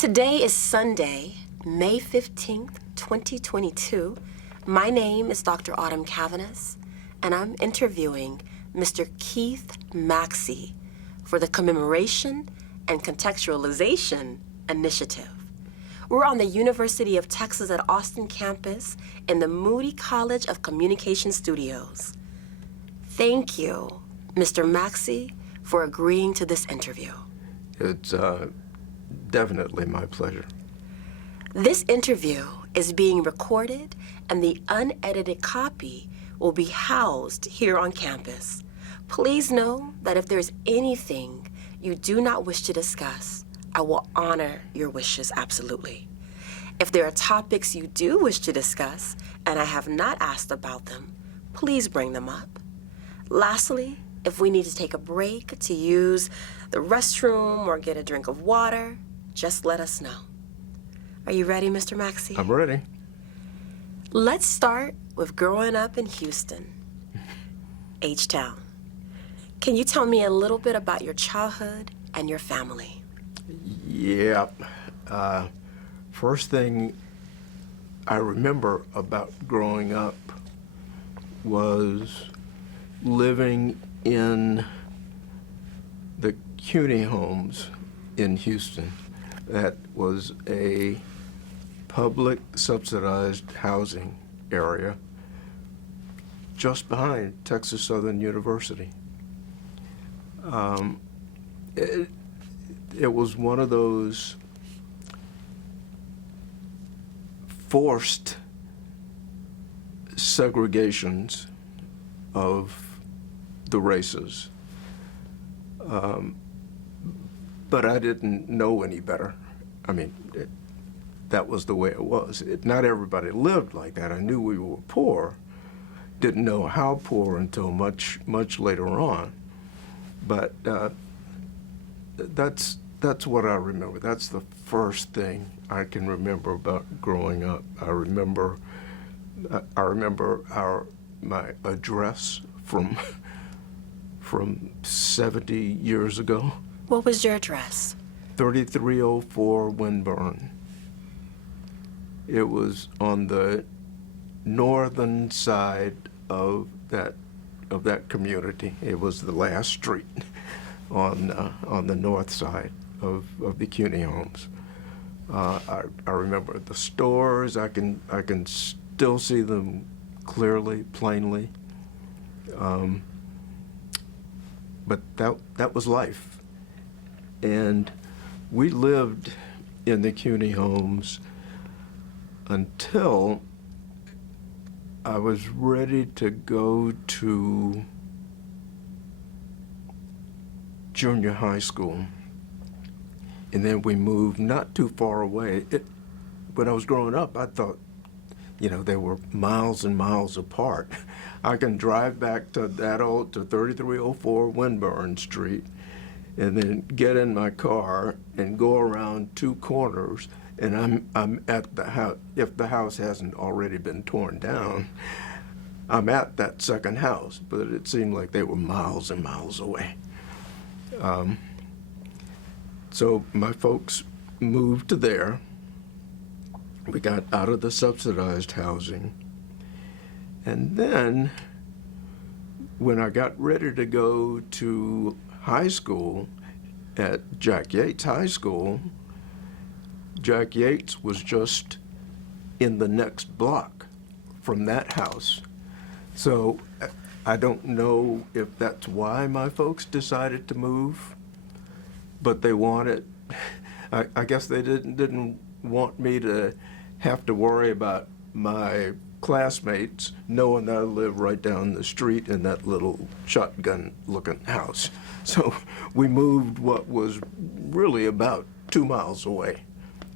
Today is Sunday, May 15th, 2022. My name is Dr. Autumn Cavanis, and I'm interviewing Mr. Keith Maxie for the Commemoration and Contextualization Initiative. We're on the University of Texas at Austin campus in the Moody College of Communication Studios. Thank you, Mr. Maxie, for agreeing to this interview. It's definitely my pleasure. This interview is being recorded, and the unedited copy will be housed here on campus. Please know that if there's anything you do not wish to discuss, I will honor your wishes absolutely. If there are topics you do wish to discuss and I have not asked about them, please bring them up. Lastly, if we need to take a break to use the restroom or get a drink of water, just let us know. Are you ready, Mr. Maxie? I'm ready. Let's start with growing up in Houston, H-Town. Can you tell me a little bit about your childhood and your family? Yeah. First thing I remember about growing up was living in the CUNY homes in Houston. That was a public subsidized housing area just behind Texas Southern University. It was one of those forced segregations of the races. But I didn't know any better. I mean, that was the way it was. Not everybody lived like that. I knew we were poor, didn't know how poor until much, much later on. But that's what I remember. That's the first thing I can remember about growing up. I remember my address from 70 years ago. What was your address? 3304 Winburn. It was on the northern side of that community. It was the last street on the north side of the CUNY homes. I remember the stores. I can still see them clearly, plainly. But that was life. And we lived in the CUNY homes until I was ready to go to junior high school. And then we moved not too far away. When I was growing up, I thought, they were miles and miles apart. I can drive back to 3304 Winburn Street and then get in my car and go around two corners, and I'm at the house. If the house hasn't already been torn down, I'm at that second house, but it seemed like they were miles and miles away. So my folks moved to there. We got out of the subsidized housing. And then when I got ready to go to high school at Jack Yates High School, Jack Yates was just in the next block from that house. So I don't know if that's why my folks decided to move, but they wanted, I guess they didn't want me to have to worry about my classmates knowing that I live right down the street in that little shotgun-looking house. So we moved what was really about 2 miles away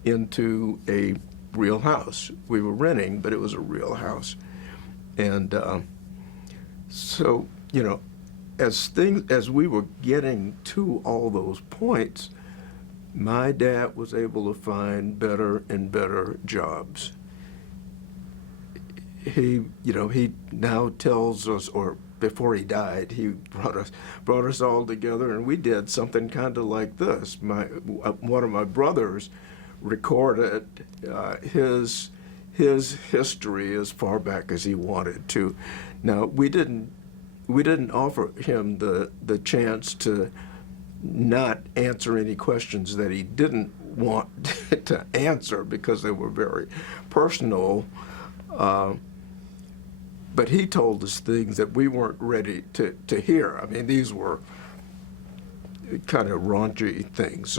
into a real house. We were renting, but it was a real house. And so, as we were getting to all those points, my dad was able to find better and better jobs. He now tells us, or before he died, he brought us all together, and we did something kind of like this. One of my brothers recorded his history as far back as he wanted to. Now, we didn't offer him the chance to not answer any questions that he didn't want to answer because they were very personal. But he told us things that we weren't ready to hear. I mean, these were kind of raunchy things.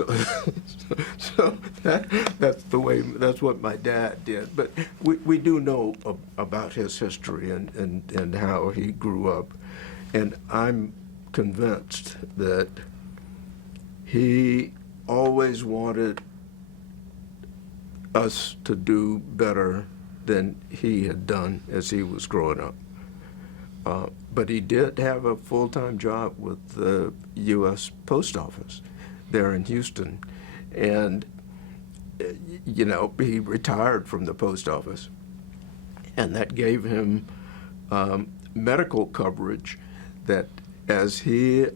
So that's what my dad did. But we do know about his history and how he grew up. And I'm convinced that he always wanted us to do better than he had done as he was growing up. But he did have a full-time job with the U.S. Post Office there in Houston. And, he retired from the post office. And that gave him medical coverage that as he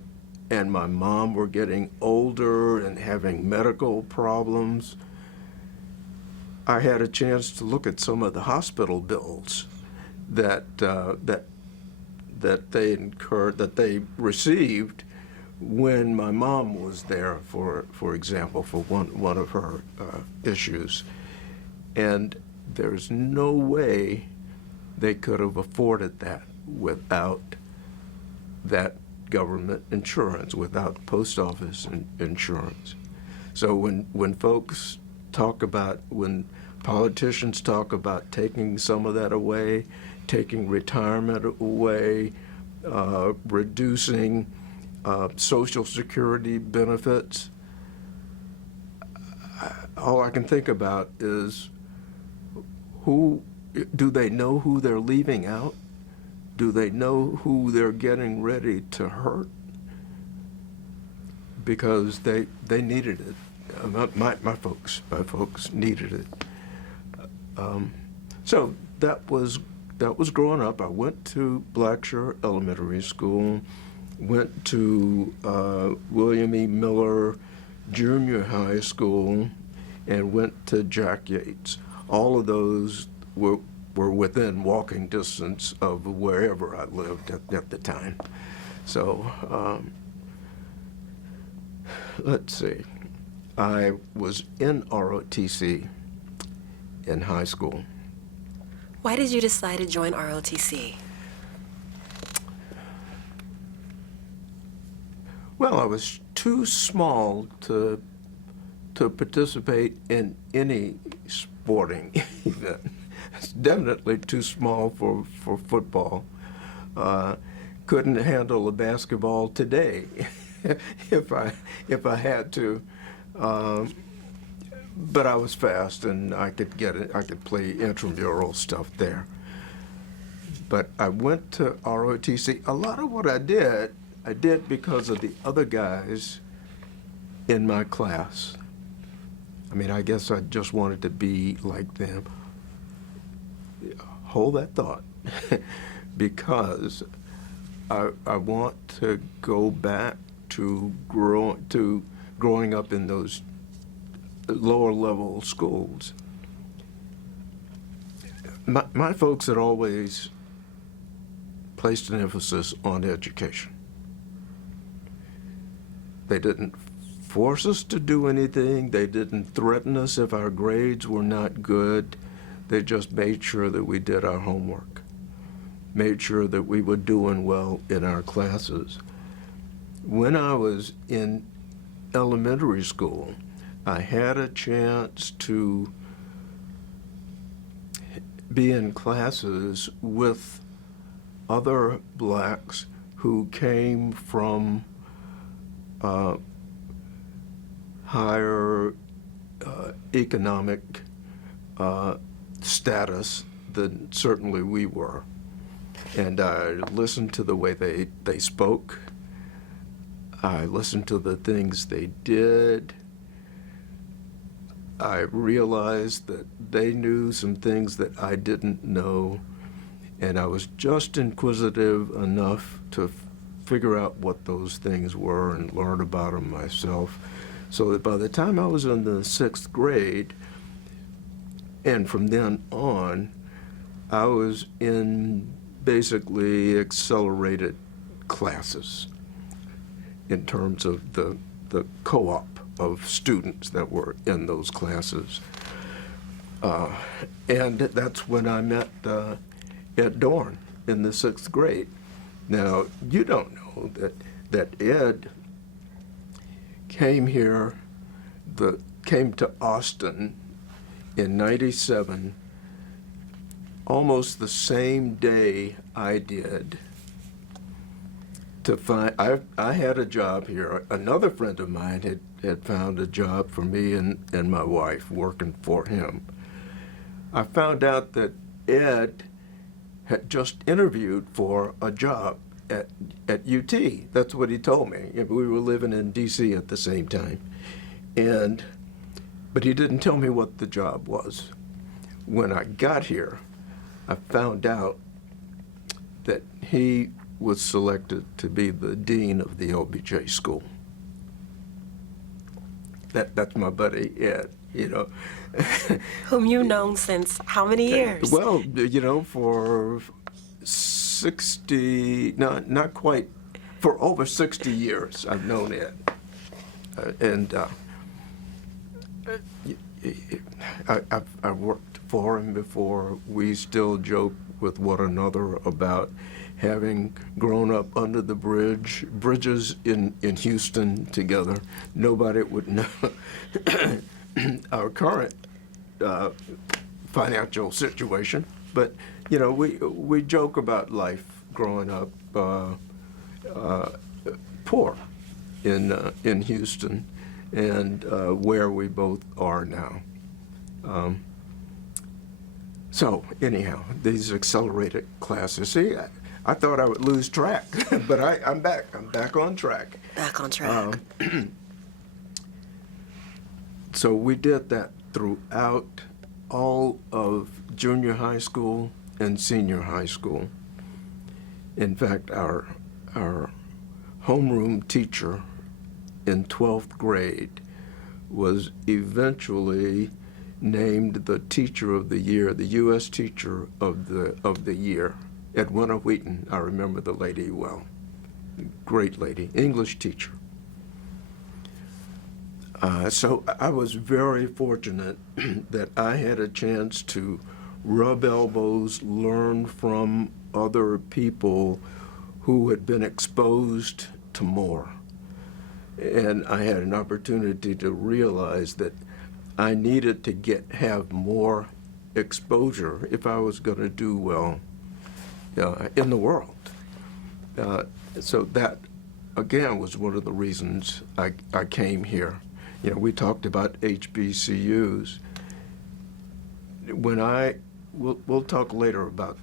and my mom were getting older and having medical problems, I had a chance to look at some of the hospital bills that they incurred, that they received when my mom was there, for example, for one of her issues. And there's no way they could have afforded that without that government insurance, without post office insurance. So when folks talk about, when politicians talk about taking some of that away, taking retirement away, reducing Social Security benefits, all I can think about is do they know who they're leaving out? Do they know who they're getting ready to hurt? Because they needed it. My folks needed it. So that was growing up. I went to Blackshear Elementary School, went to William E. Miller Junior High School, and went to Jack Yates. All of those were within walking distance of wherever I lived at the time. So let's see. I was in ROTC in high school. Why did you decide to join ROTC? Well, I was too small to participate in any sporting event. It's definitely too small for football. Couldn't handle a basketball today if I had to. But I was fast and I could get it. I could play intramural stuff there. But I went to ROTC. A lot of what I did because of the other guys in my class. I mean, I guess I just wanted to be like them. Hold that thought, because I want to go back to growing up in those lower level schools. My folks had always placed an emphasis on education. They didn't force us to do anything. They didn't threaten us if our grades were not good. They just made sure that we did our homework, made sure that we were doing well in our classes. When I was in elementary school, I had a chance to be in classes with other blacks who came from higher economic status than certainly we were. And I listened to the way they spoke. I listened to the things they did. I realized that they knew some things that I didn't know, and I was just inquisitive enough to figure out what those things were and learn about them myself. So that by the time I was in the 6th grade, and from then on, I was in basically accelerated classes in terms of the co-op of students that were in those classes. And that's when I met Ed Dorn in the 6th grade. Now, you don't know that Ed came to Austin in '97, almost the same day I did, to find, I had a job here. Another friend of mine had found a job for me and my wife working for him. I found out that Ed had just interviewed for a job at UT. That's what he told me. We were living in DC at the same time. But he didn't tell me what the job was. When I got here, I found out that he was selected to be the dean of the LBJ school. That's my buddy Ed, Whom you've known since how many years? Well, for 60, not quite, for over 60 years I've known Ed. I worked for him before. We still joke with one another about having grown up under the bridges in Houston together. Nobody would know our current financial situation, but we joke about life growing up poor in Houston, and where we both are now. So anyhow, these accelerated classes. See, I thought I would lose track, but I'm back. I'm back on track. Back on track. So we did that throughout all of junior high school and senior high school. In fact, our homeroom teacher in 12th grade was eventually named the teacher of the year, the U.S. teacher of the year. Edwina Wheaton, I remember the lady well. Great lady, English teacher. So I was very fortunate that I had a chance to rub elbows, learn from other people who had been exposed to more. And I had an opportunity to realize that I needed to have more exposure if I was going to do well in the world. So that, again, was one of the reasons I came here. We talked about HBCUs. We'll talk later about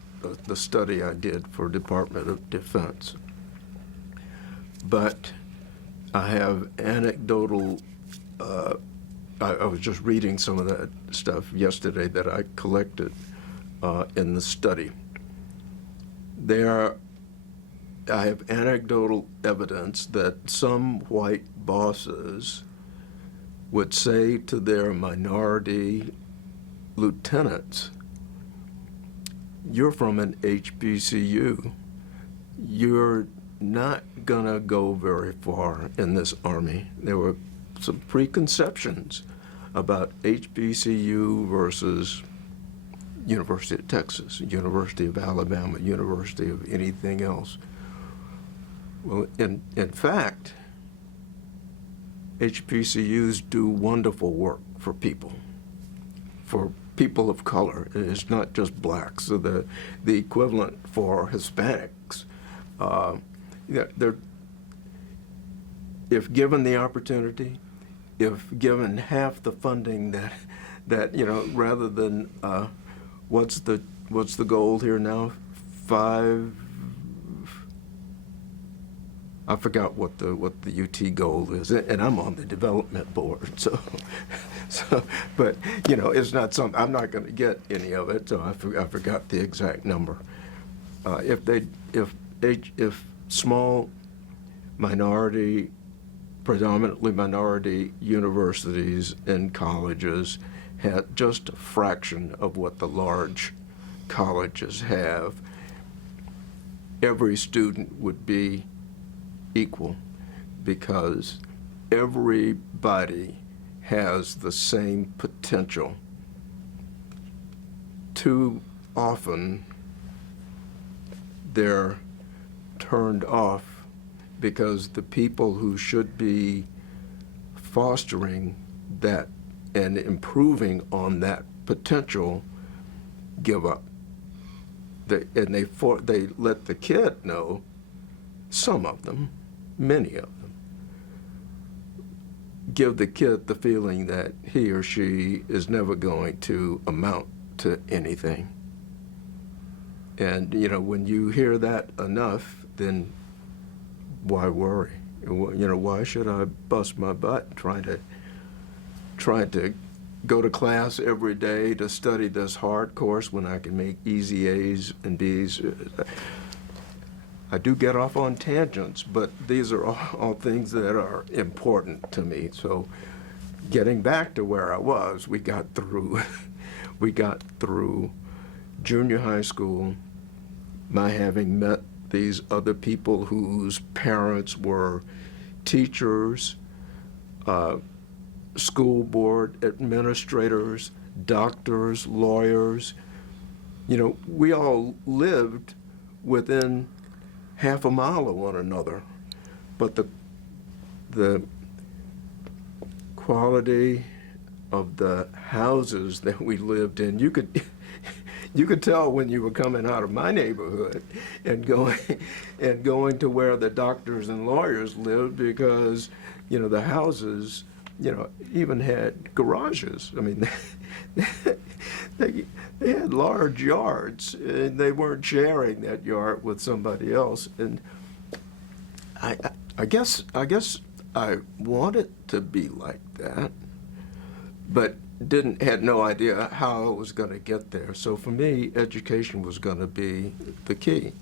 the study I did for Department of Defense. But I have anecdotal, I was just reading some of that stuff yesterday that I collected in the study. I have anecdotal evidence that some white bosses would say to their minority lieutenants, "You're from an HBCU. You're not gonna go very far in this Army." There were some preconceptions about HBCU versus University of Texas, University of Alabama, University of anything else. Well, in fact, HBCUs do wonderful work for people of color. It's not just blacks. So the equivalent for Hispanics, if given the opportunity, if given half the funding that rather than what's the goal here now? I forgot what the UT goal is, and I'm on the development board. So but it's not something I'm not going to get any of it. So I forgot the exact number. If small minority predominantly minority universities and colleges had just a fraction of what the large colleges have, every student would be equal because everybody has the same potential. Too often, they're turned off because the people who should be fostering that and improving on that potential give up. They let the kid know, some of them, many of them, give the kid the feeling that he or she is never going to amount to anything. And, when you hear that enough, then why worry? Why should I bust my butt trying to go to class every day to study this hard course when I can make easy A's and B's? I do get off on tangents, but these are all things that are important to me. So getting back to where I was, we got through junior high school, my having met these other people whose parents were teachers, school board administrators, doctors, lawyers. We all lived within half a mile of one another, but the quality of the houses that we lived in, you could tell when you were coming out of my neighborhood and going to where the doctors and lawyers lived, because the houses even had garages. I mean, they had large yards, and they weren't sharing that yard with somebody else. And I guess I wanted to be like that, but had no idea how I was going to get there. So for me, education was going to be the key.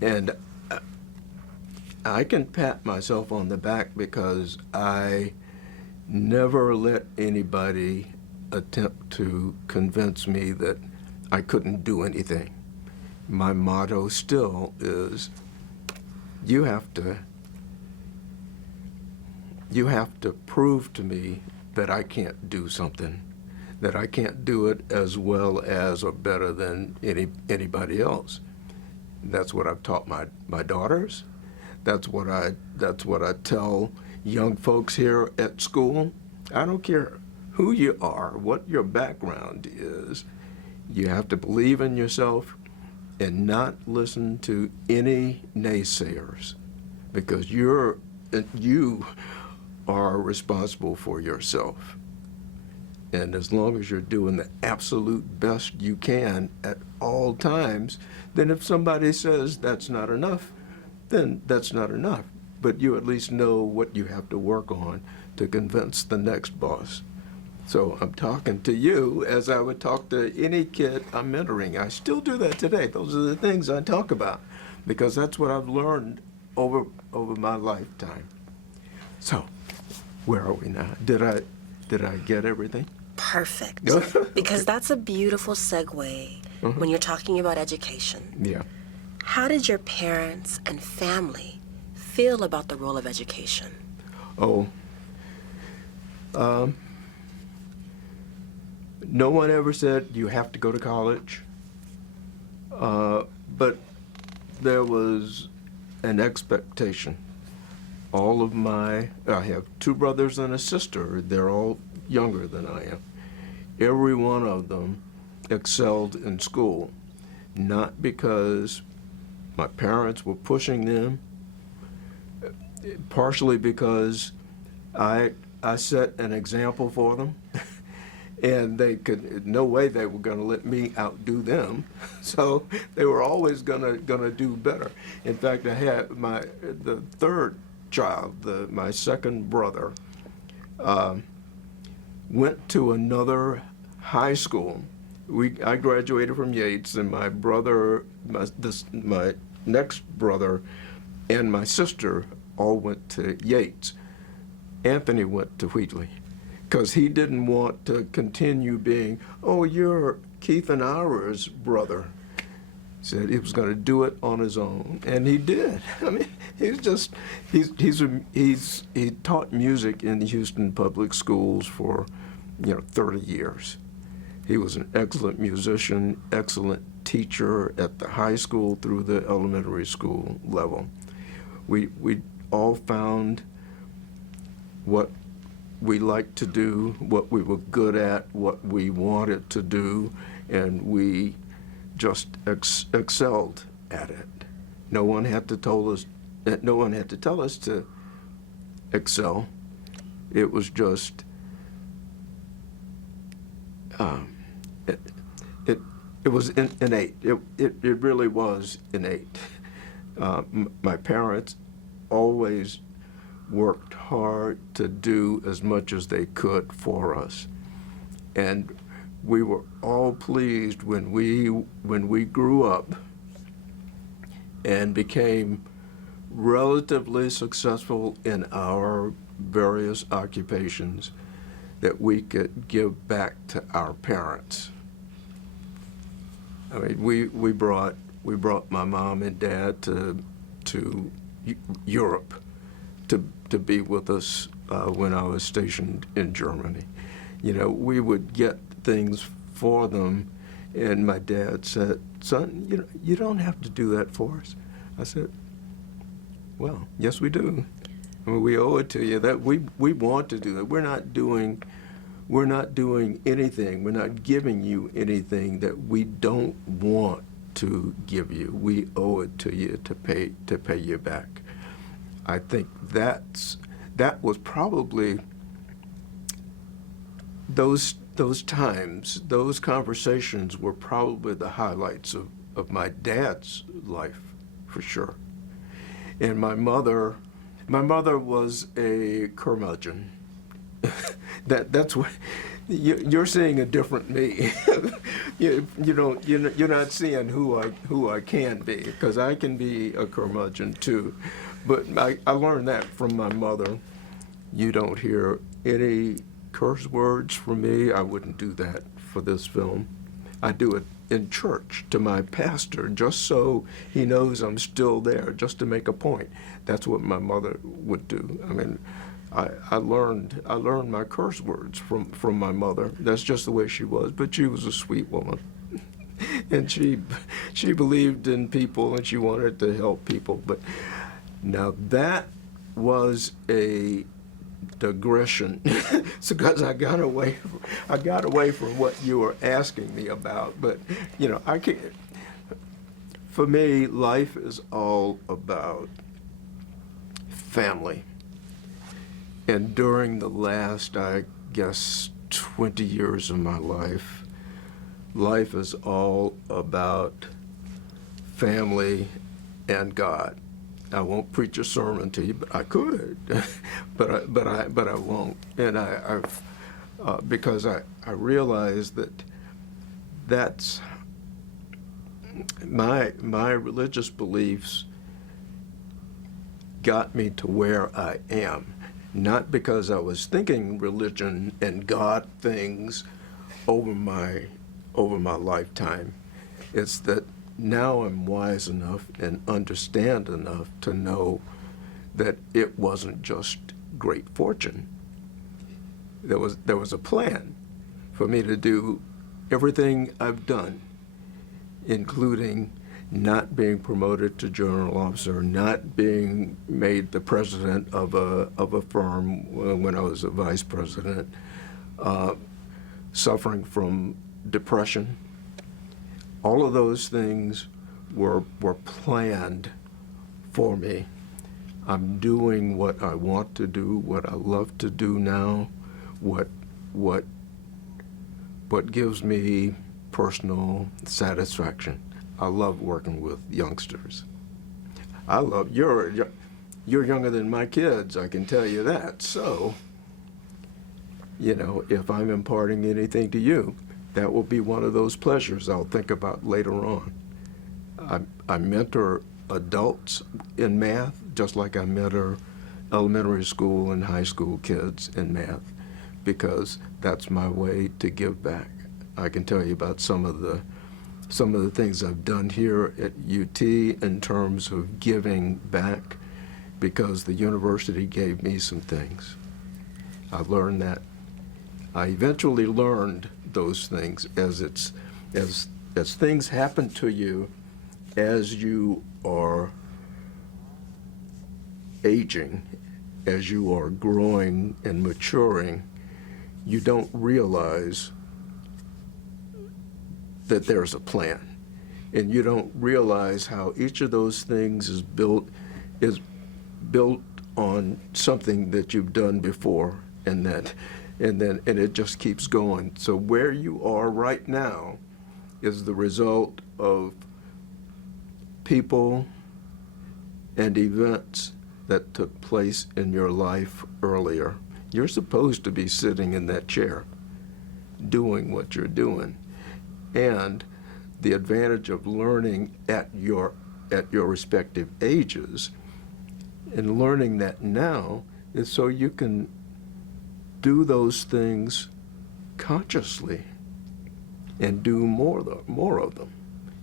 And I can pat myself on the back because I never let anybody attempt to convince me that I couldn't do anything. My motto still is, you have to prove to me that I can't do something, that I can't do it as well as or better than anybody else. That's what I've taught my daughters. That's what I tell young folks here at school. I don't care who you are, what your background is. You have to believe in yourself and not listen to any naysayers, because you are responsible for yourself. And as long as you're doing the absolute best you can at all times, then if somebody says that's not enough, then that's not enough. But you at least know what you have to work on to convince the next boss. So I'm talking to you as I would talk to any kid I'm mentoring. I still do that today. Those are the things I talk about, because that's what I've learned over my lifetime. So, where are we now? Did I get everything? Perfect. Because that's a beautiful segue when you're talking about education. Yeah. How did your parents and family feel about the role of education? No one ever said you have to go to college, but there was an expectation. I have two brothers and a sister. They're all younger than I am. Every one of them excelled in school, not because my parents were pushing them, partially because I set an example for them, and no way they were going to let me outdo them. So they were always going to do better. In fact, I had the third child, my second brother, went to another high school. I graduated from Yates, and my brother, my next brother, and my sister all went to Yates. Anthony went to Wheatley because he didn't want to continue being, oh, you're Keith and Ira's brother. Said he was going to do it on his own, and he did. I mean, he taught music in the Houston public schools for 30 years. He was an excellent musician, excellent teacher at the high school through the elementary school level. We all found what we liked to do, what we were good at, what we wanted to do, and we just excelled at it. No one had to tell us to excel. It was just it was innate. It really was innate. My parents always worked hard to do as much as they could for us, and we were all pleased when we grew up and became relatively successful in our various occupations, that we could give back to our parents. I mean, we brought my mom and dad to Europe to be with us when I was stationed in Germany. We would get things for them, and my dad said, "Son, you don't have to do that for us." I said, "Well, yes, we do. I mean, we owe it to you. That we want to do that. We're not doing anything. We're not giving you anything that we don't want to give you. We owe it to you to pay you back." I think that was probably those times, those conversations were probably the highlights of my dad's life, for sure. And my mother was a curmudgeon. That's what you're seeing a different me. You're not seeing who I can be, because I can be a curmudgeon too. But I learned that from my mother. You don't hear any curse words from me. I wouldn't do that for this film. I do it in church to my pastor, just so he knows I'm still there, just to make a point. That's what my mother would do. I mean, I learned my curse words from my mother. That's just the way she was. But she was a sweet woman, and she believed in people, and she wanted to help people. But now that was a digression, because I got away from what you were asking me about. But I can't. For me, life is all about family. And during the last, I guess, 20 years of my life is all about family and God. I won't preach a sermon to you, but I could, but I won't. And I've because I realize that's my religious beliefs got me to where I am. Not because I was thinking religion and God things over my lifetime. It's that now I'm wise enough and understand enough to know that it wasn't just great fortune. There was a plan for me to do everything I've done, including not being promoted to general officer, not being made the president of a firm when I was a vice president, suffering from depression. All of those things were planned for me. I'm doing what I want to do, what I love to do now, what gives me personal satisfaction. I love working with youngsters. You're younger than my kids, I can tell you that. So, if I'm imparting anything to you, that will be one of those pleasures I'll think about later on. I mentor adults in math, just like I mentor elementary school and high school kids in math because that's my way to give back. I can tell you about some of the things I've done here at UT in terms of giving back because the university gave me some things. I learned that. I eventually learned those things as things happen to you as you are aging, as you are growing and maturing. You don't realize that there's a plan, and you don't realize how each of those things is built on something that you've done before, and it just keeps going. So where you are right now is the result of people and events that took place in your life earlier. You're supposed to be sitting in that chair doing what you're doing. And the advantage of learning at your respective ages and learning that now is so you can do those things consciously and do more of them.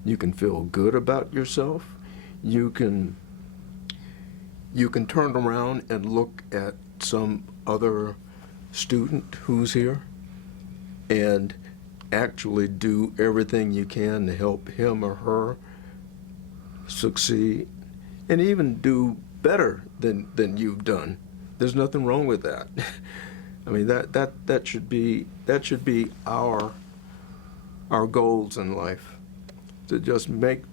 You can feel good about yourself. You can turn around and look at some other student who's here and actually do everything you can to help him or her succeed and even do better than you've done. There's nothing wrong with that. I mean, that should be our goals in life, to just make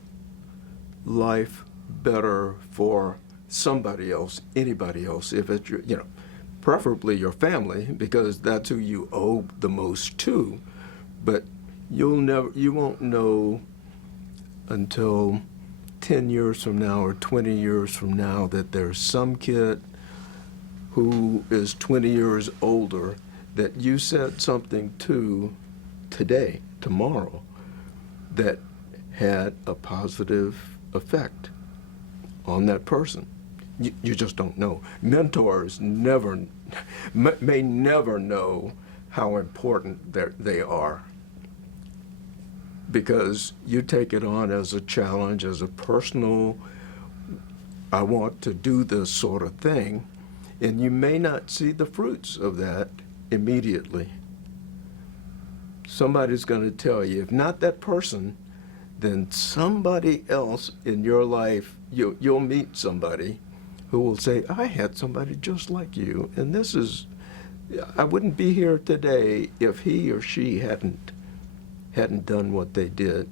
life better for somebody else, anybody else, if it's preferably your family, because that's who you owe the most to. But you won't know until 10 years from now or 20 years from now that there's some kid who is 20 years older that you said something to today, tomorrow, that had a positive effect on that person. You just don't know. Mentors may never know how important they are, because you take it on as a challenge, as a personal, I want to do this sort of thing, and you may not see the fruits of that immediately. Somebody's going to tell you, if not that person, then somebody else in your life, you'll meet somebody who will say, I had somebody just like you, and I wouldn't be here today if he or she hadn't done what they did.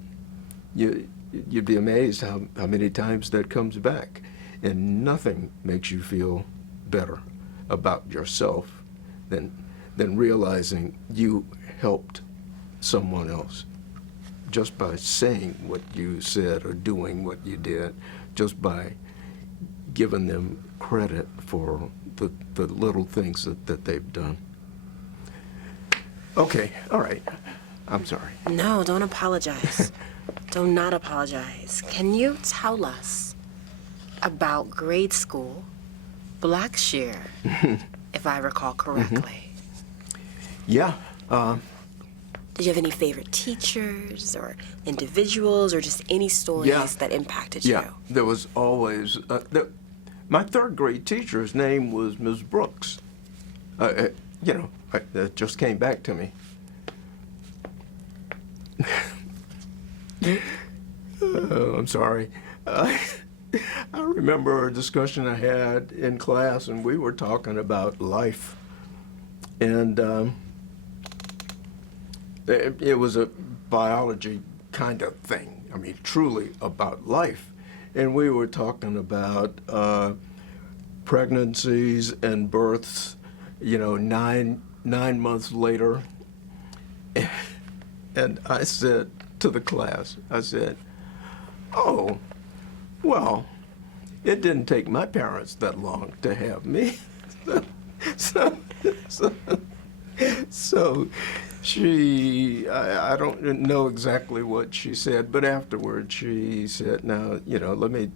You'd be amazed how many times that comes back, and nothing makes you feel better about yourself than realizing you helped someone else just by saying what you said or doing what you did, just by giving them credit for the little things that they've done. Okay, all right. I'm sorry. No, don't apologize. Do not apologize. Can you tell us about grade school Blackshear, if I recall correctly? Yeah. Did you have any favorite teachers or individuals or just any stories that impacted you? Yeah, there was always... my third grade teacher's name was Ms. Brooks. That just came back to me. I'm sorry. I remember a discussion I had in class, and we were talking about life. And it was a biology kind of thing. I mean, truly about life. And we were talking about pregnancies and births, 9 months later. And I said to the class, oh, well, it didn't take my parents that long to have me. So I don't know exactly what she said, but afterwards she said, "Now, let me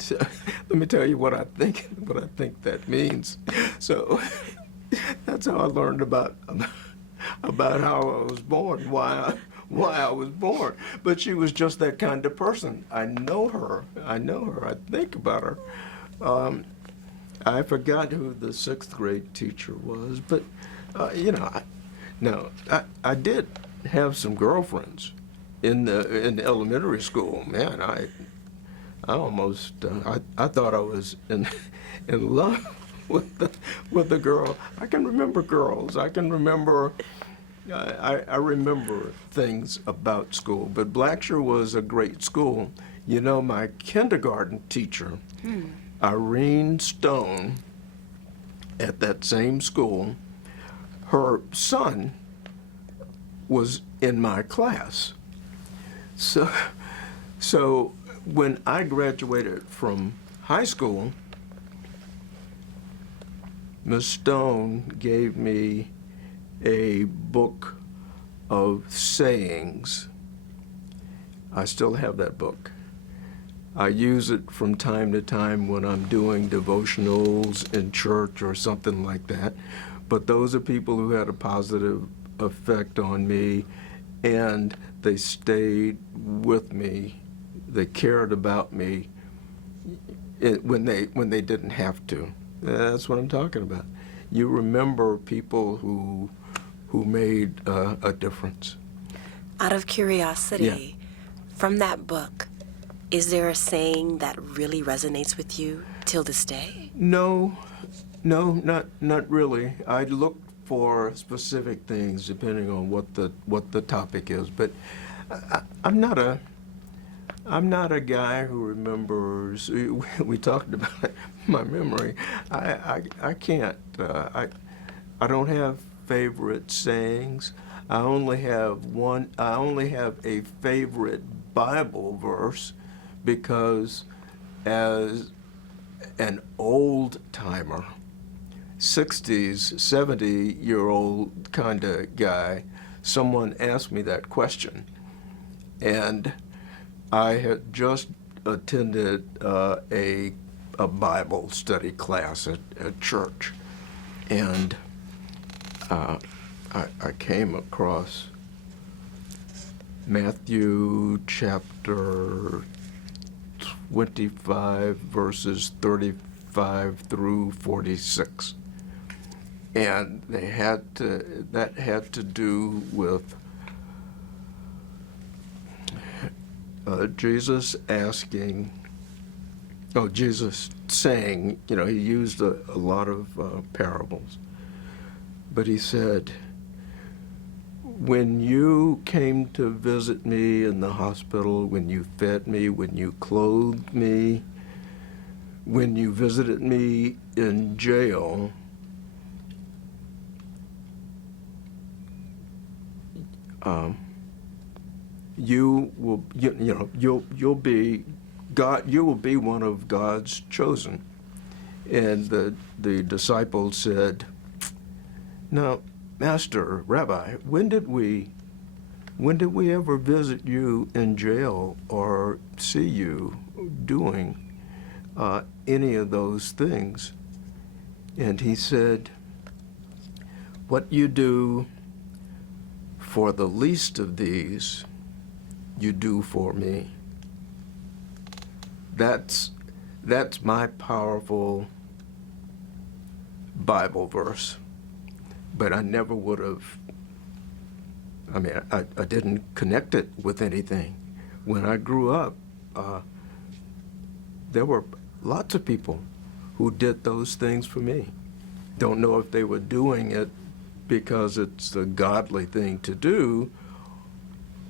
let me tell you what I think that means." So that's how I learned about how I was born, why I was born. But she was just that kind of person. I know her. I think about her. I forgot who the sixth grade teacher was, but I did have some girlfriends in the elementary school. Man, I almost I thought I was in love with the girl. I can remember girls. I can remember. I remember things about school, but Blackshear was a great school. My kindergarten teacher, Irene Stone, at that same school, her son was in my class. So when I graduated from high school, Miss Stone gave me a book of sayings. I still have that book. I use it from time to time when I'm doing devotionals in church or something like that. But those are people who had a positive effect on me, and they stayed with me. They cared about me when they didn't have to. That's what I'm talking about. You remember people who made a difference. Out of curiosity, from that book, is there a saying that really resonates with you till this day? No, not really. I look for specific things depending on what the topic is, but I'm not a guy who remembers. We talked about my memory. I can't. I don't have favorite sayings. I only have a favorite Bible verse, because as an old timer, 60s, 70-year-old kind of guy, someone asked me that question. And I had just attended a Bible study class at church. And I came across Matthew chapter 25, verses 35 through 46. And that had to do with Jesus saying, he used a lot of parables. But he said, when you came to visit me in the hospital, when you fed me, when you clothed me, when you visited me in jail, you will be God. You will be one of God's chosen. And the disciples said, "Now, Master, Rabbi, when did we ever visit you in jail or see you doing any of those things?" And he said, "What you do for the least of these, you do for me." That's my powerful Bible verse. But I never would have, I didn't connect it with anything. When I grew up, there were lots of people who did those things for me. Don't know if they were doing it because it's a godly thing to do,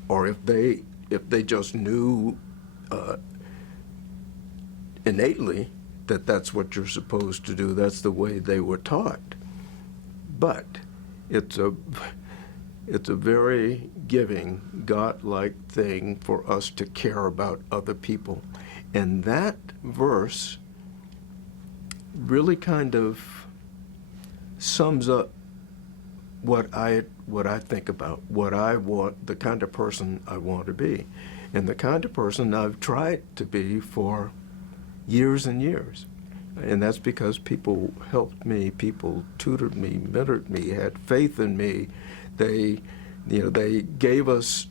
or if they just knew innately that that's what you're supposed to do. That's the way they were taught. But it's a very giving, God-like thing for us to care about other people. And that verse really kind of sums up what I what I think about, what I want, the kind of person I want to be, and the kind of person I've tried to be for years and years. And that's because people helped me, people tutored me, mentored me, had faith in me. They gave us,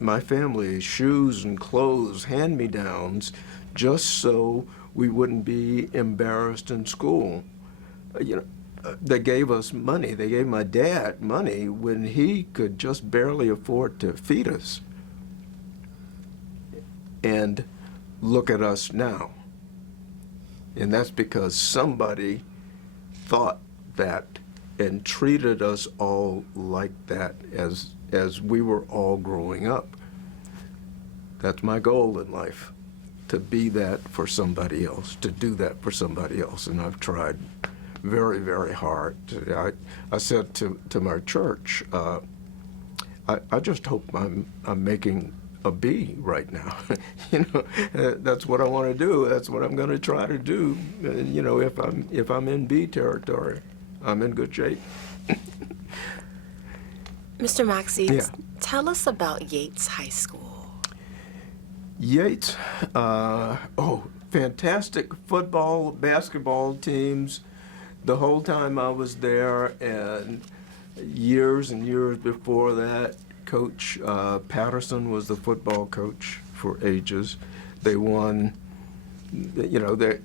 my family, shoes and clothes, hand-me-downs, just so we wouldn't be embarrassed in school. They gave us money. They gave my dad money when he could just barely afford to feed us. And look at us now. And that's because somebody thought that and treated us all like that as we were all growing up. That's my goal in life, to be that for somebody else, to do that for somebody else. And I've tried very, very hard. I said to my church, I just hope I'm making a B right now. That's what I want to do. That's what I'm going to try to do. And, if I'm in B territory, I'm in good shape. Mr. Maxie, Yeah. tell us about Yates High School. Yates, fantastic football, basketball teams. The whole time I was there, and years and years before that, Coach Patterson was the football coach for ages. They won, there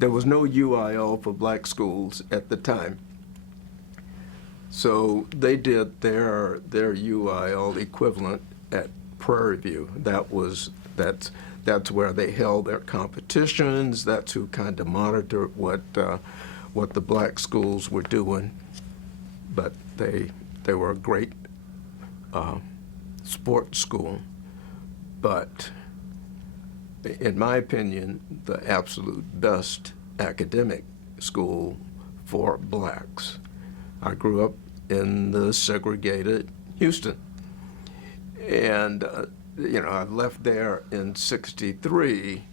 was no UIL for black schools at the time. So they did their UIL equivalent at Prairie View. That's where they held their competitions. That's who kind of monitored what the black schools were doing. But they were a great sports school. But in my opinion, the absolute best academic school for blacks. I grew up in the segregated Houston. And, I left there in '63,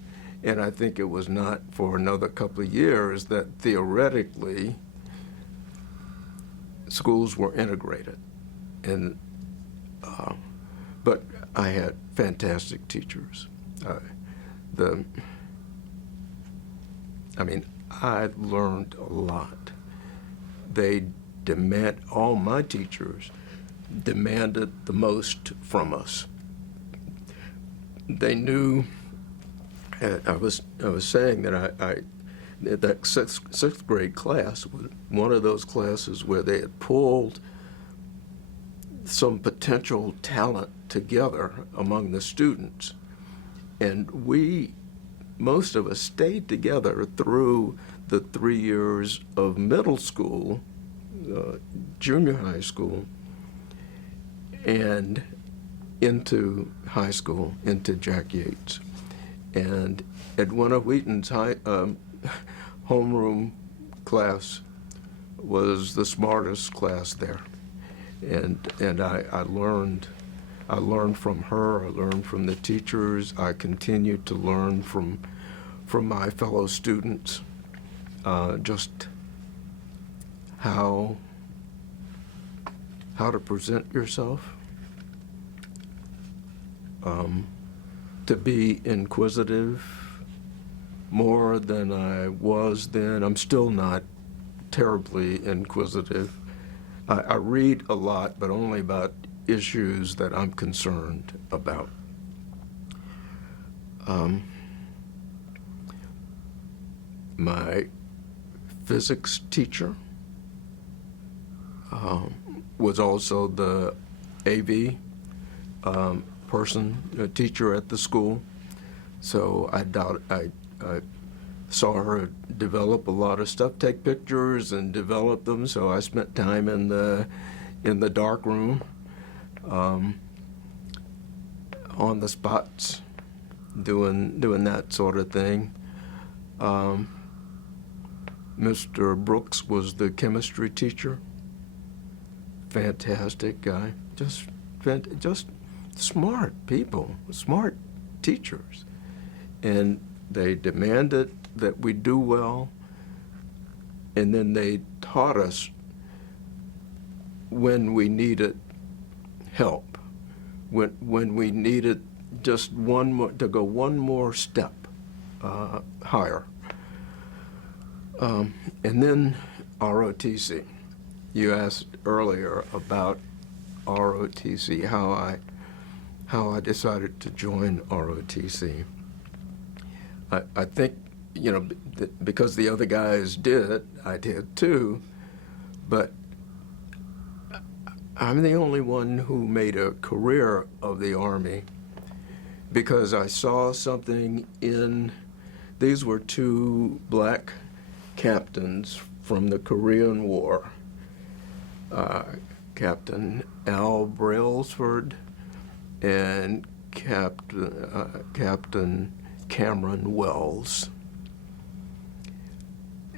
and I think it was not for another couple of years that theoretically schools were integrated. And, but I had fantastic teachers. I learned a lot. All my teachers demanded the most from us. They knew, I was saying that that sixth grade class was one of those classes where they had pulled some potential talent together among the students. And most of us stayed together through the 3 years of middle school, junior high school, and into high school, into Jack Yates. And Edwina Wheaton's homeroom class was the smartest class there. And I learned from her, I learned from the teachers, I continued to learn from my fellow students, just how to present yourself, to be inquisitive more than I was then. I'm still not terribly inquisitive. I read a lot, but only about issues that I'm concerned about. My physics teacher was also the AV teacher at the school. So I saw her develop a lot of stuff, take pictures and develop them. So I spent time in the dark room, on the spots, doing that sort of thing. Mr. Brooks was the chemistry teacher. Fantastic guy. Just smart people, smart teachers. And they demanded that we do well, and then they taught us when we needed help, when we needed just to go one more step higher. And then ROTC. You asked earlier about ROTC, how I decided to join ROTC. I think, because the other guys did, I did too, but I'm the only one who made a career of the Army because I saw something these were two black captains from the Korean War, Captain Al Brailsford and Captain Cameron Wells.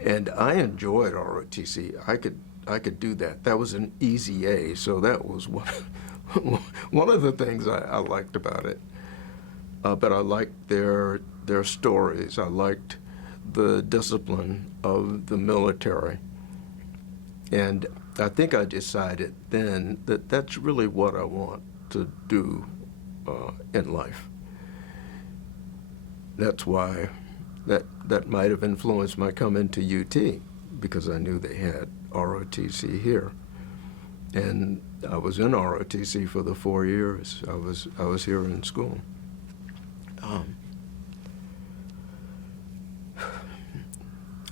And I enjoyed ROTC. I could do that. That was an easy A, so that was one of the things I liked about it. But I liked their stories. I liked the discipline of the military. And I think I decided then that that's really what I want to do in life. That's why that might have influenced my coming to UT, because I knew they had ROTC here. And I was in ROTC for the 4 years I was here in school.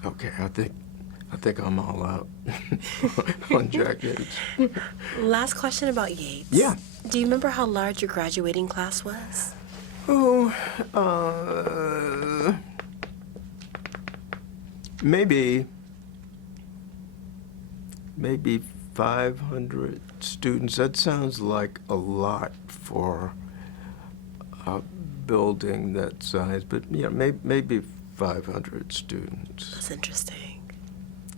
Okay, I think I'm all out on Jack Yates. Last question about Yates. Yeah. Do you remember how large your graduating class was? Oh, maybe 500 students. That sounds like a lot for a building that size, but yeah, maybe 500 students. That's interesting.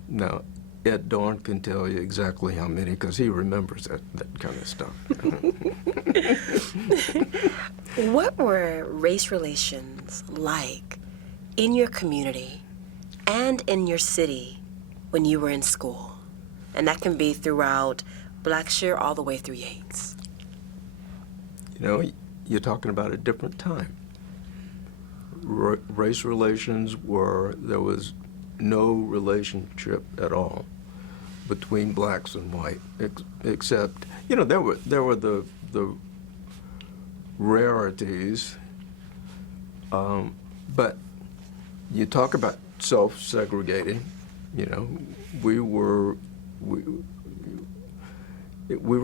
Now, Ed Dorn can tell you exactly how many, because he remembers that kind of stuff. What were race relations like in your community and in your city when you were in school? And that can be throughout Blackshear all the way through Yates. You're talking about a different time. Race relations there was no relationship at all between blacks and white, except, there were the rarities, but you talk about self-segregating, we were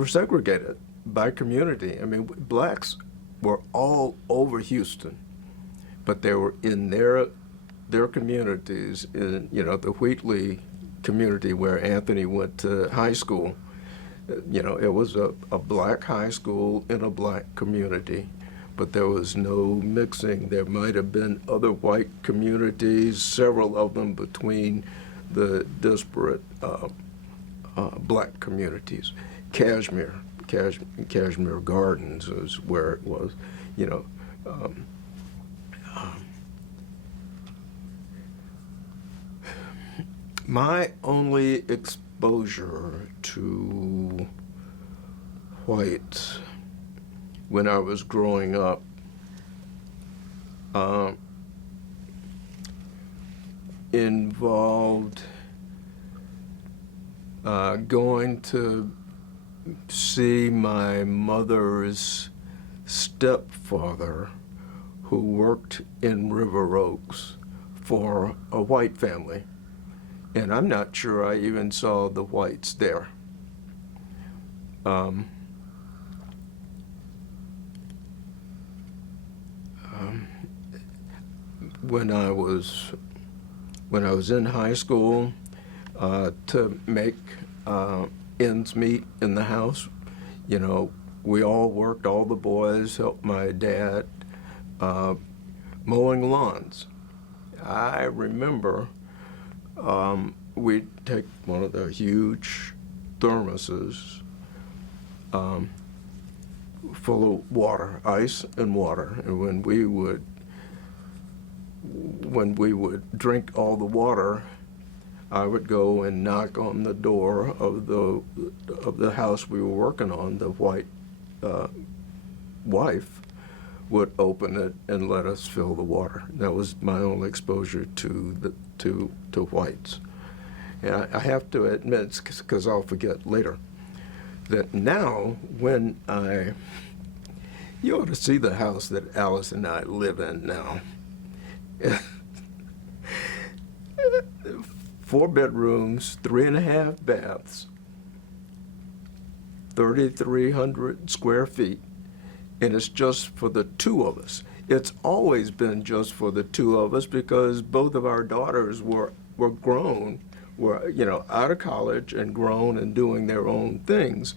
segregated by community. I mean, blacks were all over Houston, but they were in their communities, in the Wheatley community where Anthony went to high school. It was a black high school in a black community, but there was no mixing. There might have been other white communities, several of them between the disparate black communities. Cashmere Gardens is where it was, my only exposure to whites when I was growing up involved going to see my mother's stepfather, who worked in River Oaks for a white family. And I'm not sure I even saw the whites there. When I was in high school, to make ends meet in the house, we all worked. All the boys helped my dad mowing lawns. I remember we'd take one of the huge thermoses full of water, ice and water, and when we would drink all the water, I would go and knock on the door of the house we were working on. The white wife would open it and let us fill the water. That was my only exposure to whites. And I have to admit, because I'll forget later, that now when you ought to see the house that Alice and I live in now. 4 bedrooms, 3.5 baths, 3,300 square feet, and it's just for the 2 of us. It's always been just for the 2 of us because both of our daughters were grown, were out of college and grown and doing their own things.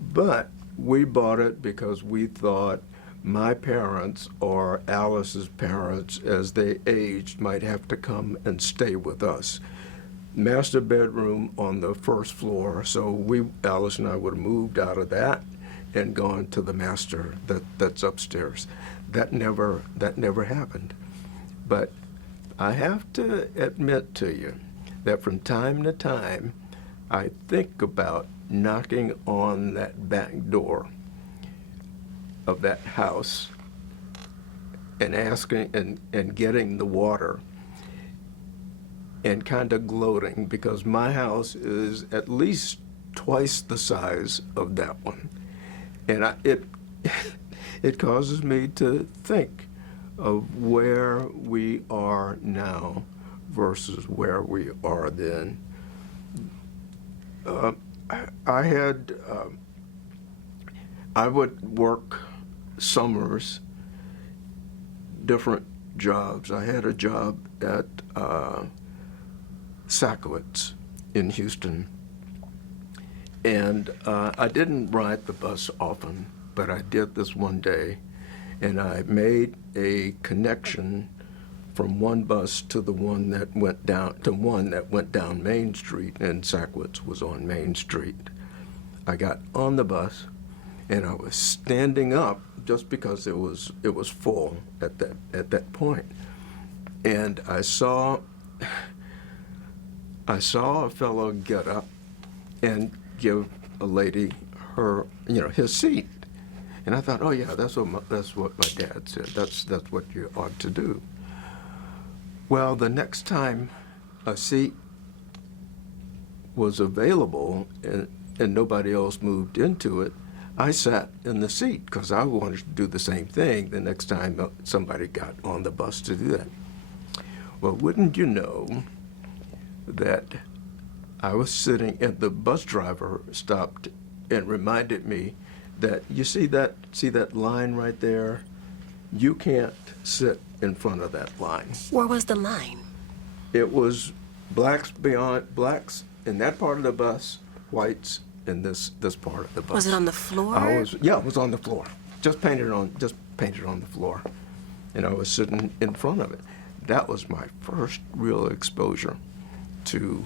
But we bought it because we thought my parents or Alice's parents, as they aged, might have to come and stay with us. Master bedroom on the first floor, so Alice and I would have moved out of that and gone to the master that's upstairs. That never happened. But I have to admit to you that from time to time, I think about knocking on that back door of that house and asking and getting the water and kind of gloating because my house is at least twice the size of that one. And it causes me to think of where we are now versus where we are then. I would work summers, different jobs. I had a job at Sakowitz in Houston, and I didn't ride the bus often, but I did this one day, and I made a connection from one bus to the one that went down Main Street, and Sakowitz was on Main Street. I got on the bus, and I was standing up just because it was full at that point, and I saw a fellow get up and give a lady his seat, and I thought, oh yeah, that's what my dad said. That's what you ought to do. Well, the next time a seat was available and nobody else moved into it, I sat in the seat because I wanted to do the same thing the next time somebody got on the bus to do that. Well, wouldn't you know that I was sitting and the bus driver stopped and reminded me that, you see that line right there? You can't sit in front of that line. Where was the line? It was blacks in that part of the bus, whites in this part of the bus. Was it on the floor? It was on the floor. Just painted on the floor. And I was sitting in front of it. That was my first real exposure to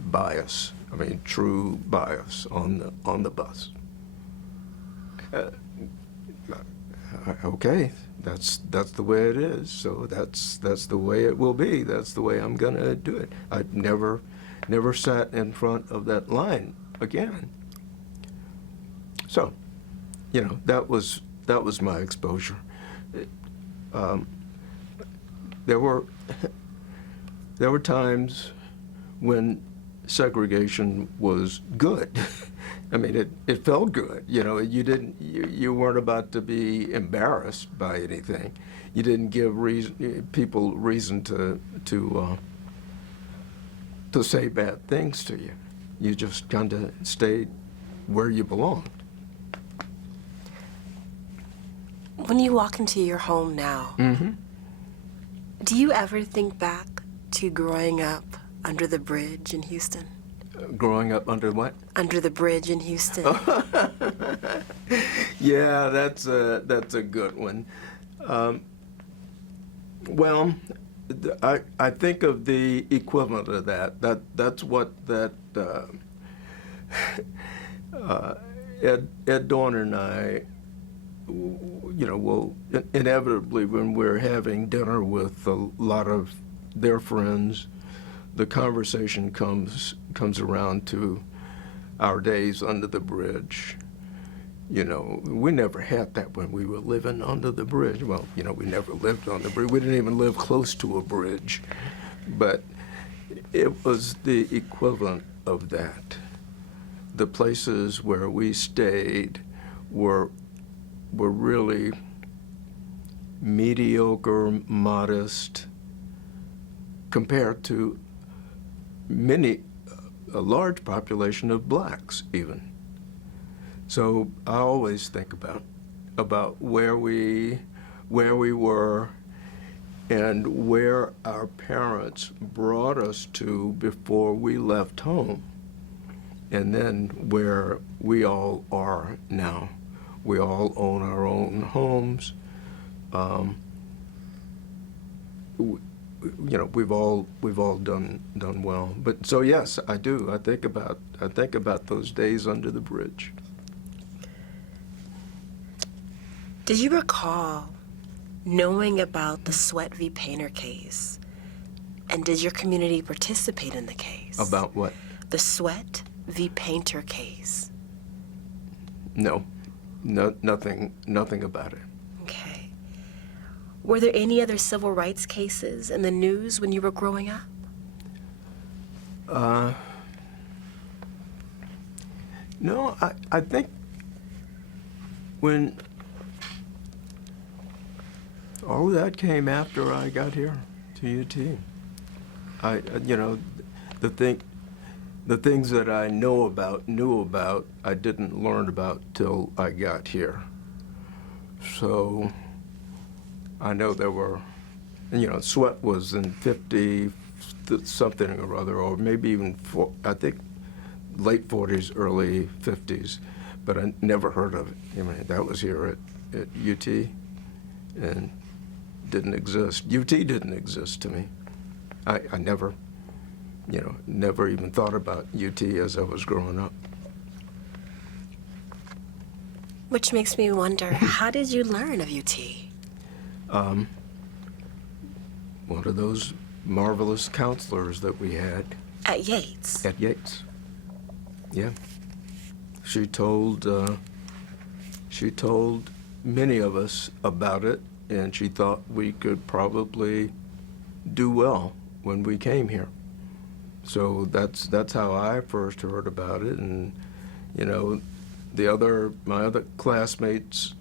bias. I mean, true bias on the bus. Okay, that's the way it is. So that's the way it will be. That's the way I'm gonna do it. I never sat in front of that line again. So, that was my exposure. There were times when segregation was good. I mean, it felt good. You weren't about to be embarrassed by anything. You didn't give people reason to say bad things to you. You just kind of stayed where you belonged. When you walk into your home now, do you ever think back to growing up under the bridge in Houston? Growing up under what? Under the bridge in Houston. Yeah, that's a good one. Well, I think of the equivalent of that. That's what that Ed Dorner and I, will inevitably, when we're having dinner with a lot of their friends, the conversation comes around to our days under the bridge. You know, we never had that when we were living under the bridge. Well, you know, we never lived on the bridge. We didn't even live close to a bridge. But it was the equivalent of that. The places where we stayed were really mediocre, modest, compared to a large population of blacks even. So I always think about where we were and where our parents brought us to before we left home, and then where we all are now. We all own our own homes. You know, we've all done well. But so yes, I do. I think about those days under the bridge. Did you recall knowing about the Sweat v. Painter case? And did your community participate in the case? About what? The Sweat v. Painter case. No, nothing about it. Okay. Were there any other civil rights cases in the news when you were growing up? No, I think when all of that came after I got here to UT. You know, the things that I knew about, I didn't learn about till I got here. So I know there were, you know, Sweat was in 50 something or other, or maybe even I think late 40s, early 50s, but I never heard of it. I mean, that was here at UT and didn't exist. UT didn't exist to me. I never, you know, never even thought about UT as I was growing up. Which makes me wonder, how did you learn of UT? One of those marvelous counselors that we had. At Yates? At Yates. Yeah. She told many of us about it, and she thought we could probably do well when we came here. So that's how I first heard about it, and you know, my other classmates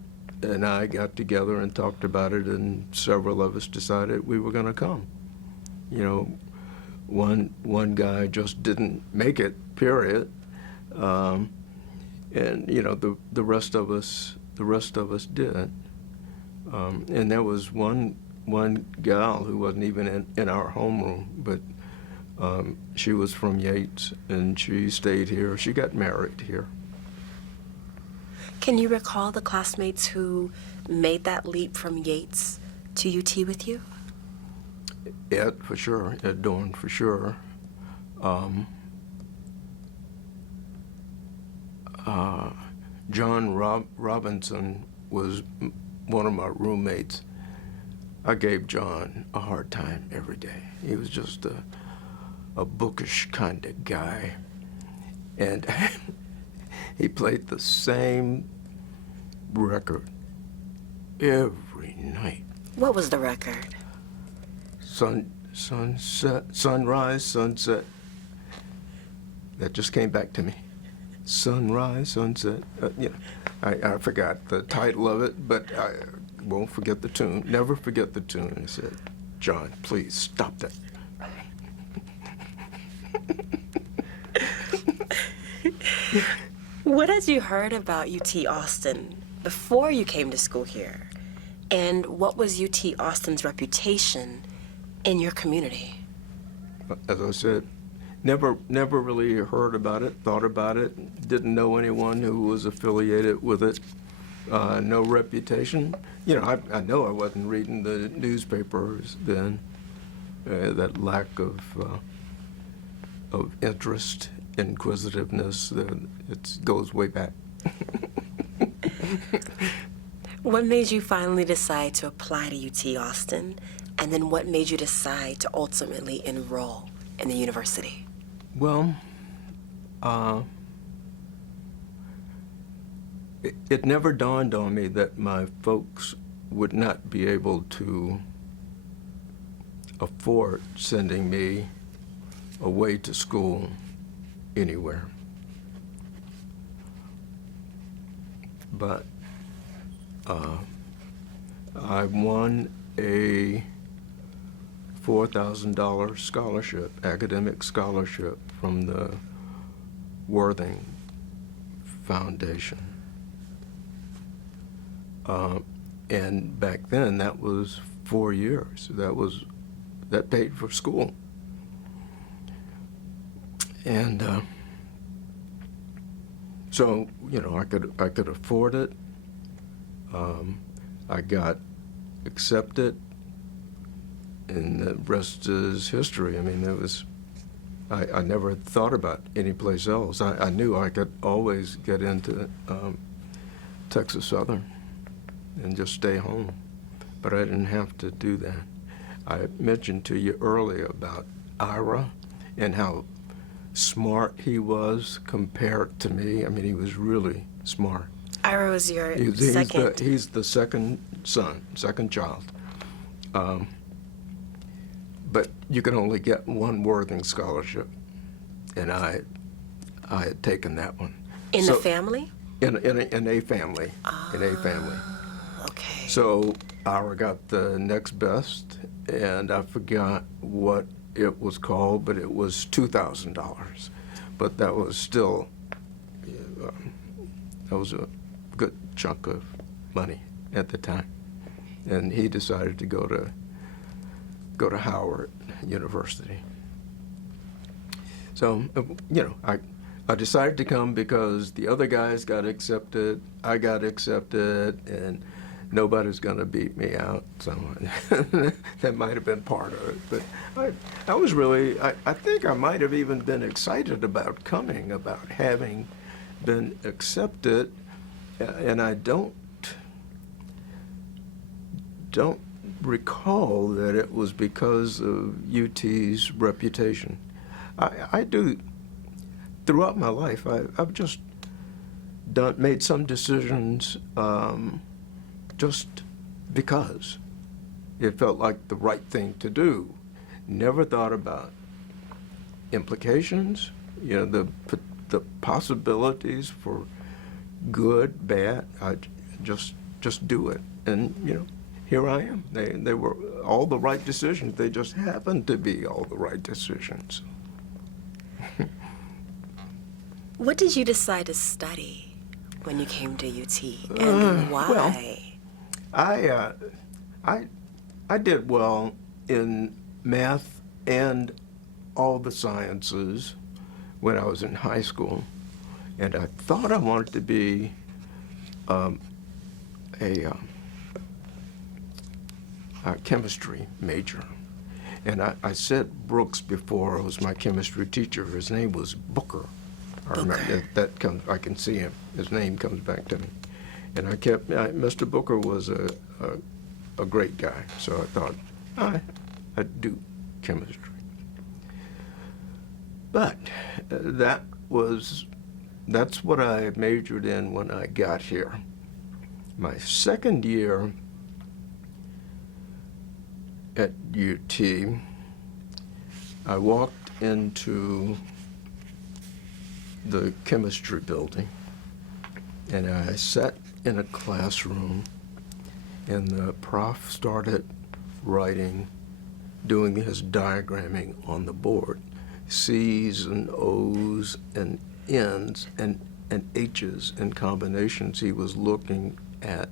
and I got together and talked about it, and several of us decided we were going to come. You know, one guy just didn't make it, period, and you know, the rest of us did. And there was one gal who wasn't even in our homeroom, but she was from Yates, and she stayed here. She got married here. Can you recall the classmates who made that leap from Yates to UT with you? Ed, for sure. Ed Dorn, for sure. John Robinson was one of my roommates. I gave John a hard time every day. He was just a bookish kind of guy. And he played the same record every night. What was the record? Sunrise, sunset. That just came back to me. Sunrise, sunset. You know, I forgot the title of it, but I won't forget the tune. Never forget the tune. I said, John, please stop that. What had you heard about UT Austin before you came to school here? And what was UT Austin's reputation in your community? As I said, never really heard about it, thought about it, didn't know anyone who was affiliated with it, no reputation. You know, I know I wasn't reading the newspapers then. That lack of interest, inquisitiveness, it goes way back. What made you finally decide to apply to UT Austin? And then what made you decide to ultimately enroll in the university? Well, it never dawned on me that my folks would not be able to afford sending me away to school anywhere. But I won a $4,000 scholarship, academic scholarship from the Worthing Foundation. And back then, that was 4 years. That paid for school. And so, I could afford it. I got accepted, and the rest is history. I mean, I never thought about any place else. I knew I could always get into Texas Southern and just stay home, but I didn't have to do that. I mentioned to you earlier about Ira and how smart he was compared to me. I mean, he was really smart. Ira was your second. He's the second son, second child. But you can only get one Worthing scholarship, and I had taken that one. In the family? In a family. In a family. Okay. So Ira got the next best, and I forgot what it was called, but it was $2,000. But that was still, that was a good chunk of money at the time. And he decided to go to Howard University. So, I decided to come because the other guys got accepted, I got accepted, and nobody's going to beat me out. So that might have been part of it. But I was really, I think I might have even been excited about coming, about having been accepted, and I don't recall that it was because of UT's reputation. I do, throughout my life, I've just made some decisions just because it felt like the right thing to do. Never thought about implications, the possibilities for good, bad. I just do it, and here I am. They were all the right decisions. They just happened to be all the right decisions. What did you decide to study when you came to UT, and why? Well, I did well in math and all the sciences when I was in high school, and I thought I wanted to be a chemistry major. And I said Brooks before. It was my chemistry teacher. His name was Booker. I remember that comes. I can see him. His name comes back to me. And Mr. Booker was a great guy. So I thought I'd do chemistry. But that's what I majored in when I got here. My second year at UT, I walked into the chemistry building, and I sat in a classroom, and the prof started writing, doing his diagramming on the board, C's and O's and N's and H's and combinations he was looking at.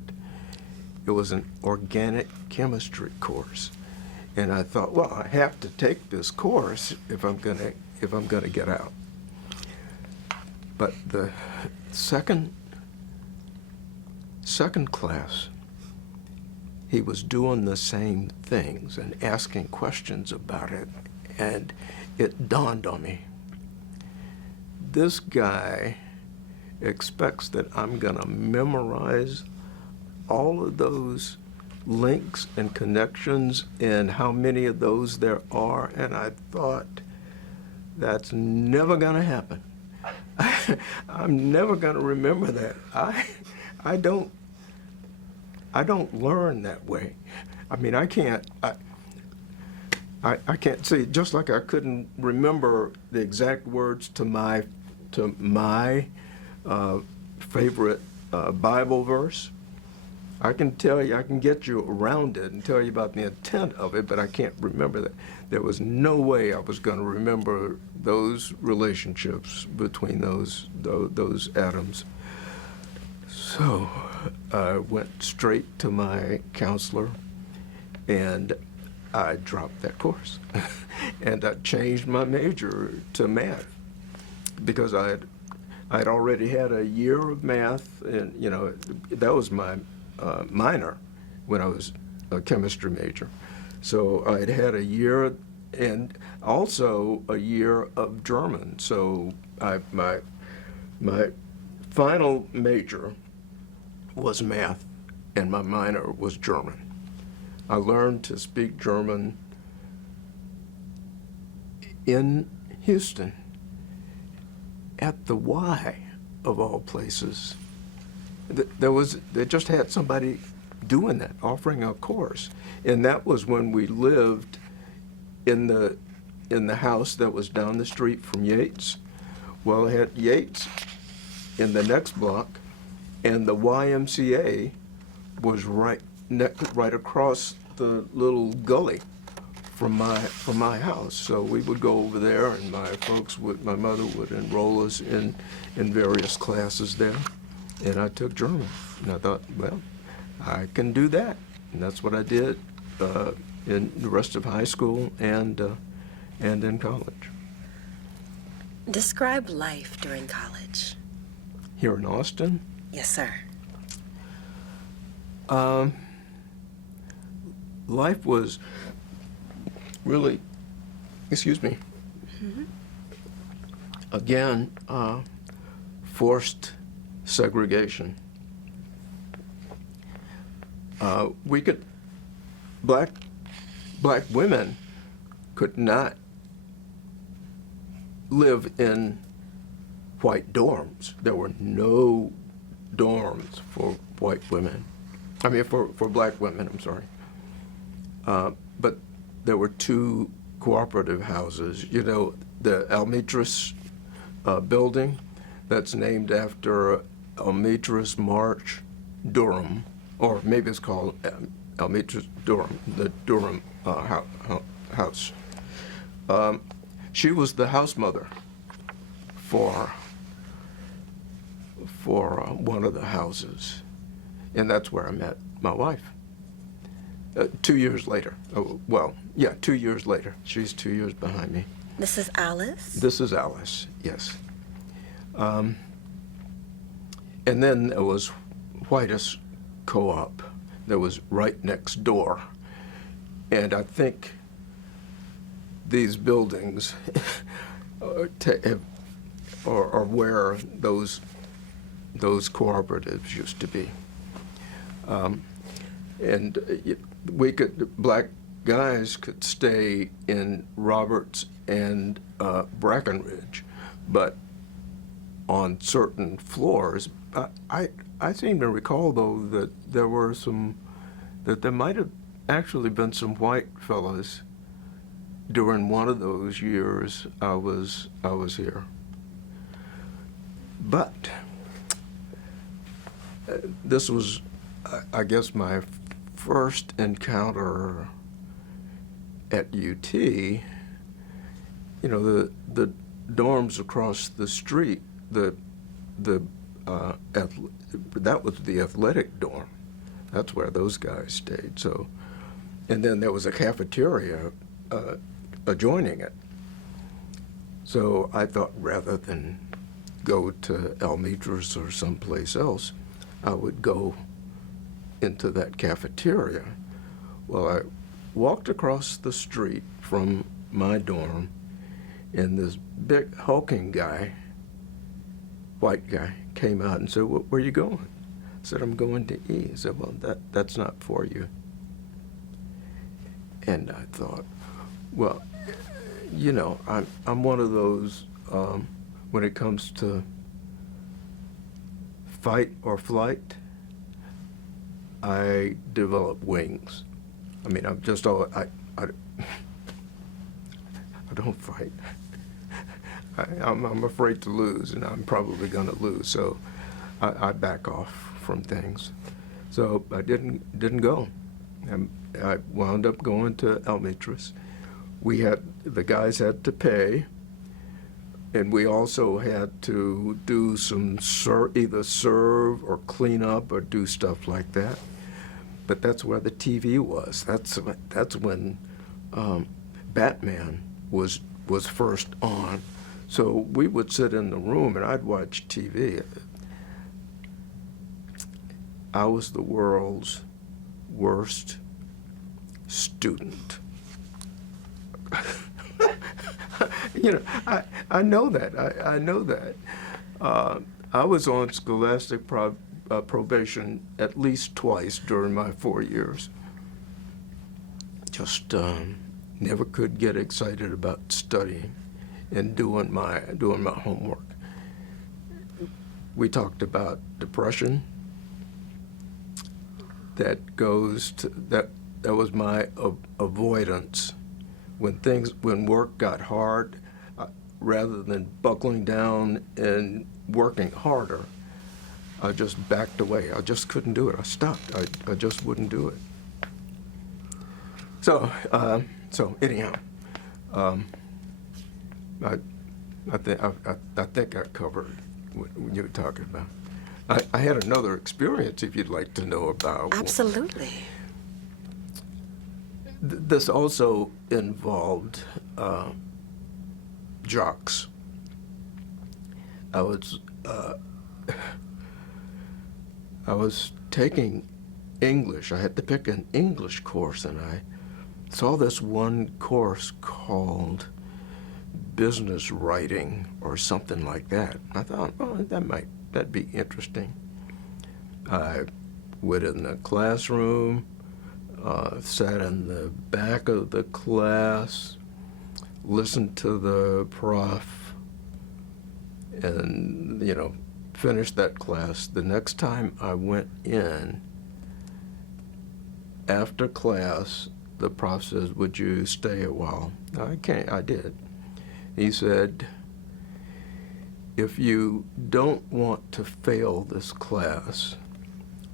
It was an organic chemistry course. And I thought, well, I have to take this course if I'm gonna get out. But the second class, he was doing the same things and asking questions about it, and it dawned on me. This guy expects that I'm gonna memorize all of those links and connections and how many of those there are, and I thought, That's never gonna happen. I'm never gonna remember that. I don't learn that way. I mean, I can't say, just like I couldn't remember the exact words to my favorite Bible verse. I can tell you, I can get you around it and tell you about the intent of it, but I can't remember that. There was no way I was going to remember those relationships between those atoms. So I went straight to my counselor, and I dropped that course. And I changed my major to math because I'd already had a year of math, and that was my minor when I was a chemistry major. So I'd had a year and also a year of German. So my final major was math and my minor was German. I learned to speak German in Houston at the Y of all places. They just had somebody doing that, offering a course, and that was when we lived in the house that was down the street from Yates. Well, it had Yates in the next block, and the YMCA was right across the little gully from my house. So we would go over there, and my mother would enroll us in various classes there. And I took German, and I thought, well, I can do that. And that's what I did in the rest of high school and in college. Describe life during college. Here in Austin? Yes, sir. Life was really, again, forced segregation. Black women could not live in white dorms. There were no dorms for white women. I mean, for black women, I'm sorry. But there were two cooperative houses. The Almetris building, that's named after Almetris March Durham, or maybe it's called Almetris Durham, the Durham house. She was the house mother for one of the houses, and that's where I met my wife. 2 years later. 2 years later. She's 2 years behind me. This is Alice? This is Alice, yes. And then there was Whitus Co-op that was right next door. And I think these buildings are where those cooperatives used to be. And black guys could stay in Roberts and Brackenridge, but on certain floors, I seem to recall though that there might have actually been some white fellas during one of those years I was here. But this was, I guess, my first encounter at UT. The dorms across the street, that was the athletic dorm. That's where those guys stayed. So, and then there was a cafeteria adjoining it. So I thought rather than go to Almetris or someplace else, I would go into that cafeteria. Well, I walked across the street from my dorm, and this big hulking guy, white guy, came out and said, "Where are you going?" I said, "I'm going to E." He said, "Well, that's not for you." And I thought, well, you know, I'm one of those, when it comes to fight or flight, I develop wings. I mean, I'm just all, I don't fight. I'm afraid to lose, and I'm probably going to lose, so I back off from things. So I didn't go. I wound up going to Elmitris. The guys had to pay, and we also had to do some either serve or clean up or do stuff like that. But that's where the TV was. That's when Batman was first on. So we would sit in the room and I'd watch TV. I was the world's worst student. You know, I know that. I know that. I was on scholastic probation at least twice during my 4 years. Just never could get excited about studying and doing my homework. We talked about depression. That was my avoidance. When work got hard, rather than buckling down and working harder, I just backed away. I just couldn't do it. I stopped. I just wouldn't do it. So anyhow, I think I covered what you were talking about. I had another experience if you'd like to know about. Absolutely. This also involved jocks. I was taking English. I had to pick an English course, and I saw this one course called business writing or something like that. I thought, oh, that'd be interesting. I went in the classroom, sat in the back of the class, listened to the prof, and, you know, finished that class. The next time I went in, after class, the prof says, "Would you stay a while?" I did. He said, "If you don't want to fail this class,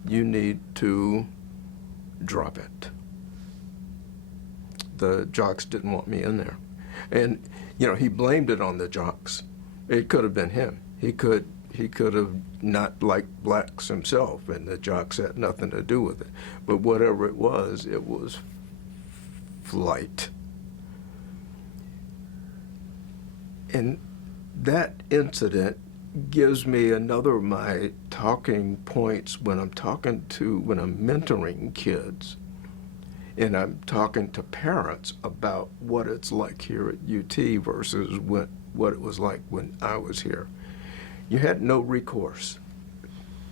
you need to drop it." The jocks didn't want me in there. And, you know, he blamed it on the jocks. It could have been him. He could have not liked blacks himself, and the jocks had nothing to do with it. But whatever it was flight. And that incident gives me another of my talking points when I'm mentoring kids, and I'm talking to parents about what it's like here at UT versus what it was like when I was here. You had no recourse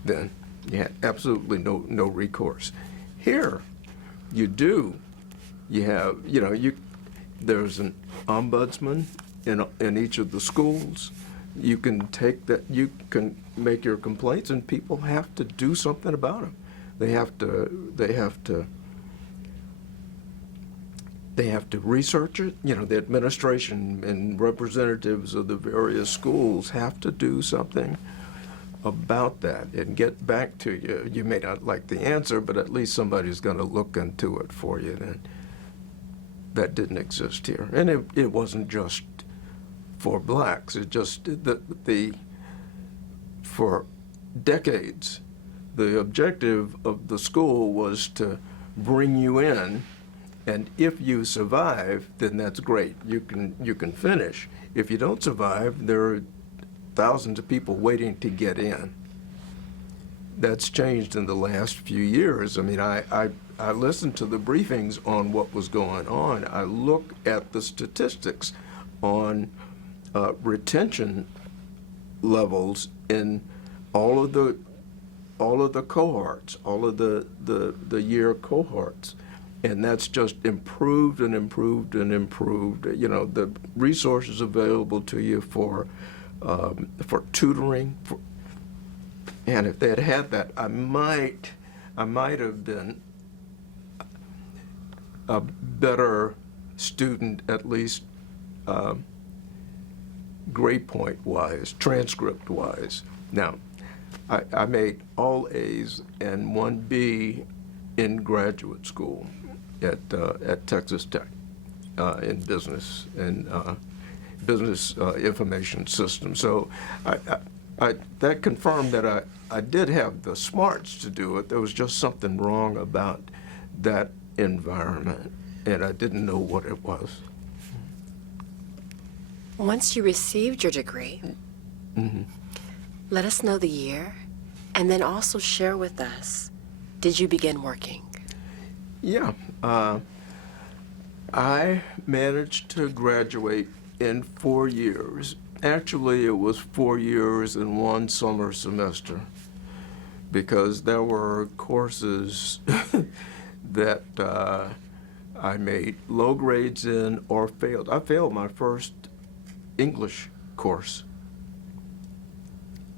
then. You had absolutely no recourse. Here, you do. You have, you know, there's an ombudsman in each of the schools. You can take that, you can make your complaints, and people have to do something about them. They have to research it. You know, the administration and representatives of the various schools have to do something about that and get back to you. You may not like the answer, but at least somebody's going to look into it for you. And that didn't exist here. And it wasn't just for blacks. It just, for decades, the objective of the school was to bring you in, and if you survive, then that's great. You can finish. If you don't survive, there are thousands of people waiting to get in. That's changed in the last few years. I mean, I listened to the briefings on what was going on. I look at the statistics on retention levels in all of the cohorts, all of the year cohorts, And that's just improved and improved and improved. You know, the resources available to you for tutoring, and if they had had that, I might have been a better student, at least grade point wise, transcript wise. Now, I made all A's and 1B in graduate school at Texas Tech in business and business information systems. So that confirmed that I did have the smarts to do it. There was just something wrong about that environment, and I didn't know what it was. Once you received your degree, let us know the year, and then also share with us, did you begin working? Yeah. I managed to graduate in 4 years. Actually, it was 4 years and 1 summer semester, because there were courses that I made low grades in or failed. I failed my first English course.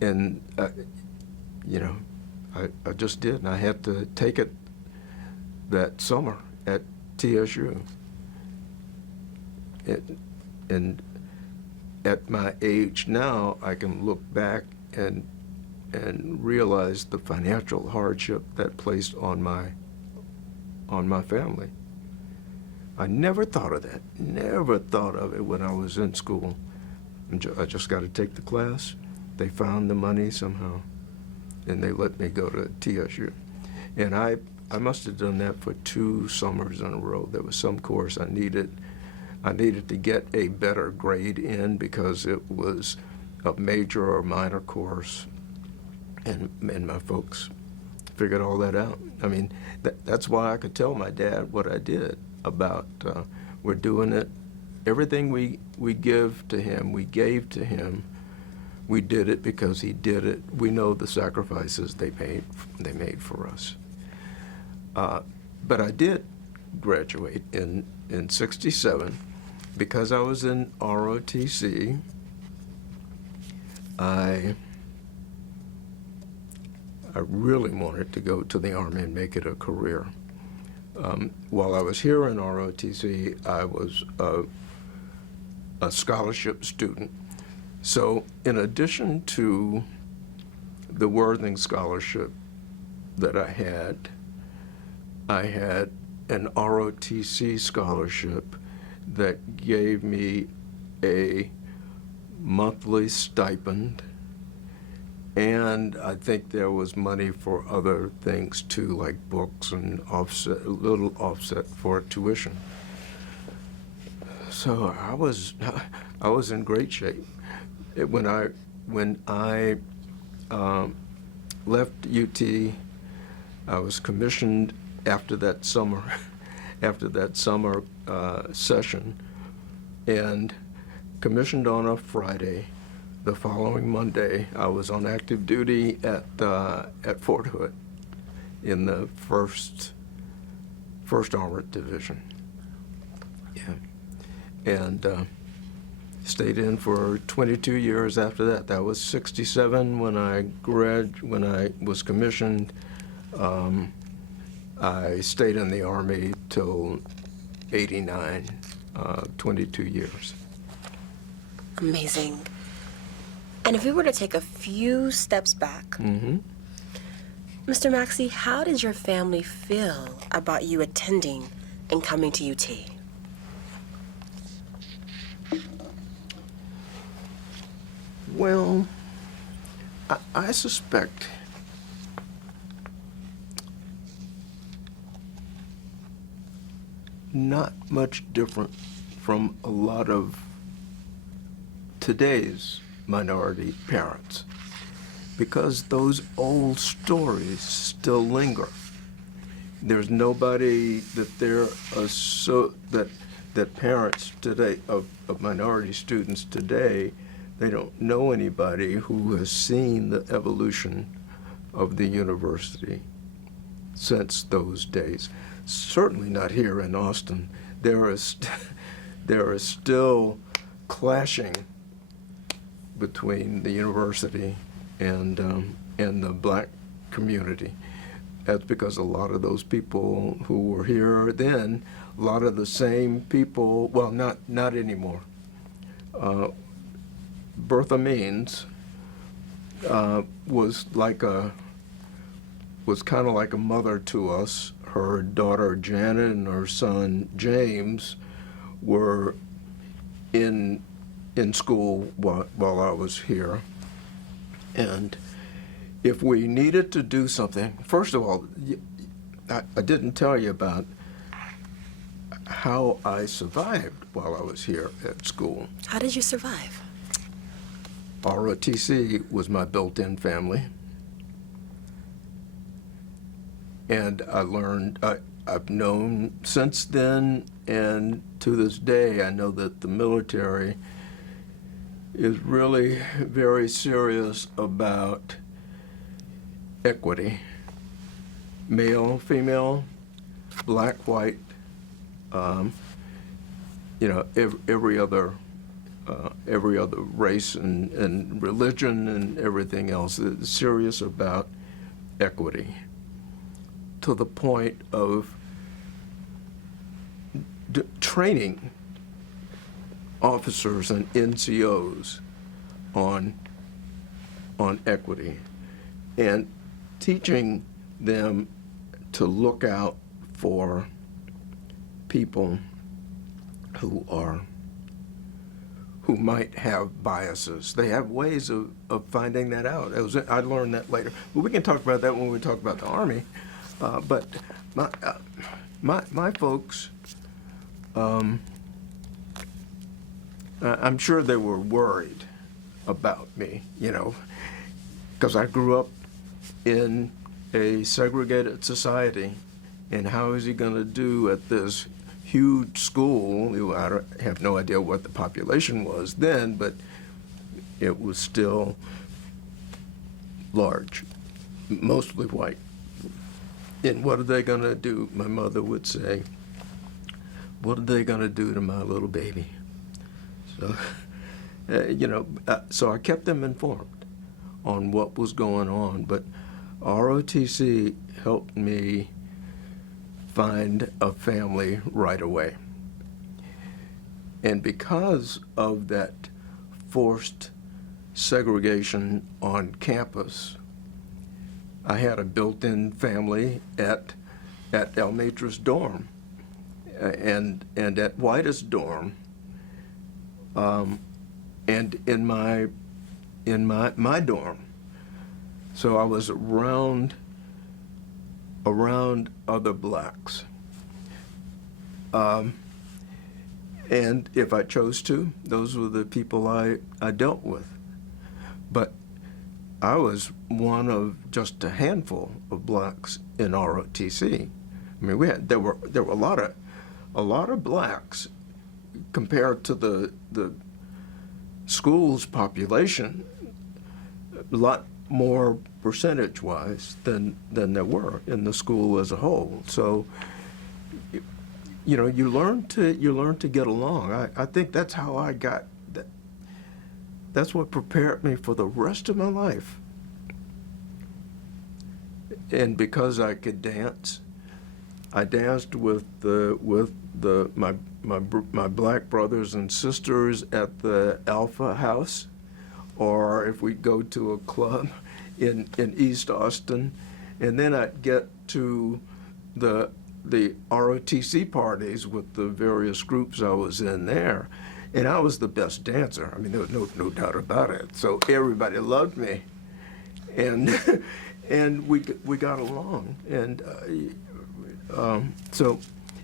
And, you know, I just did, and I had to take it that summer at TSU. And at my age now, I can look back and realize the financial hardship that placed on my family. I never thought of that. Never thought of it when I was in school. I just got to take the class. They found the money somehow, and they let me go to TSU. And I must have done that for 2 summers in a row. There was some course I needed to get a better grade in because it was a major or minor course, and my folks figured all that out. I mean, that's why I could tell my dad what I did about we're doing it. Everything we give to him, we gave to him. We did it because he did it. We know the sacrifices they made for us. But I did graduate in '67 because I was in ROTC. I really wanted to go to the Army and make it a career. While I was here in ROTC, I was a scholarship student. So in addition to the Worthing Scholarship that I had an ROTC scholarship that gave me a monthly stipend, and I think there was money for other things too, like books and a little offset for tuition. So I was in great shape. When I left UT, I was commissioned after that summer session, and commissioned on a Friday. The following Monday, I was on active duty at Fort Hood in the first Armored Division. Yeah, and stayed in for 22 years after that. That was '67 when I was commissioned. I stayed in the Army till '89, 22 years. Amazing. And if we were to take a few steps back, Mr. Maxie, how did your family feel about you attending and coming to UT? Well, I suspect not much different from a lot of today's minority parents, because those old stories still linger. There's nobody that parents today of minority students today, they don't know anybody who has seen the evolution of the university. since those days. Certainly not here in Austin. There is still clashing between the university and the black community. That's because a lot of those people who were here then, a lot of the same people, well, not anymore. Bertha Means was kind of like a mother to us. Her daughter Janet and her son James were in school while I was here. And if we needed to do something, first of all, I didn't tell you about how I survived while I was here at school. How did you survive? ROTC was my built-in family. And I learned, I've known since then, and to this day, I know that the military is really very serious about equity. Male, female, black, white, every other race and religion and everything else is serious about equity, to the point of training officers and NCOs on equity and teaching them to look out for people who might have biases. They have ways of finding that out. I learned that later. Well, we can talk about that when we talk about the Army. But my folks, I'm sure they were worried about me, because I grew up in a segregated society, and how is he going to do at this huge school? I have no idea what the population was then, but it was still large, mostly white. And what are they going to do? My mother would say, what are they going to do to my little baby? So, so I kept them informed on what was going on. But ROTC helped me find a family right away. And because of that forced segregation on campus, I had a built-in family at El Matriz dorm and at Whitus dorm, and in my dorm. So I was around other blacks. And if I chose to, those were the people I dealt with. But I was one of just a handful of blacks in ROTC. I mean, there were a lot of blacks compared to the school's population, a lot more percentage-wise than there were in the school as a whole. So, you learn to get along. I think that's how I got that. That's what prepared me for the rest of my life. And because I could dance, I danced with my black brothers and sisters at the Alpha House, or if we go to a club in East Austin, and then I'd get to the ROTC parties with the various groups I was in there, and I was the best dancer. I mean, there was no doubt about it. So everybody loved me, and and we got along, and so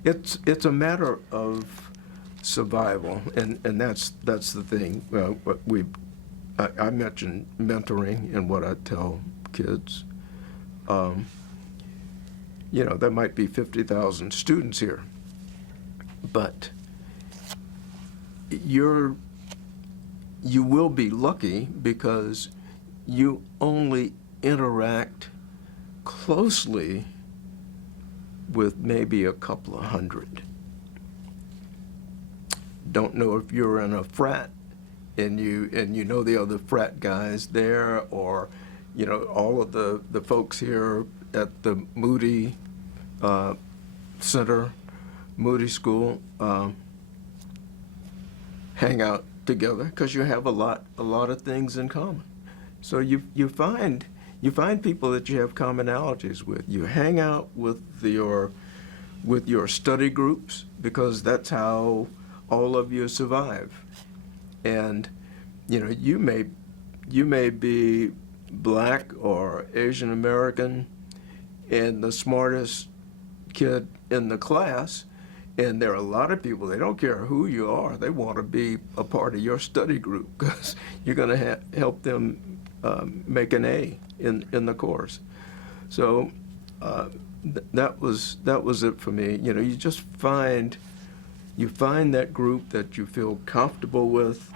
it's a matter of survival, and that's the thing. I mentioned mentoring and what I tell kids. There might be 50,000 students here, but you will be lucky because you only interact closely with maybe a couple of hundred. Don't know if you're in a frat and you know the other frat guys there, or all of the folks here at the Moody Center, Moody School, hang out together because you have a lot of things in common. So you find people that you have commonalities with. You hang out with your study groups because that's how all of you survive. And you may be black or Asian American and the smartest kid in the class, and there are a lot of people, they don't care who you are, they want to be a part of your study group because you're going to help them make an A in the course. So that was it for me. You just find that group that you feel comfortable with,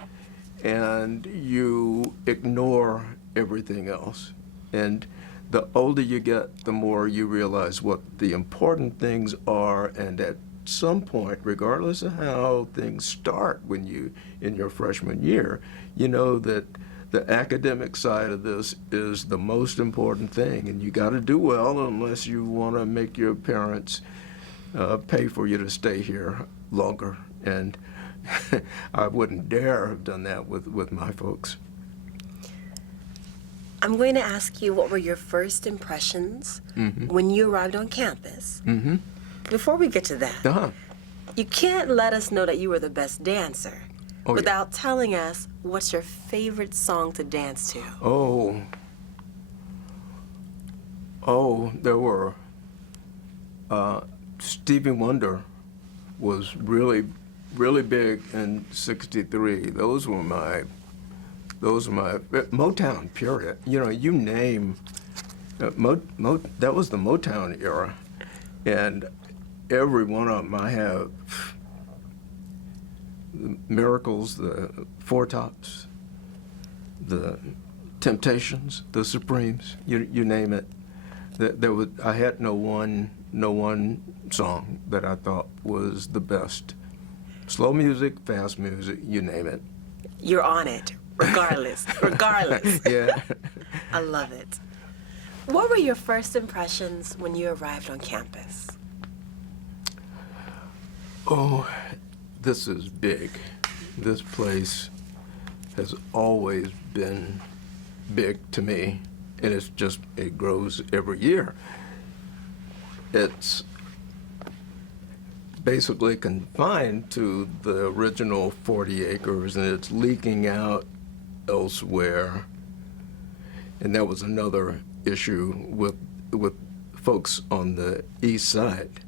and you ignore everything else. And the older you get, the more you realize what the important things are, and at some point, regardless of how things start in your freshman year, you know that the academic side of this is the most important thing, and you got to do well unless you want to make your parents pay for you to stay here longer. And I wouldn't dare have done that with my folks. I'm going to ask you, what were your first impressions when you arrived on campus? Mm-hmm. Before we get to that, you can't let us know that you were the best dancer without telling us what's your favorite song to dance to. There were. Stevie Wonder was really big in '63. Those were my Motown period. You name that was the Motown era, and every one of them I have. The Miracles, the Four Tops, the Temptations, the Supremes, you name it. I had no one song that I thought was the best. Slow music, fast music, you name it. You're on it, regardless. Yeah. I love it. What were your first impressions when you arrived on campus? Oh, this is big. This place has always been big to me, and it grows every year. It's basically confined to the original 40 acres, and it's leaking out elsewhere. And that was another issue with folks on the east side.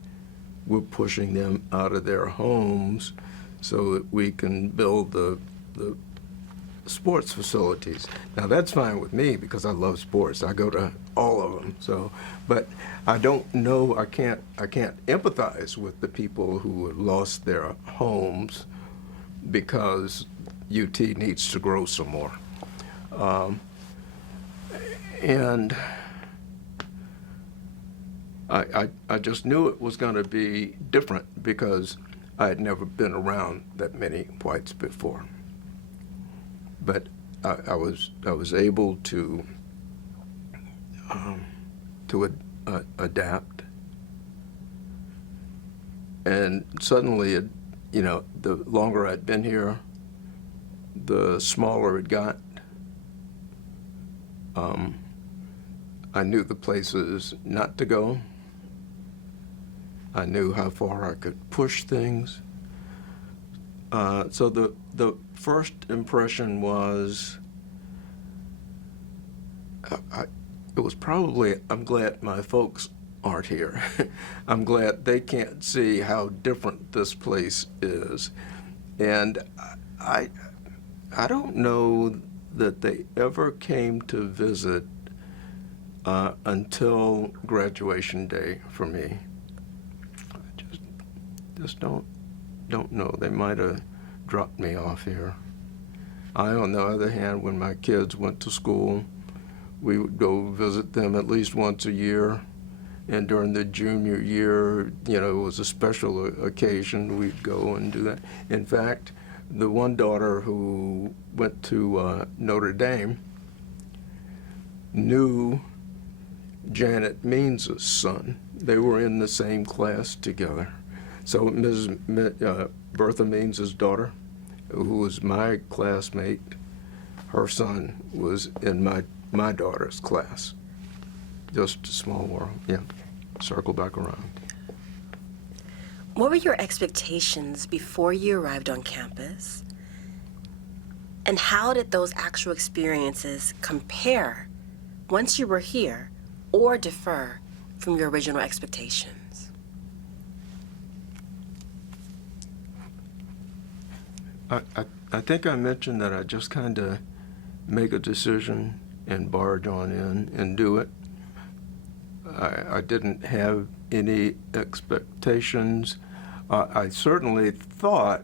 We're pushing them out of their homes so that we can build the sports facilities. Now that's fine with me because I love sports. I go to all of them. So, but I don't know. I can't empathize with the people who lost their homes because UT needs to grow some more. And I just knew it was going to be different because I had never been around that many whites before. But I was able to adapt, and suddenly, the longer I'd been here, the smaller it got. I knew the places not to go. I knew how far I could push things. So the first impression was, it was probably, I'm glad my folks aren't here. I'm glad they can't see how different this place is. And I don't know that they ever came to visit until graduation day for me. I just don't know. They might have dropped me off here. On the other hand, when my kids went to school, we would go visit them at least once a year, And during the junior year, it was a special occasion. We'd go and do that. In fact, the one daughter who went to Notre Dame knew Janet Means' son. They were in the same class together. So Bertha Means' daughter, who was my classmate, her son was in my daughter's class. Just a small world, yeah. Circle back around. What were your expectations before you arrived on campus? And how did those actual experiences compare once you were here or differ from your original expectations? I think I mentioned that I just kind of make a decision and barge on in and do it. I didn't have any expectations. I certainly thought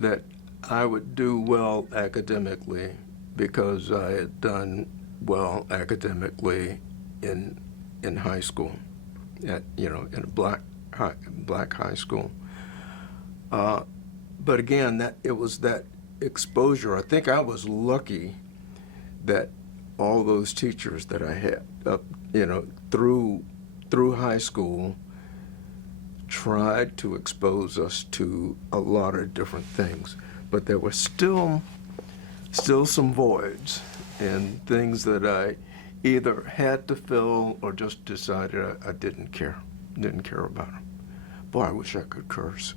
that I would do well academically because I had done well academically in high school, in a black high school. But again, it was that exposure. I think I was lucky that all those teachers that I had through high school tried to expose us to a lot of different things, but there were still some voids and things that I either had to fill or just decided I didn't care about them. Boy, I wish I could curse.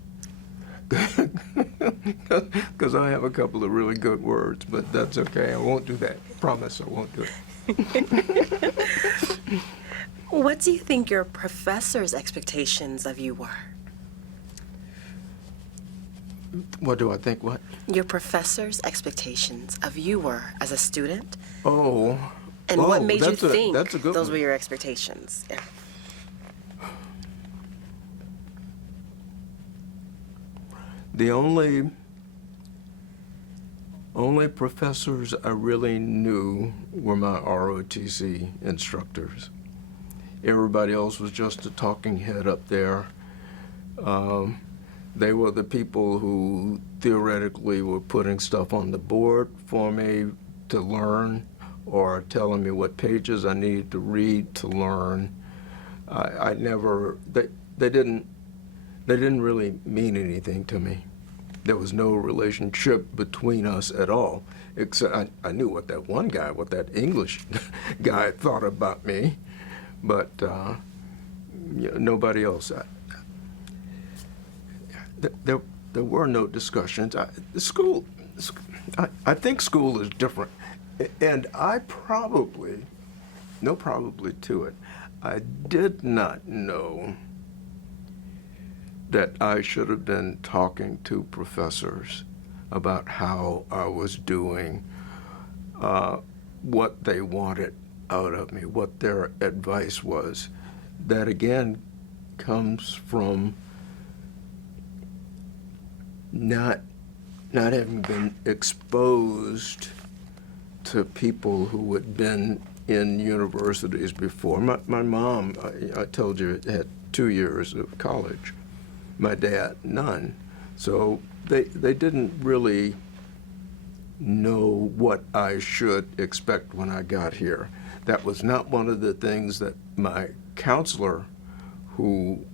Because I have a couple of really good words, but that's okay. I won't do that. Promise I won't do it. What do you think your professors' expectations of you were? What do I think what? Your professors' expectations of you were as a student? Oh. And what made you think that's a good those one. were your expectations? Yeah. The only professors I really knew were my ROTC instructors. Everybody else was just a talking head up there. They were the people who theoretically were putting stuff on the board for me to learn or telling me what pages I needed to read to learn. They didn't really mean anything to me. There was no relationship between us at all, except I knew what that English guy thought about me, but nobody else. There were no discussions. I think school is different, and I probably to it, I did not know that I should have been talking to professors about how I was doing, what they wanted out of me, what their advice was. That again comes from not having been exposed to people who had been in universities before. My mom, I told you, had 2 years of college. My dad, none. So they didn't really know what I should expect when I got here. That was not one of the things that my counselor, who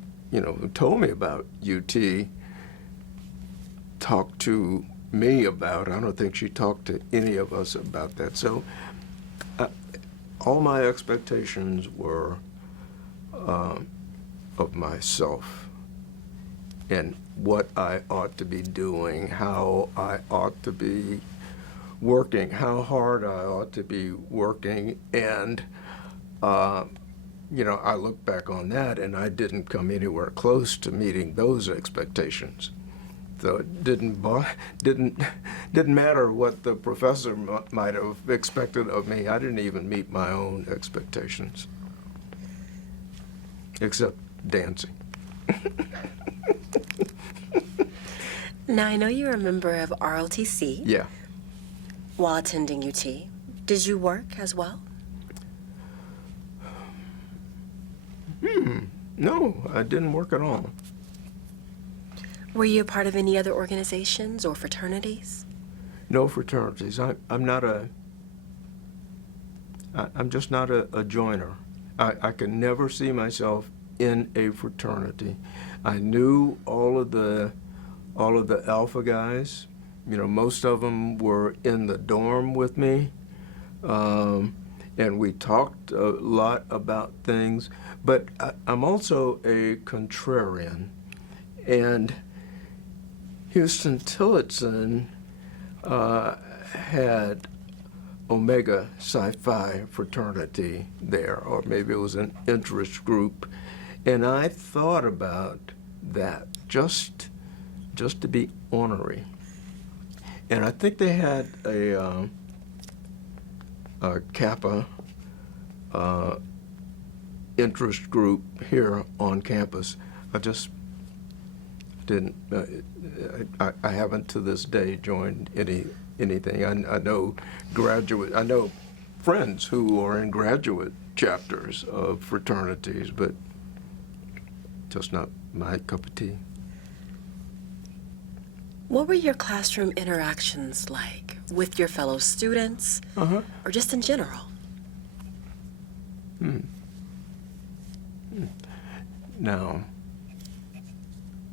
told me about UT, talked to me about. I don't think she talked to any of us about that. So all my expectations were of myself and what I ought to be doing, how I ought to be working, how hard I ought to be working, and I look back on that and I didn't come anywhere close to meeting those expectations. So it didn't matter what the professor might have expected of me. I didn't even meet my own expectations, except dancing. Now, I know you're a member of ROTC. Yeah. While attending UT. Did you work as well? No, I didn't work at all. Were you a part of any other organizations or fraternities? No fraternities. I'm just not a joiner. I could never see myself in a fraternity. I knew all of the alpha guys. You know, most of them were in the dorm with me, and we talked a lot about things. But I'm also a contrarian, and Houston Tillotson had Omega Psi Phi fraternity there, or maybe it was an interest group, and I thought about that just to be ornery. And I think they had a Kappa interest group here on campus. I just didn't. I haven't to this day joined anything. I know graduate. I know friends who are in graduate chapters of fraternities, but just not my cup of tea. What were your classroom interactions like with your fellow students, or just in general? Now,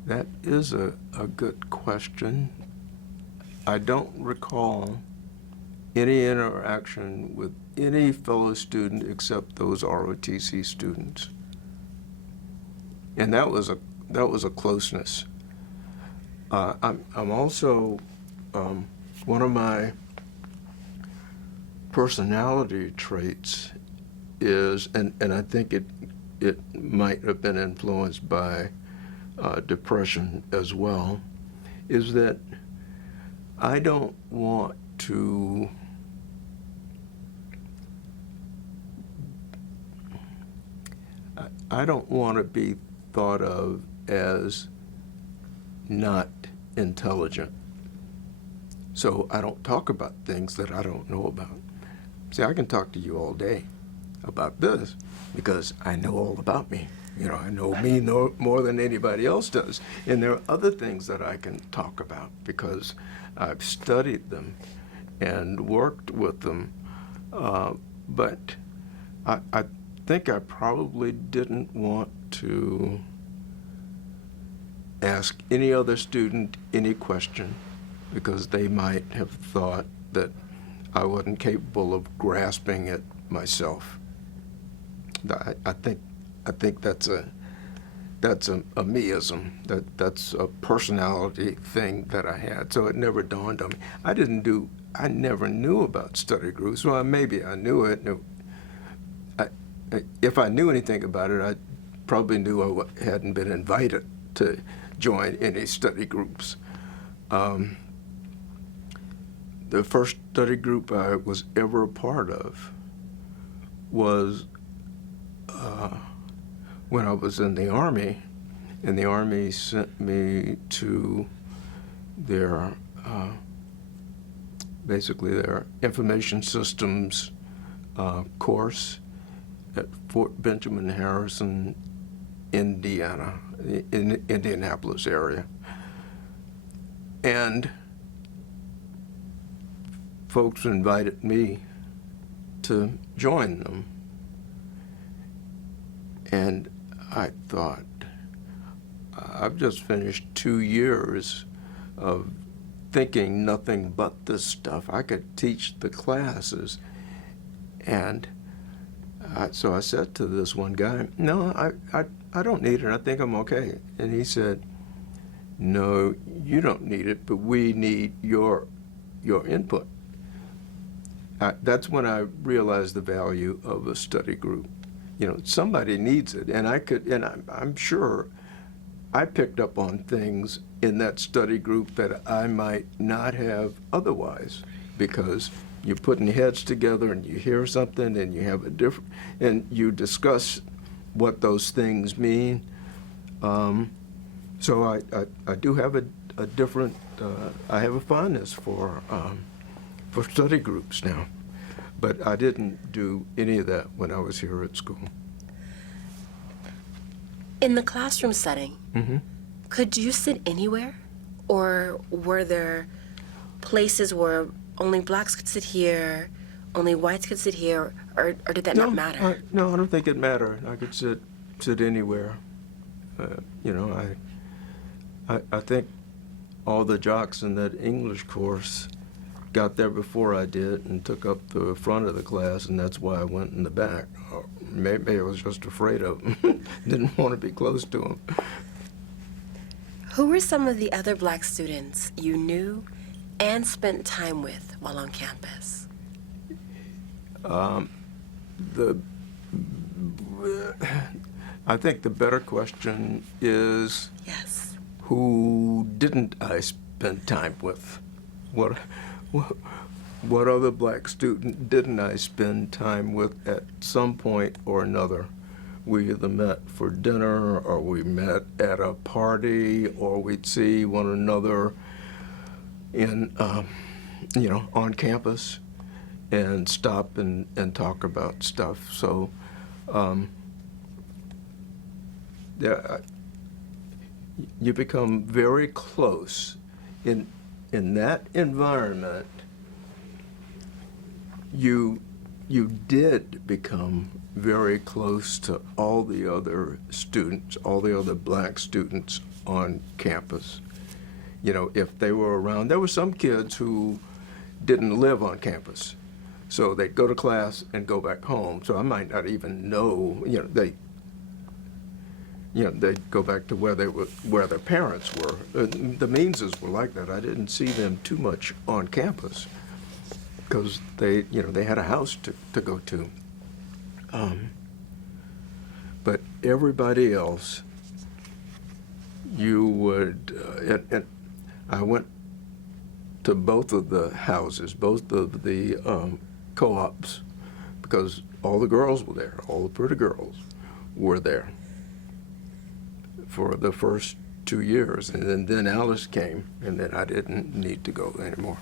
that is a good question. I don't recall any interaction with any fellow student except those ROTC students, and that was a closeness. I'm also one of my personality traits is, and I think it might have been influenced by depression as well, is that I don't want to be thought of as not intelligent. So I don't talk about things that I don't know about. See, I can talk to you all day about this because I know all about me. You know, I know me more than anybody else does. And there are other things that I can talk about because I've studied them and worked with them. But I think I probably didn't want to ask any other student any question because they might have thought that I wasn't capable of grasping it myself. I think that's a meism. That's a personality thing that I had. So it never dawned on me. I never knew about study groups. Well, maybe I knew it. If I knew anything about it, I probably knew I hadn't been invited to join any study groups. The first study group I was ever a part of was when I was in the Army, and the Army sent me to their basically their information systems course at Fort Benjamin Harrison, Indiana, in the Indianapolis area. And folks invited me to join them. And I thought, I've just finished 2 years of thinking nothing but this stuff. I could teach the classes. And so I said to this one guy, no, I don't need it. I think I'm okay. And he said, no, you don't need it, but we need your input. That's when I realized the value of a study group. You know, somebody needs it, and I'm sure I picked up on things in that study group that I might not have otherwise, because you're putting heads together and you hear something and you have and you discuss what those things mean. So I do have a different, I have a fondness for study groups now. But I didn't do any of that when I was here at school. In the classroom setting, could you sit anywhere? Or were there places where only blacks could sit here, only whites could sit here, or did that not matter? No, I don't think it mattered. I could sit anywhere. You know, I think all the jocks in that English course got there before I did and took up the front of the class, and that's why I went in the back. Or maybe I was just afraid of them. Didn't want to be close to them. Who were some of the other black students you knew and spent time with while on campus? I think the better question is, Yes. who didn't I spend time with? What other black student didn't I spend time with at some point or another? We either met for dinner, or we met at a party, or we'd see one another in, on campus and stop and talk about stuff. So, you become very close in that environment. You did become very close to all the other students, all the other black students on campus. You know, if they were around, there were some kids who didn't live on campus, so they'd go to class and go back home. So I might not even know, they'd go back to where their parents were. The Meanses were like that. I didn't see them too much on campus because they had a house to go to. But everybody else, you would, and I went to both of the houses, both of the co-ops, because all the girls were there, all the pretty girls were there for the first 2 years. And then Alice came, and then I didn't need to go anymore.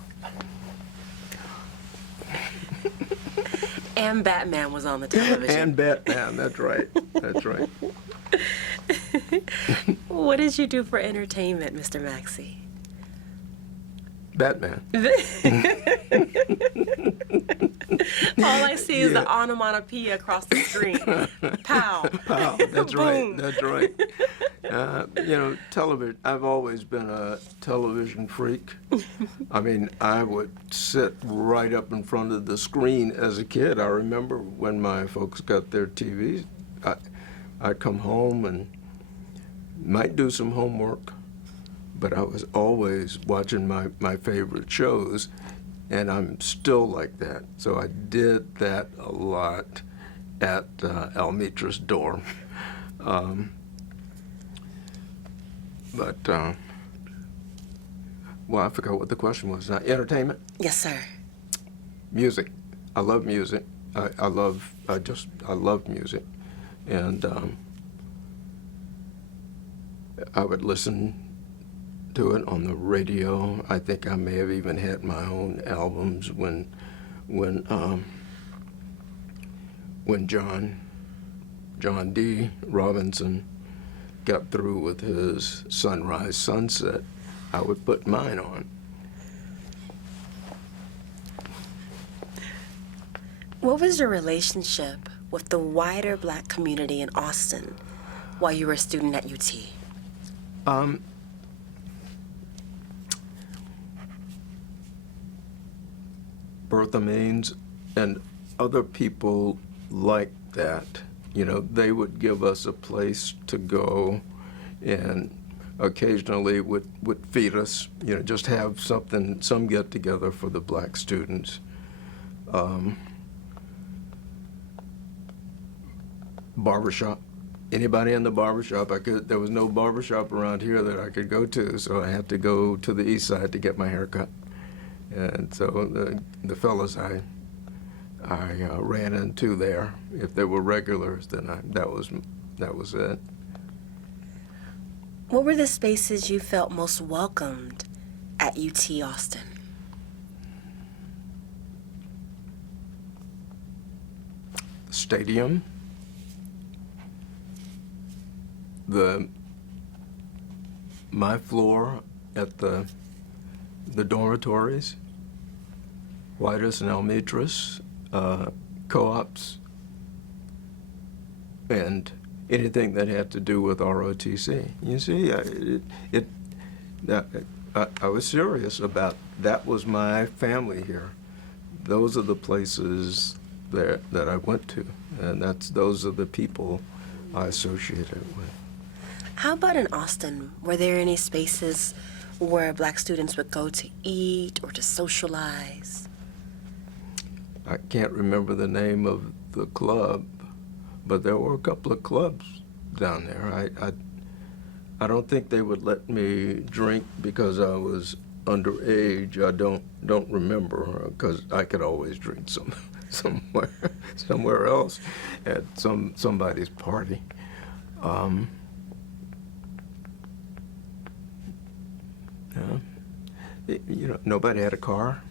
And Batman was on the television. And Batman, that's right. That's right. What did you do for entertainment, Mr. Maxie? Batman. All I see is the onomatopoeia across the screen. Pow. Pow, that's right, Boom. that's right. Television, I've always been a television freak. I mean, I would sit right up in front of the screen as a kid. I remember when my folks got their TVs, I'd come home and might do some homework, but I was always watching my favorite shows, and I'm still like that. So I did that a lot at Almitra's dorm. I forgot what the question was. Entertainment? Yes, sir. Music. I love music. I love music. And I would listen to it on the radio. I think I may have even had my own albums when John D. Robinson got through with his Sunrise Sunset. I would put mine on. What was your relationship with the wider black community in Austin while you were a student at UT? Bertha Maines and other people like that, they would give us a place to go and occasionally would feed us, just have some get together for the black students. Barbershop. Anybody in the barbershop, there was no barbershop around here that I could go to, so I had to go to the east side to get my hair cut. And so the fellas I ran into there, if they were regulars, then that was it. What were the spaces you felt most welcomed at UT Austin? The stadium, my floor at the dormitories, Whitus and Almetris, co-ops, and anything that had to do with ROTC. You see, I was serious about that. Was my family here. Those are the places that I went to, and those are the people I associated with. How about in Austin? Were there any spaces where Black students would go to eat or to socialize? I can't remember the name of the club, but there were a couple of clubs down there. I don't think they would let me drink because I was underage. I don't remember, because I could always drink somewhere else at somebody's party. Nobody had a car,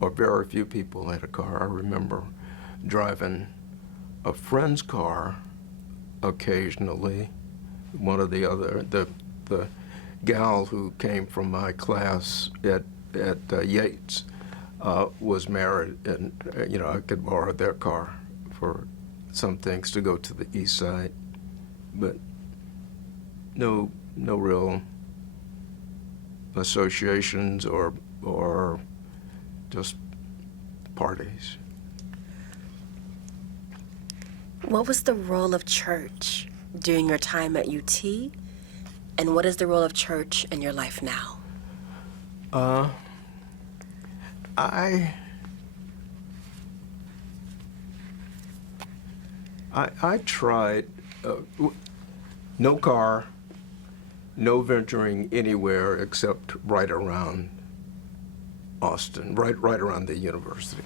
or very few people had a car. I remember driving a friend's car occasionally. One or the other, the gal who came from my class at Yates was married, and I could borrow their car for some things to go to the east side, but no real associations or just parties. What was the role of church during your time at UT, and what is the role of church in your life now? I tried, no car, no venturing anywhere except right around Austin, right around the university.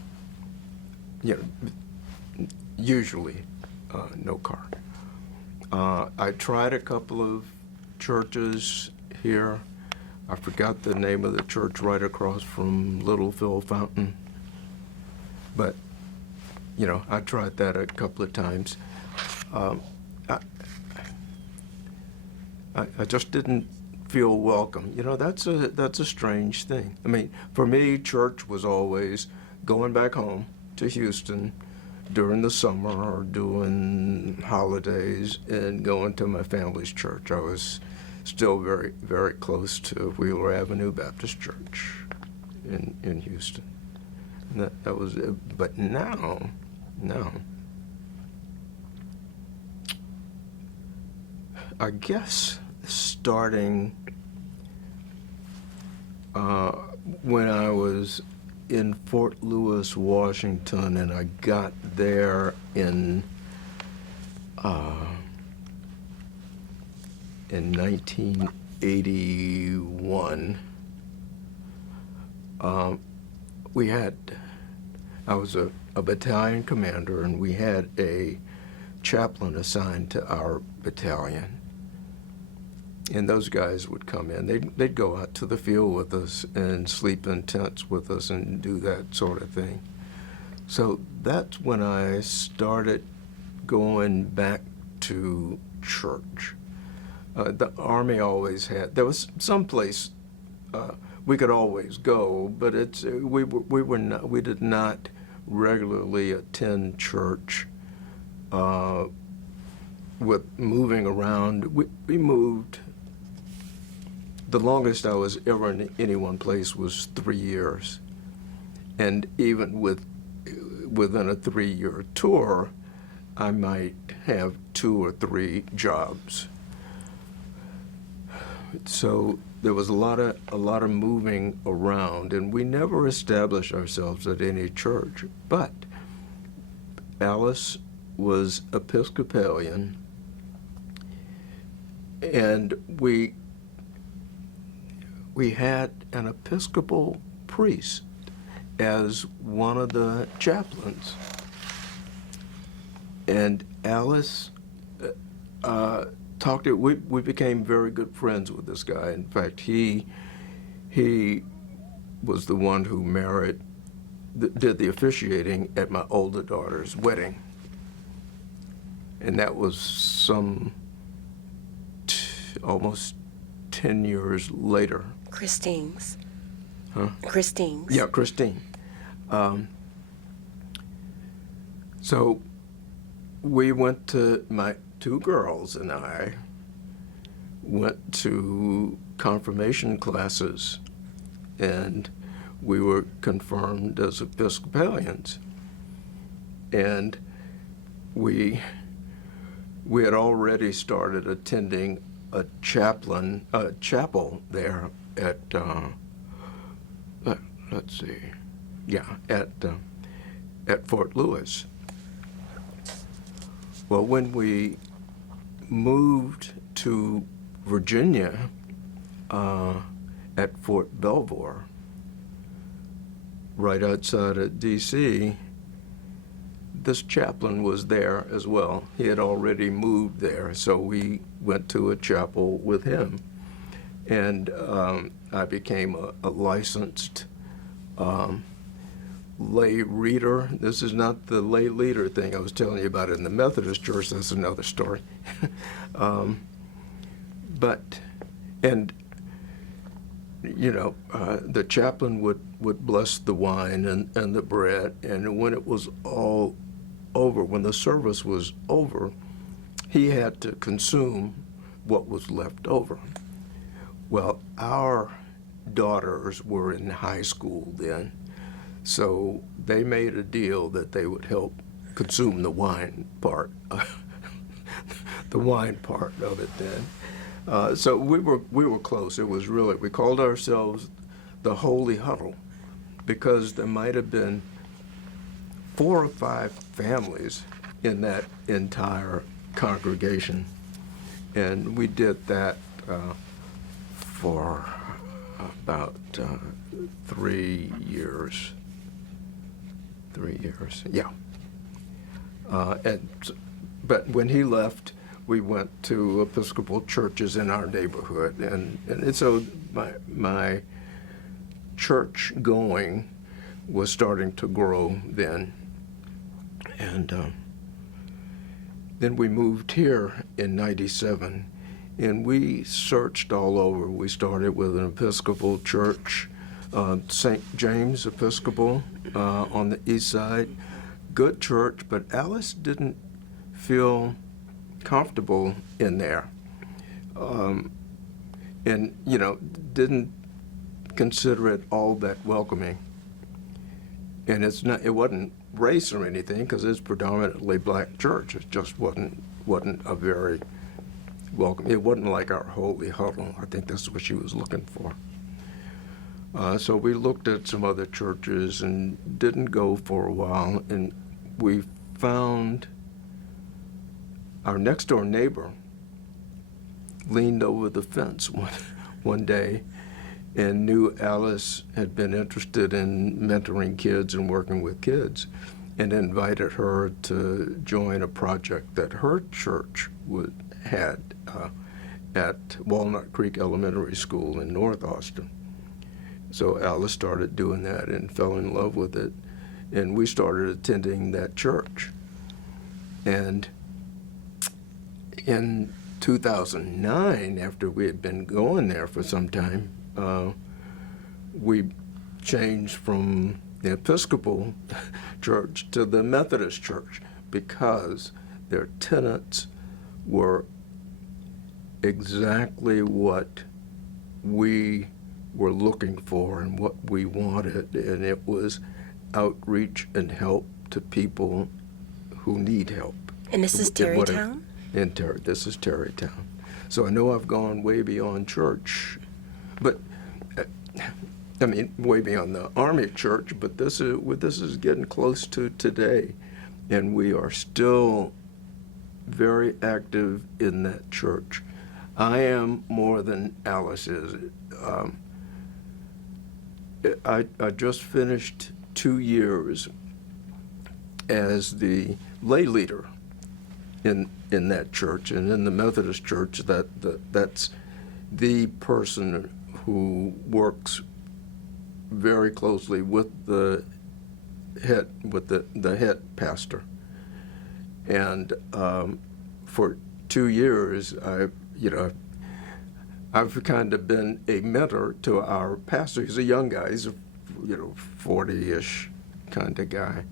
Usually no car. I tried a couple of churches here. I forgot the name of the church right across from Little Phil Fountain. But, I tried that a couple of times. I just didn't feel welcome. That's a strange thing. I mean, for me, church was always going back home to Houston during the summer or during holidays and going to my family's church. I was still very, very close to Wheeler Avenue Baptist Church in Houston. And that was it. But now, I guess starting when I was in Fort Lewis, Washington, and I got there in 1981. I was a battalion commander, and we had a chaplain assigned to our battalion. And those guys would come in. They'd go out to the field with us and sleep in tents with us and do that sort of thing. So that's when I started going back to church. The Army always had, there was some place we could always go, but we did not regularly attend church. With moving around, we moved. The longest I was ever in any one place was 3 years. And even within a 3-year tour, I might have 2 or 3 jobs. So there was a lot of moving around, and we never established ourselves at any church. But Alice was Episcopalian, and we had an Episcopal priest as one of the chaplains. And Alice we became very good friends with this guy. In fact, he was the one who did the officiating at my older daughter's wedding. And that was almost 10 years later. Christine's. Huh? Christine's. Yeah, Christine. So we went to, my two girls and I went to confirmation classes, and we were confirmed as Episcopalians. And we had already started attending a chapel there at at Fort Lewis. Well, when we moved to Virginia at Fort Belvoir, right outside of D.C., this chaplain was there as well. He had already moved there, so we went to a chapel with him. And I became a licensed lay reader. This is not the lay leader thing I was telling you about in the Methodist Church. That's another story. The chaplain would bless the wine and the bread, and when it was all over, when the service was over, he had to consume what was left over. Well, our daughters were in high school then, so they made a deal that they would help consume the wine part, the wine part of it then. So we were close. It was really, we called ourselves the Holy Huddle, because there might have been 4 or 5 families in that entire congregation, and we did that for about 3 years. 3 years, yeah. But when he left, we went to Episcopal churches in our neighborhood, and so my church going was starting to grow then. And then we moved here in '97, and we searched all over. We started with an Episcopal church, St. James Episcopal on the east side. Good church, but Alice didn't feel comfortable in there, and didn't consider it all that welcoming. And it wasn't race or anything, because it's predominantly black church. It just wasn't a very welcome. It wasn't like our Holy Huddle. I think that's what she was looking for. So we looked at some other churches and didn't go for a while, and we found our next door neighbor leaned over the fence one day and knew Alice had been interested in mentoring kids and working with kids, and invited her to join a project that her church had at Walnut Creek Elementary School in North Austin. So Alice started doing that and fell in love with it, and we started attending that church. And in 2009, after we had been going there for some time, we changed from the Episcopal church to the Methodist church, because their tenets were exactly what we were looking for and what we wanted, and it was outreach and help to people who need help. And this is Terrytown? This is Terrytown. So I know I've gone way beyond church, but way beyond the Army church, but this is getting close to today, and we are still very active in that church. I am more than Alice is. I just finished 2 years as the lay leader in that church, and in the Methodist church, that's the person who works very closely with the head pastor. And for 2 years, I've kind of been a mentor to our pastor. He's a young guy. He's a 40-ish kind of guy.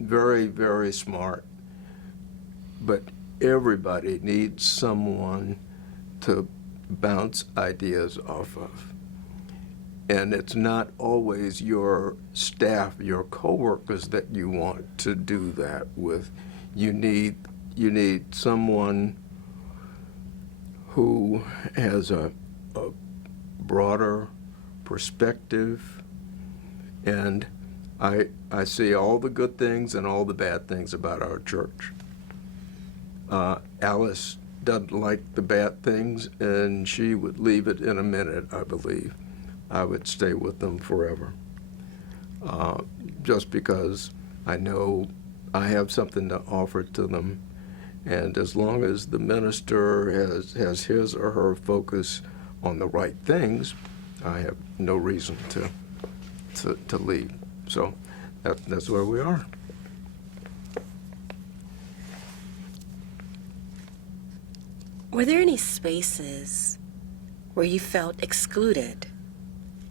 Very, very smart. But everybody needs someone to bounce ideas off of. And it's not always your staff, your coworkers that you want to do that with. You need someone who has a broader perspective. And I see all the good things and all the bad things about our church. Alice doesn't like the bad things, and she would leave it in a minute, I believe. I would stay with them forever, just because I know I have something to offer to them. And as long as the minister has his or her focus on the right things, I have no reason to leave. So that's where we are. Were there any spaces where you felt excluded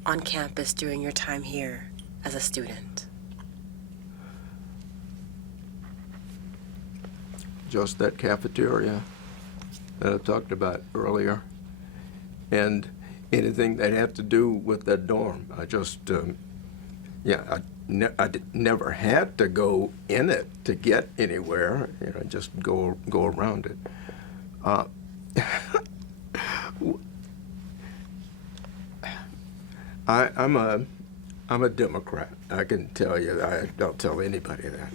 on campus during your time here as a student? Just that cafeteria that I talked about earlier, and anything that had to do with that dorm. I just, never had to go in it to get anywhere. Just go around it. I'm a Democrat. I can tell you. I don't tell anybody that.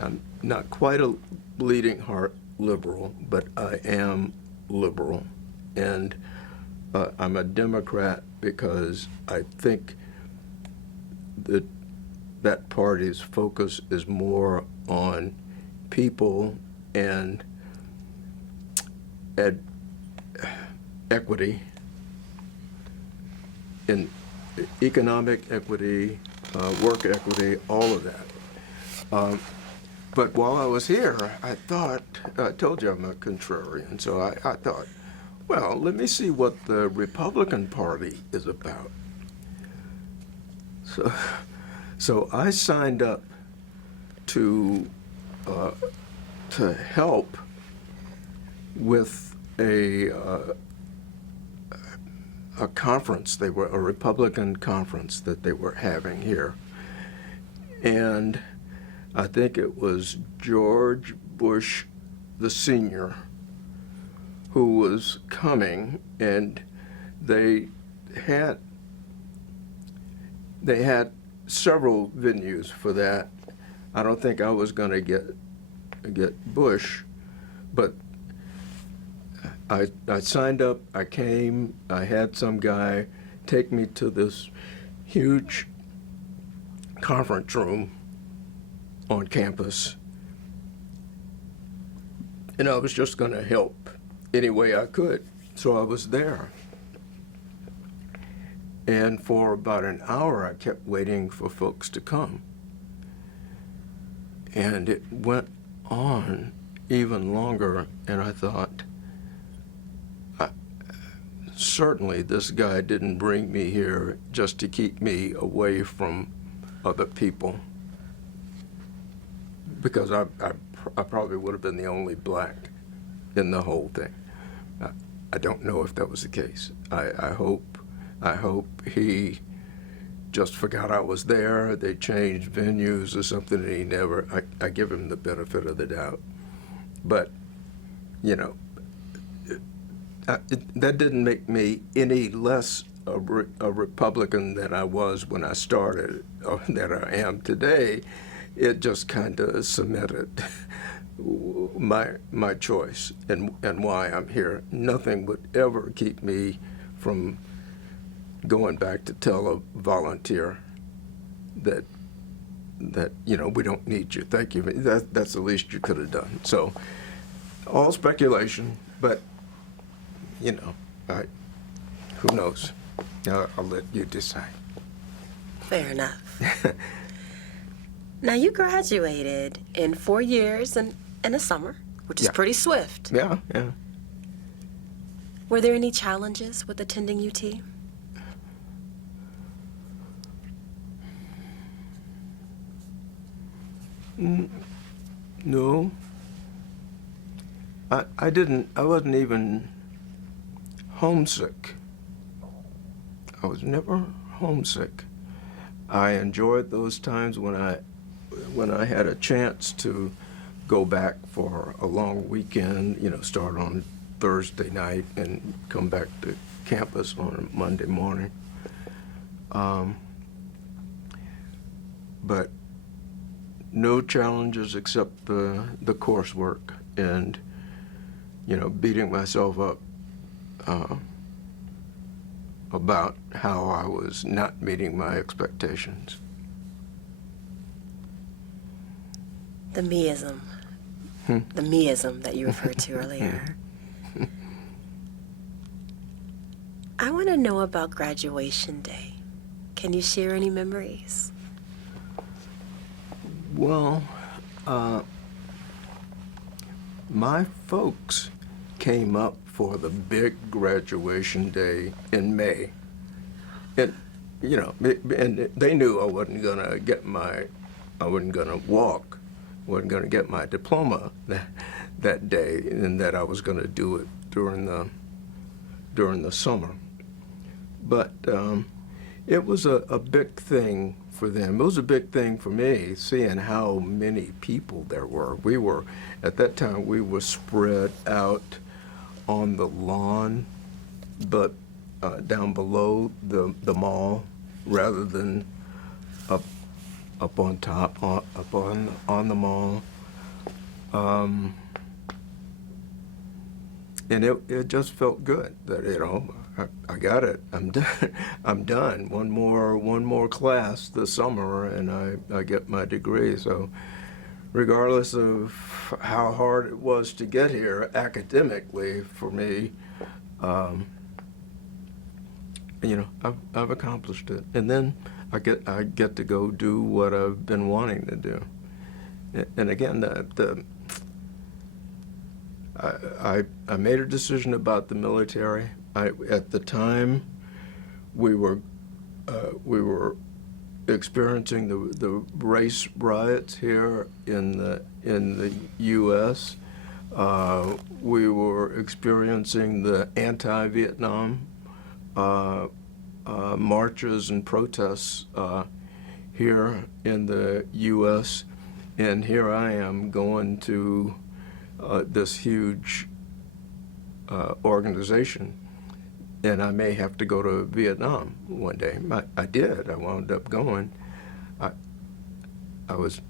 I'm not quite a bleeding heart liberal, but I am liberal, and I'm a Democrat because I think that party's focus is more on people and equity, in economic equity, work equity, all of that. But while I was here, I told you I'm a contrarian, so I thought, well, let me see what the Republican Party is about. So I signed up to help with a conference. They were a Republican conference that they were having here, and I think it was George Bush the Senior who was coming, and they had several venues for that. I don't think I was going to get Bush, but I signed up, I came, I had some guy take me to this huge conference room on campus, and I was just going to help any way I could. So I was there. And for about an hour, I kept waiting for folks to come. And it went on even longer, and I thought, certainly this guy didn't bring me here just to keep me away from other people, because I probably would have been the only black in the whole thing. I don't know if that was the case. I hope he just forgot I was there. They changed venues or something, and he never. I give him the benefit of the doubt, but that didn't make me any less a Republican than I was when I started, or that I am today. It just kind of cemented my choice and why I'm here. Nothing would ever keep me from going back to tell a volunteer that we don't need you. Thank you. That's the least you could have done. So, all speculation, but who knows? I'll let you decide. Fair enough. Now, you graduated in 4 years, and in the summer, which is Yeah. pretty swift. Yeah, yeah. Were there any challenges with attending UT? No. I wasn't even homesick. I was never homesick. I enjoyed those times when I had a chance to go back for a long weekend, start on Thursday night and come back to campus on a Monday morning. But no challenges except the coursework and, beating myself up about how I was not meeting my expectations. The meism. The meism that you referred to earlier. I want to know about graduation day. Can you share any memories? Well, my folks came up for the big graduation day in May. And, and they knew I wasn't going to walk, wasn't going to get my diploma that day, and that I was going to do it during the summer. But it was a big thing for them. It was a big thing for me, seeing how many people there were. At that time, we were spread out on the lawn, but down below the mall, rather than up on top, up on the mall. And it just felt good that, I got it. I'm done. I'm done. One more class this summer, and I get my degree. So, regardless of how hard it was to get here academically for me, I've accomplished it. And then I get to go do what I've been wanting to do. And again, I made a decision about the military. At the time, we were experiencing the race riots here in the U.S. We were experiencing the anti-Vietnam marches and protests here in the U.S. And here I am going to this huge organization. And I may have to go to Vietnam one day. I did. I wound up going. I was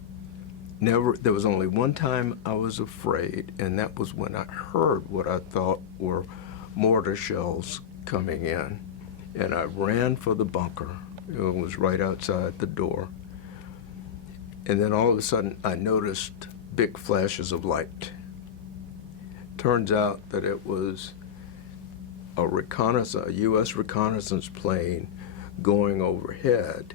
never. There was only one time I was afraid, and that was when I heard what I thought were mortar shells coming in, and I ran for the bunker. It was right outside the door. And then all of a sudden, I noticed big flashes of light. Turns out that it was a U.S. reconnaissance plane going overhead,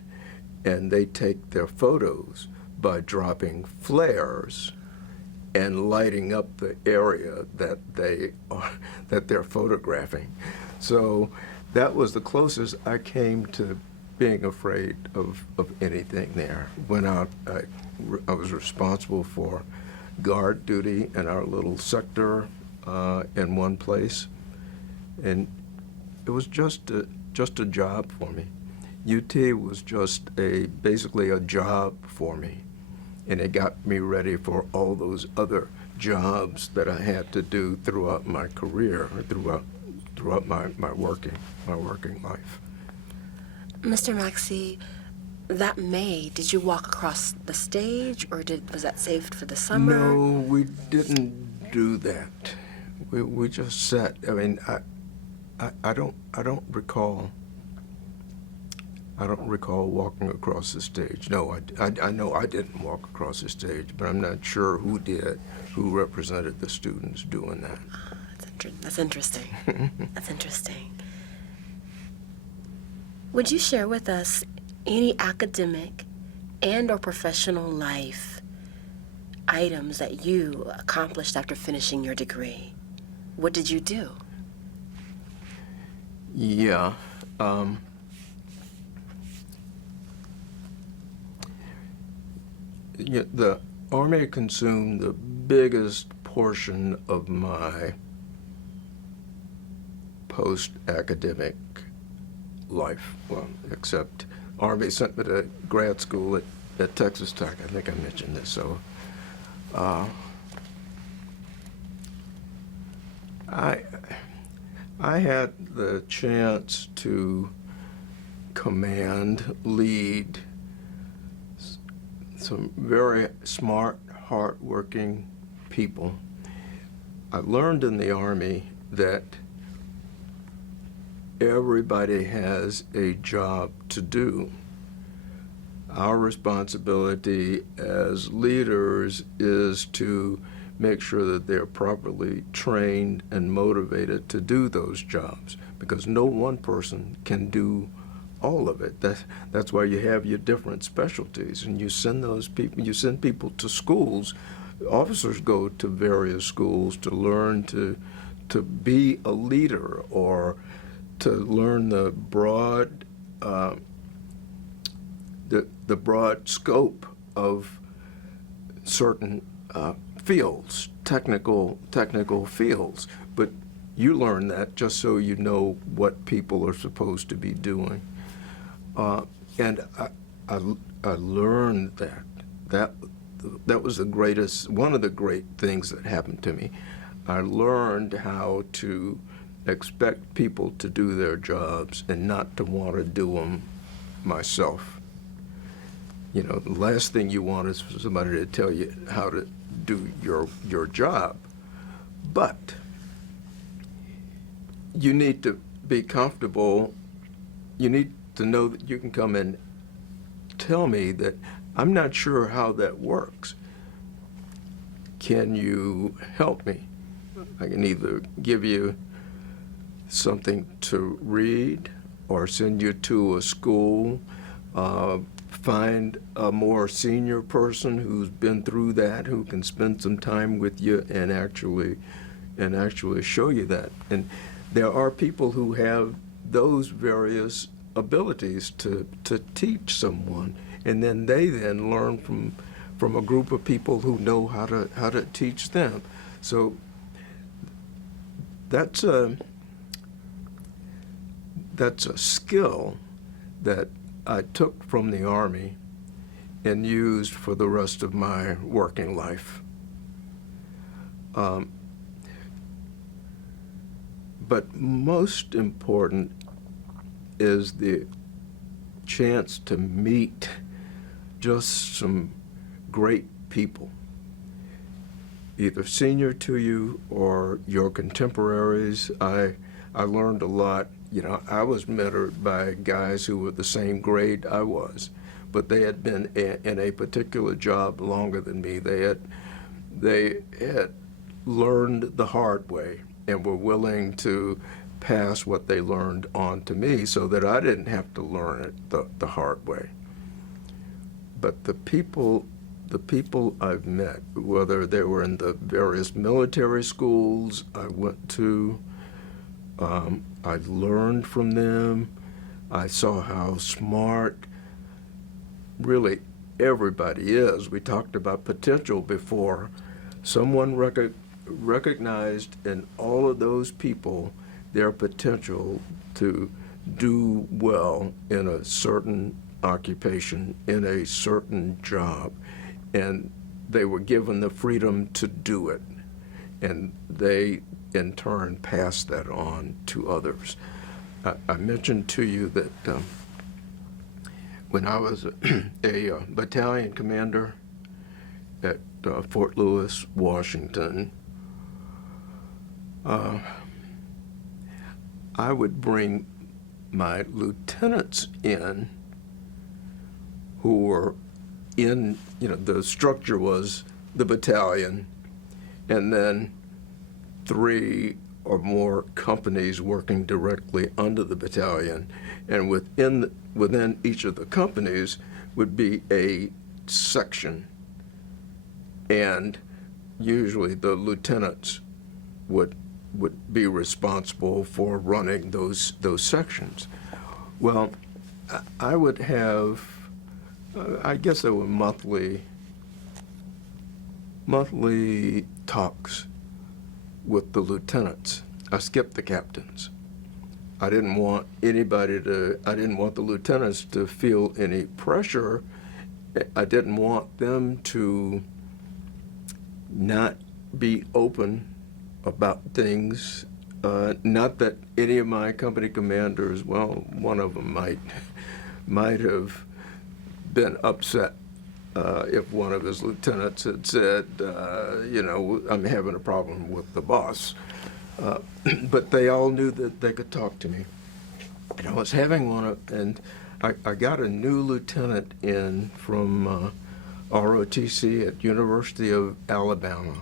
and they take their photos by dropping flares and lighting up the area that they're photographing. So that was the closest I came to being afraid of anything there. Went out, I was responsible for guard duty in our little sector in one place. And it was just a job for me. UT was just basically a job for me, and it got me ready for all those other jobs that I had to do throughout my career, throughout my working life. Mr. Maxie, that May, did you walk across the stage, or was that saved for the summer? No, we didn't do that. We just sat. I mean, I don't recall walking across the stage. No, I know I didn't walk across the stage, but I'm not sure who did, who represented the students doing that. That's interesting. That's interesting. Would you share with us any academic and or professional life items that you accomplished after finishing your degree. What did you do? Yeah. The Army consumed the biggest portion of my post-academic life. Well, except Army sent me to grad school at Texas Tech. I think I mentioned this. So I had the chance to command, lead some very smart, hardworking people. I learned in the Army that everybody has a job to do. Our responsibility as leaders is to make sure that they're properly trained and motivated to do those jobs, because no one person can do all of it. That's why you have your different specialties, and you send people to schools. Officers go to various schools to learn to be a leader, or to learn the broad the broad scope of certain fields, technical fields. But you learn that just so you know what people are supposed to be doing. And I learned that was one of the great things that happened to me. I learned how to expect people to do their jobs and not to want to do them myself. You know, the last thing you want is for somebody to tell you how to do your job. But you need to be comfortable. You need to know that you can come and tell me that I'm not sure how that works. Can you help me? I can either give you something to read or send you to a school, find a more senior person who's been through that, who can spend some time with you and actually show you that. And there are people who have those various abilities to teach someone, and then they learn from a group of people who know how to teach them. So that's a skill that I took from the Army and used for the rest of my working life. But most important is the chance to meet just some great people, either senior to you or your contemporaries. I learned a lot. You know, I was mentored by guys who were the same grade I was, but they had been in a particular job longer than me. They had learned the hard way and were willing to pass what they learned on to me so that I didn't have to learn it the hard way. But the people I've met, whether they were in the various military schools I went to, I learned from them. I saw how smart really everybody is. We talked about potential before. Someone recognized in all of those people their potential to do well in a certain occupation, in a certain job, and they were given the freedom to do it, and they in turn passed that on to others. I mentioned to you that when I was a battalion commander at Fort Lewis, Washington, I would bring my lieutenants in who were in, the structure was the battalion, and then 3 or more companies working directly under the battalion, and within each of the companies would be a section and usually the lieutenants would be responsible for running those sections. Well, I would have, I guess there were monthly talks with the lieutenants. I skipped the captains. I didn't want I didn't want the lieutenants to feel any pressure. I didn't want them to not be open about things. Not that any of my company commanders, well, one of them might have been upset if one of his lieutenants had said, I'm having a problem with the boss. But they all knew that they could talk to me. And I was having and I got a new lieutenant in from ROTC at University of Alabama.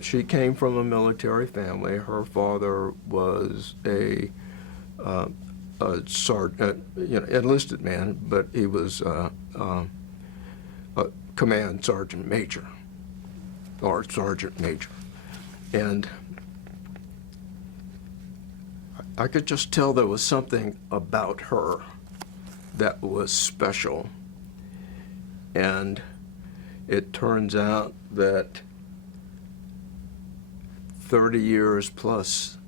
She came from a military family. Her father was a enlisted man, but he was a command sergeant major or sergeant major. And I could just tell there was something about her that was special. And it turns out that 30 years plus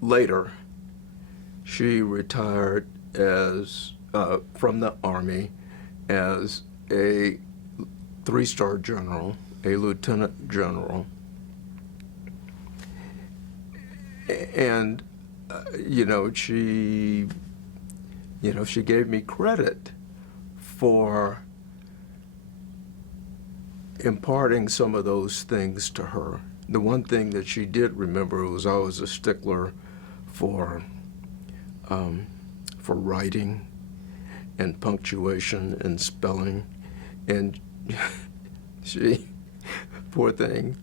later, she retired from the Army as a 3-star general, a lieutenant general. And she gave me credit for imparting some of those things to her. The one thing that she did remember was I was a stickler for writing and punctuation and spelling, and she, poor thing,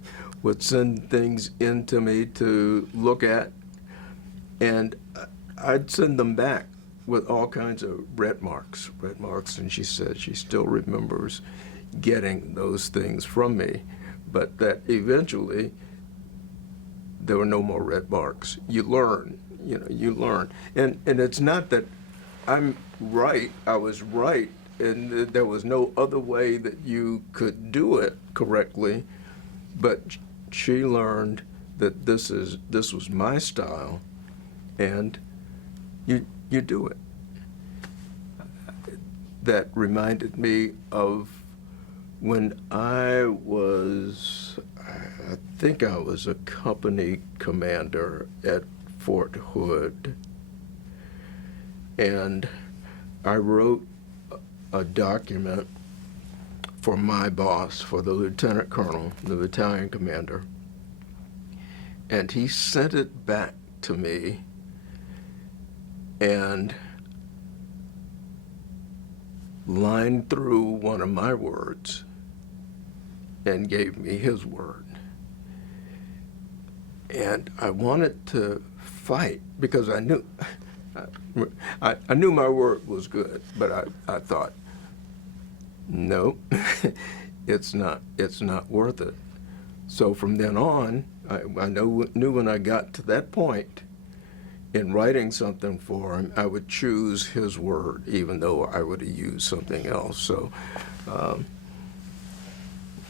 would send things in to me to look at, and I'd send them back with all kinds of red marks, and she said she still remembers getting those things from me, but that eventually there were no more red marks. You learn. And it's not that I'm right, I was right, and there was no other way that you could do it correctly, but she learned that this was my style, and you do it. That reminded me of when I think I was a company commander at Fort Hood, and I wrote a document for my boss, for the lieutenant colonel, the battalion commander, and he sent it back to me and lined through one of my words and gave me his word. And I wanted to fight because I knew I knew my word was good, but I thought, no, it's not worth it. So from then on, I knew when I got to that point in writing something for him, I would choose his word, even though I would have used something else. So,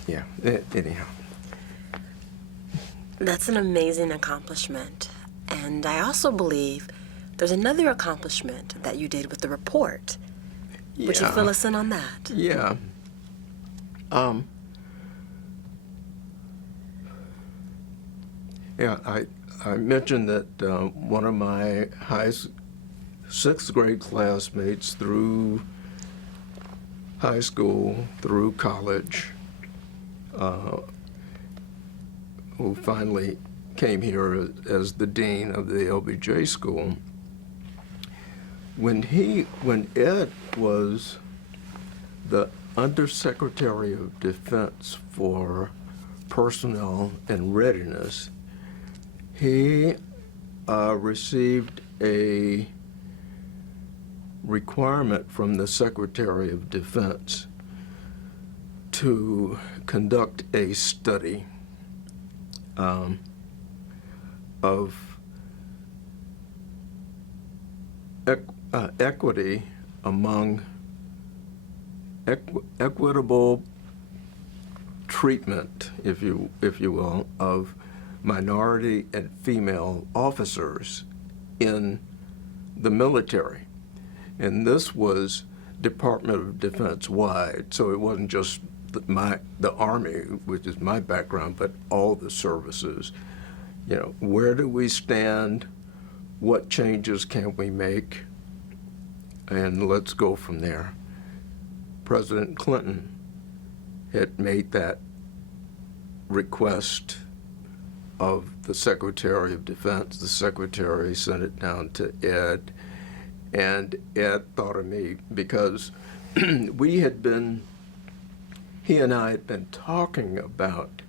anyhow. That's an amazing accomplishment. And I also believe there's another accomplishment that you did with the report. Yeah. Would you fill us in on that? Yeah. I mentioned that one of my sixth grade classmates through high school, through college, who finally came here as the dean of the LBJ school, when Ed was the Undersecretary of Defense for Personnel and Readiness, he received a requirement from the Secretary of Defense to conduct a study of equity among equitable treatment, if you will, of minority and female officers in the military. And this was Department of Defense wide, so it wasn't just the Army, which is my background, but all the services. You know, where do we stand? What changes can we make? And let's go from there. President Clinton had made that request of the Secretary of Defense. The Secretary sent it down to Ed, and Ed thought of me because he and I had been talking about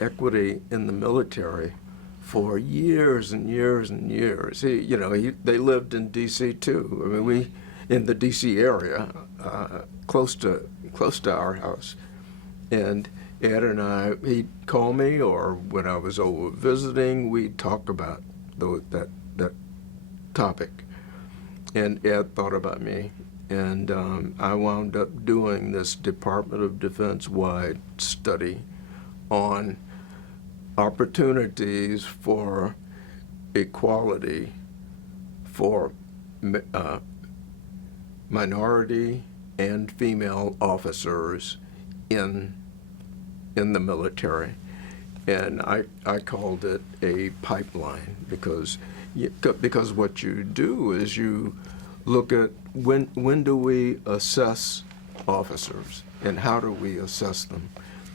equity in the military for years and years and years. They lived in D.C. too. I mean, in the D.C. area, close to our house. And Ed and I, he'd call me, or when I was over visiting, we'd talk about that topic. And Ed thought about me, and I wound up doing this Department of Defense-wide study on opportunities for equality for minority and female officers in the military. And I called it a pipeline because what you do is you look at when do we assess officers and how do we assess them.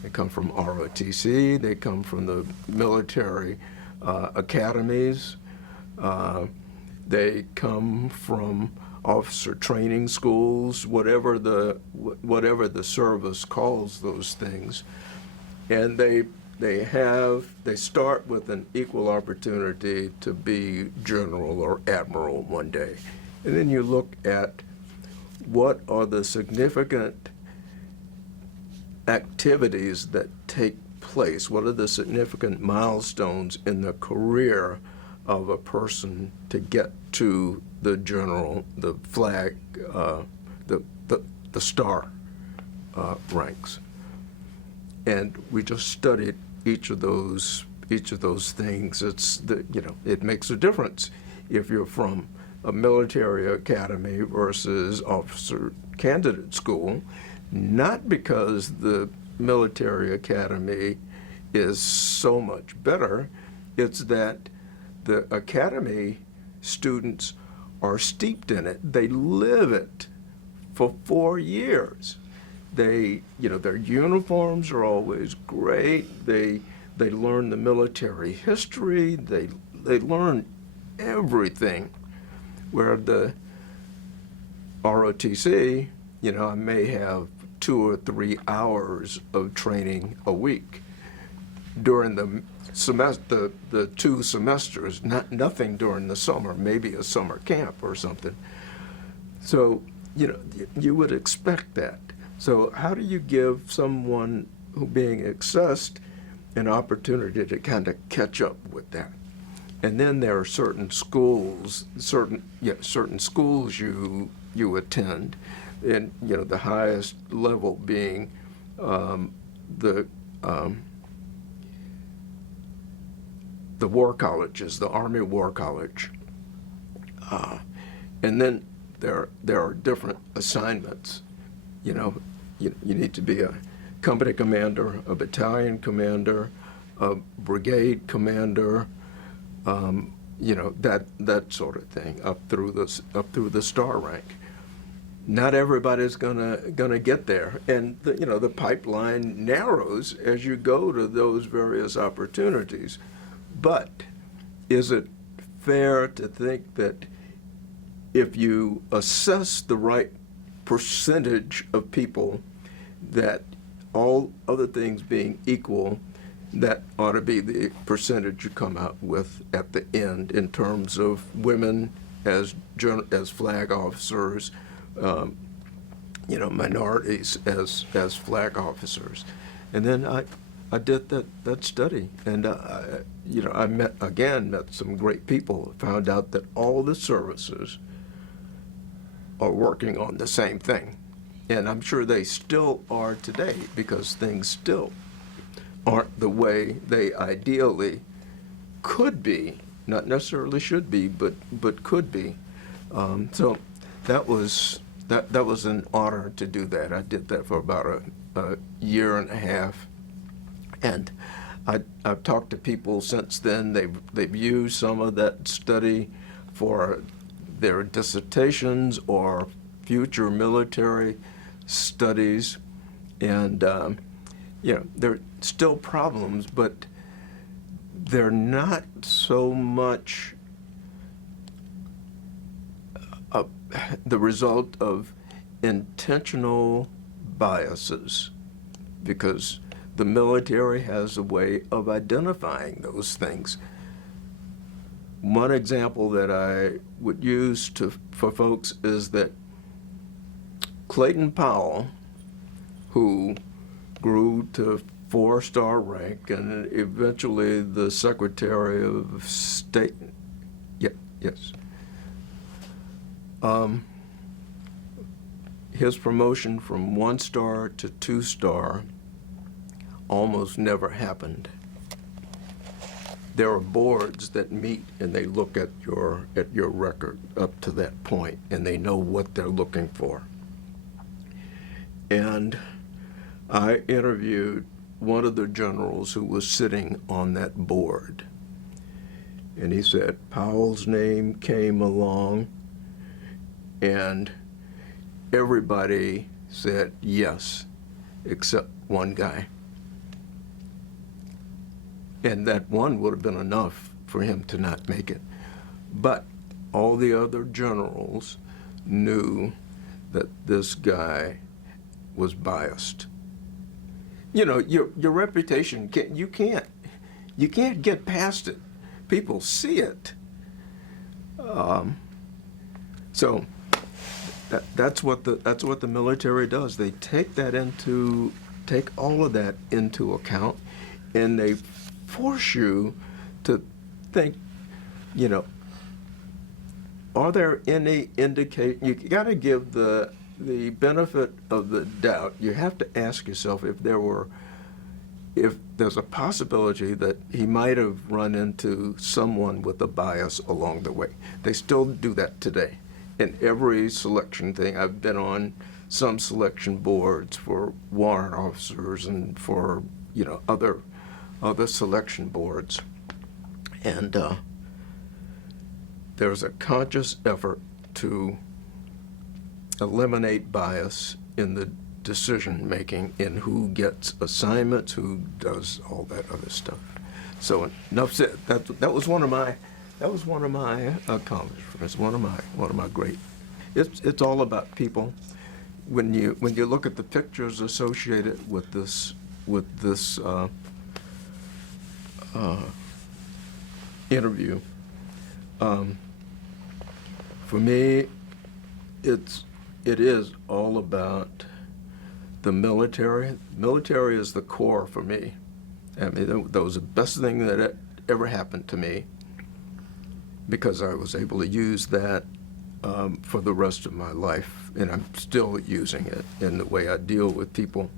They come from ROTC, they come from the military academies, they come from officer training schools, whatever the service calls those things. And they start with an equal opportunity to be general or admiral one day. And then you look at what are the significant activities that take place, what are the significant milestones in the career of a person to get to the general, the flag, the star ranks. And we just studied each of those things. It makes a difference if you're from a military academy versus officer candidate school, not because the military academy is so much better, it's that the academy students are steeped in it. They live it for 4 years. Their uniforms are always great. They learn the military history. They learn everything. Where the ROTC, I may have 2 or 3 hours of training a week during the semester, the 2 semesters. Nothing during the summer, maybe a summer camp or something. So you would expect that. So how do you give someone who being accessed an opportunity to kind of catch up with that? And then there are certain schools you attend, and the highest level being the war colleges, the Army War College, and then there are different assignments. You need to be a company commander, a battalion commander, a brigade commander, that sort of thing, up through the star rank. Not everybody's gonna get there, and the pipeline narrows as you go to those various opportunities. But is it fair to think that if you assess the right percentage of people, that all other things being equal, that ought to be the percentage you come out with at the end in terms of women as flag officers, minorities as flag officers. And then I did that study, and I met some great people, found out that all the services are working on the same thing. And I'm sure they still are today, because things still aren't the way they ideally could be, not necessarily should be, but could be. So that was an honor to do that. I did that for about a year and a half, and I've talked to people since then. They've used some of that study for their dissertations or future military studies, and there are still problems, but they're not so much the result of intentional biases, because the military has a way of identifying those things. One example that I would use for folks is that Clayton Powell, who grew to 4-star rank and eventually the Secretary of State, yes. His promotion from 1-star to 2-star almost never happened. There are boards that meet and they look at your record up to that point, and they know what they're looking for. And I interviewed one of the generals who was sitting on that board, and he said Powell's name came along and everybody said yes except one guy. And that one would have been enough for him to not make it. But all the other generals knew that this guy was biased. Your reputation, you can't get past it. People see it. So that's what the military does. They take all of that into account, and they force you to think, are there any you got to give the benefit of the doubt. You have to ask yourself if there's a possibility that he might have run into someone with a bias along the way. They still do that today. In every selection thing, I've been on some selection boards for warrant officers and for other selection boards, and there's a conscious effort to eliminate bias in the decision making, in who gets assignments, who does all that other stuff. So enough said. That was one of my accomplishments. One of my great. It's all about people. When you look at the pictures associated with this interview, for me, it is all about the military. Military is the core for me. I mean, that was the best thing that ever happened to me, because I was able to use that for the rest of my life, and I'm still using it in the way I deal with people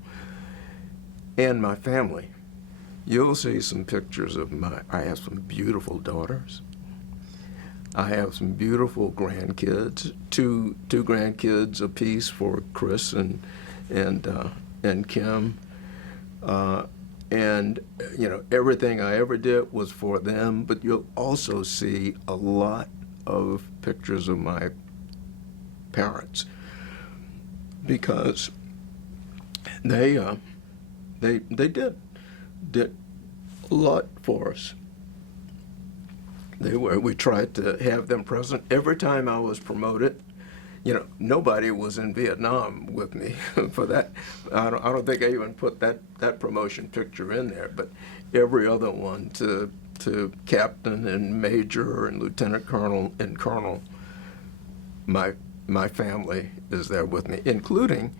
and my family. You'll see some pictures of I have some beautiful daughters. I have some beautiful grandkids, two grandkids apiece for Chris and Kim. And everything I ever did was for them, but you'll also see a lot of pictures of my parents, because they did a lot for us. We tried to have them present every time I was promoted. Nobody was in Vietnam with me for that. I don't think I even put that promotion picture in there, but every other one to captain and major and lieutenant colonel and colonel, my family is there with me, including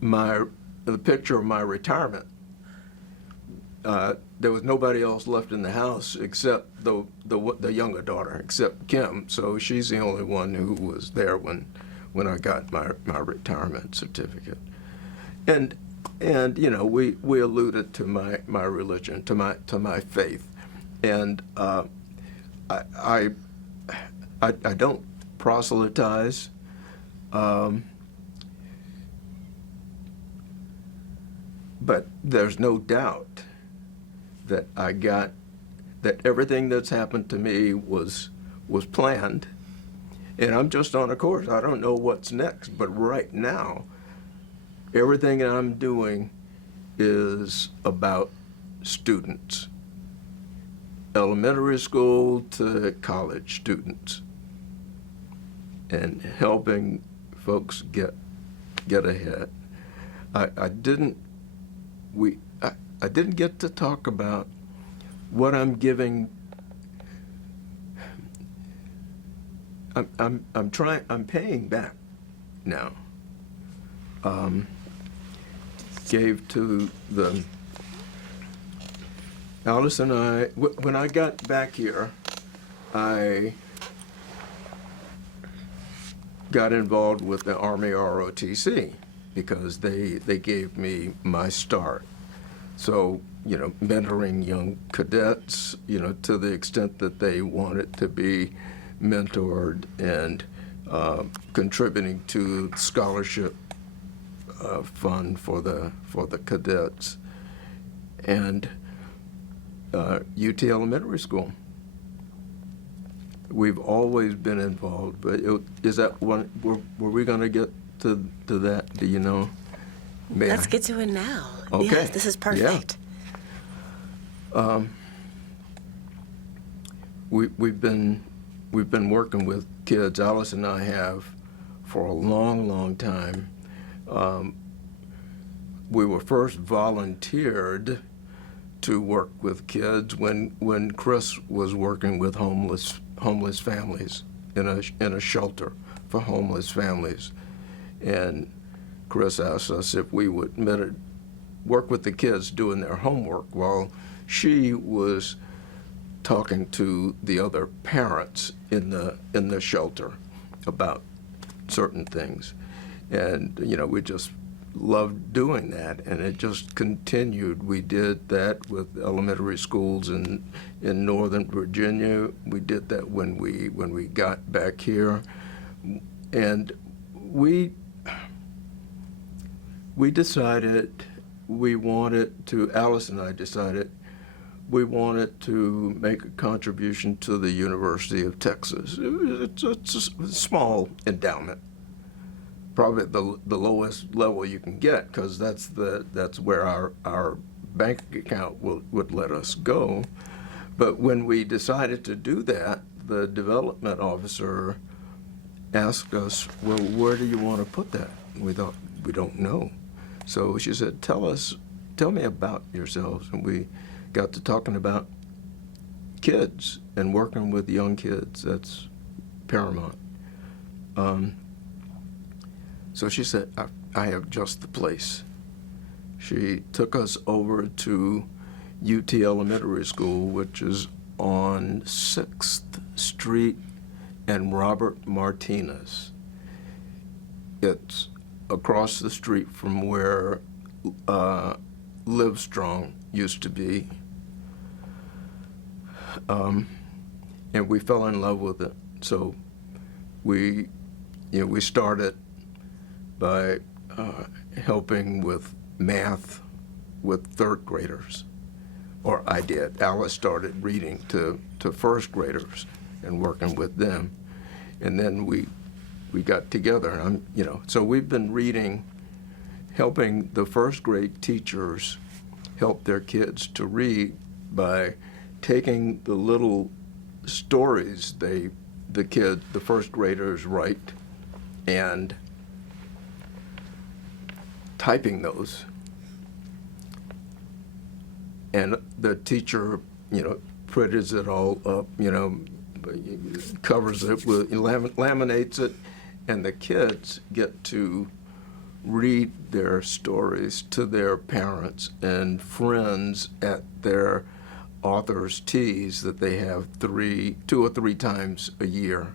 the picture of my retirement. There was nobody else left in the house except the younger daughter, except Kim. So she's the only one who was there when I got my retirement certificate. And you know, we alluded to my religion, to my faith, and I don't proselytize. But there's no doubt that that everything that's happened to me was planned, and I'm just on a course. I don't know what's next, but right now, everything that I'm doing is about students, elementary school to college students, and helping folks get ahead. I didn't get to talk about what I'm giving. I'm paying back now. Gave to Alice and I, when I got back here, I got involved with the Army ROTC because they gave me my start. So, you know, mentoring young cadets, you know, to the extent that they wanted to be mentored, and contributing to scholarship fund for the cadets, and UT Elementary School. We've always been involved, but is that one? Were we going to get to that? Do you know? Let's get to it now. Okay. Yes, this is perfect. Yeah. We've been working with kids. Alice and I have for a long time. We were first volunteered to work with kids when Chris was working with homeless families in a shelter for homeless families, and Chris asked us if we would work with the kids doing their homework while she was talking to the other parents in the shelter about certain things. And you know, we just loved doing that, and it just continued. We did that with elementary schools in Northern Virginia. We did that when we got back here, and we decided Alice and I decided we wanted to make a contribution to the University of Texas. It's a small endowment, probably the lowest level you can get, because that's where our bank account would let us go. But when we decided to do that, the development officer asked us, well, where do you want to put that? And we thought, we don't know. So she said, tell me about yourselves. And we got to talking about kids and working with young kids. That's paramount. So she said, I have just the place. She took us over to UT Elementary School, which is on 6th Street and Robert Martinez. It's across the street from where Livestrong used to be. And we fell in love with it. So we started by helping with math with third graders, or I did. Alice started reading to first graders and working with them, and then we got together. And so we've been reading, helping the first grade teachers help their kids to read by taking the little stories the first graders write, and typing those, and the teacher, prints it all up, covers it with, laminates it, and the kids get to read their stories to their parents and friends at their author's teas that they have 2 or 3 times a year.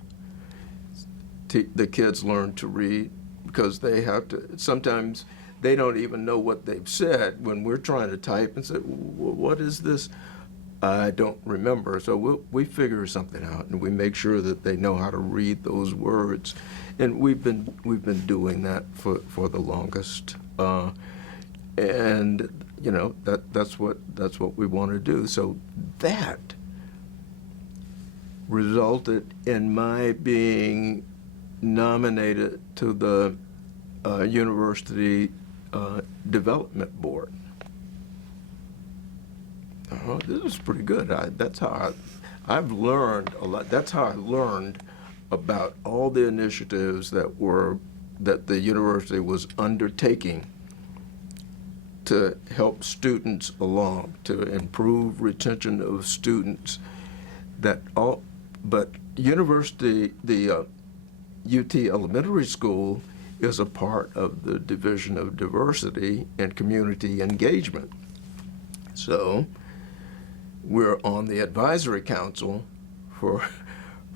The kids learn to read because they have to, sometimes they don't even know what they've said when we're trying to type and say, what is this? I don't remember. So we figure something out and we make sure that they know how to read those words. And we've been doing that for the longest. And you know, that's what we want to do. So that resulted in my being nominated to the University Development Board. Oh, this is pretty good. That's how I've learned a lot. That's how I learned about all the initiatives that the university was undertaking to help students along, to improve retention of students. But university, the UT Elementary School is a part of the Division of Diversity and Community Engagement. So we're on the advisory council for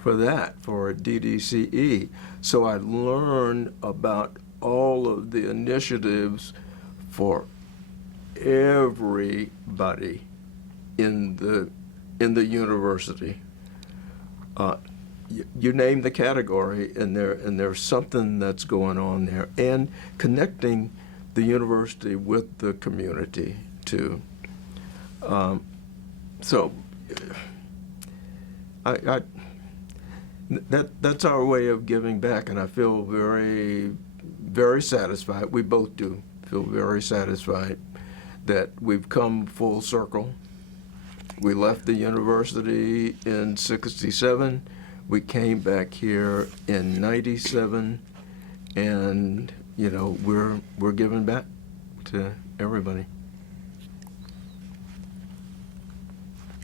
DDCE. So I learned about all of the initiatives for everybody in the university. You name the category, and there's something that's going on there, and connecting the university with the community too. So that's our way of giving back, and I feel very, very satisfied. We both do feel very satisfied that we've come full circle. We left the university in '67. We came back here in '97, and you know, we're giving back to everybody.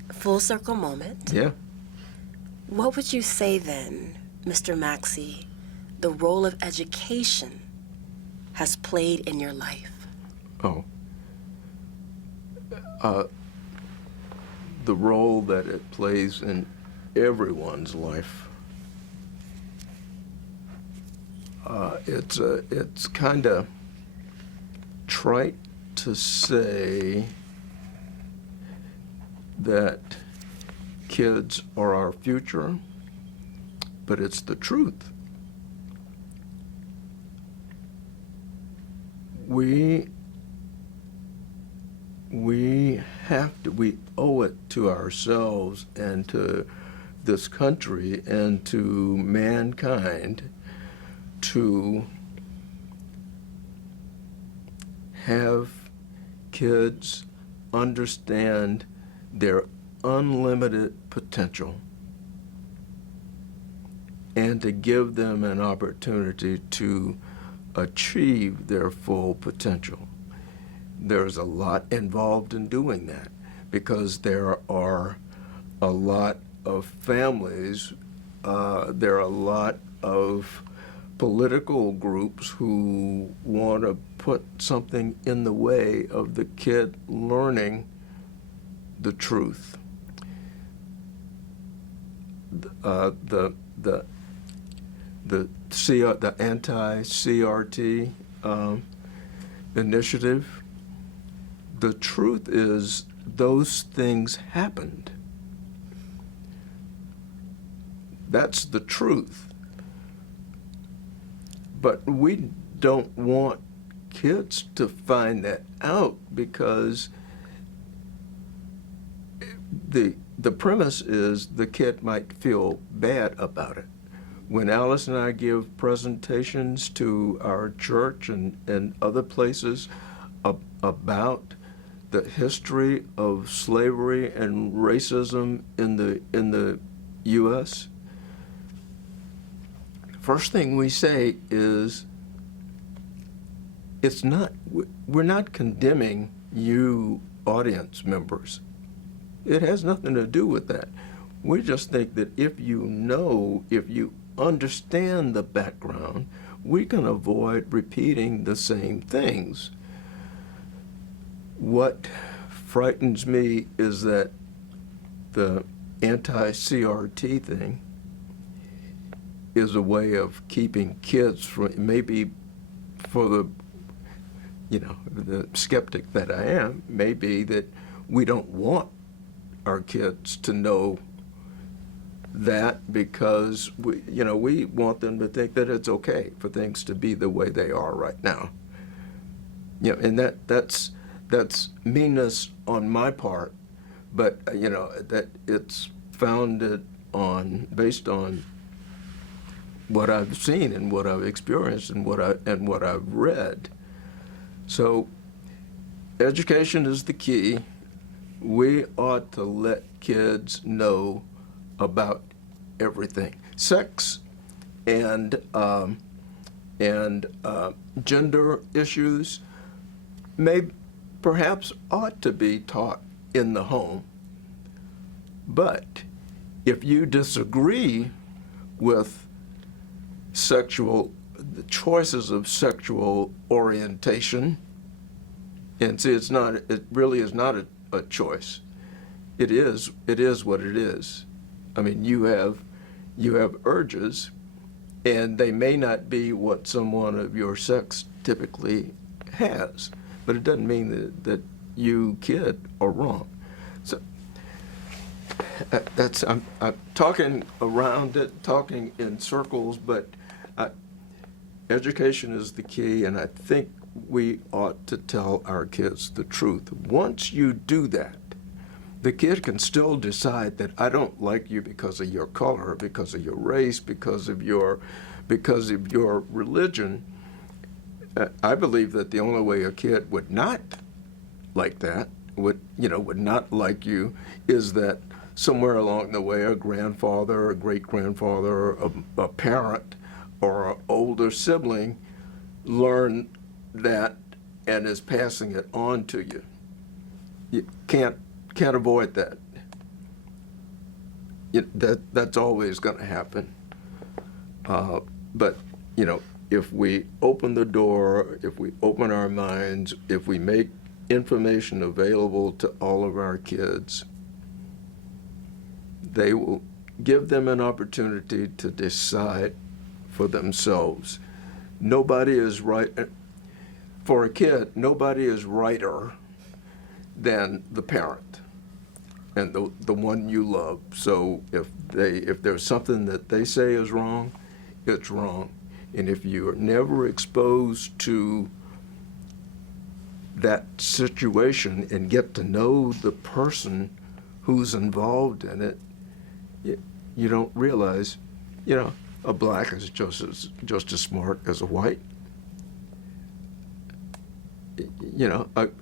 Full circle moment. Yeah. What would you say then, Mr. Maxie, the role of education has played in your life? Oh. The role that it plays in everyone's life. It's kind of trite to say that kids are our future, but it's the truth. We owe it to ourselves and to this country and to mankind to have kids understand their unlimited potential and to give them an opportunity to achieve their full potential. There's a lot involved in doing that because there are a lot of families, there are a lot of political groups who want to put something in the way of the kid learning the truth. The anti-CRT initiative. The truth is those things happened. That's the truth. But we don't want kids to find that out because the premise is the kid might feel bad about it. When Alice and I give presentations to our church and other places about the history of slavery and racism in the U.S., first thing we say is we're not condemning you audience members. It has nothing to do with that. We just think that if you understand the background, we can avoid repeating the same things. What frightens me is that the anti-CRT thing is a way of keeping kids from, maybe for the, the skeptic that I am, maybe that we don't want our kids to know that because we want them to think that it's okay for things to be the way they are right now. And that's meanness on my part, but that it's founded based on what I've seen and what I've experienced and what I've read. So education is the key. We ought to let kids know about everything. Sex and gender issues perhaps ought to be taught in the home. But if you disagree with the choices of sexual orientation, and see, it really is not a choice. It is what it is. I mean, you have urges, and they may not be what someone of your sex typically has, but it doesn't mean that you, kid, are wrong. So I'm talking around it, talking in circles, but education is the key, and I think we ought to tell our kids the truth. Once you do that, the kid can still decide that I don't like you because of your color, because of your race, because of your religion. I believe that the only way a kid would not like that, would not like you, is that somewhere along the way a grandfather, a great-grandfather, a parent, or an older sibling learned that and is passing it on to you. You can't avoid that. That's always going to happen. But if we open the door, if we open our minds, if we make information available to all of our kids, they will give them an opportunity to decide for themselves. Nobody is right. For a kid, nobody is righter than the parent and the one you love. So if there's something that they say is wrong, it's wrong. And if you are never exposed to that situation and get to know the person who's involved in it, you don't realize, a black is just as smart as a white.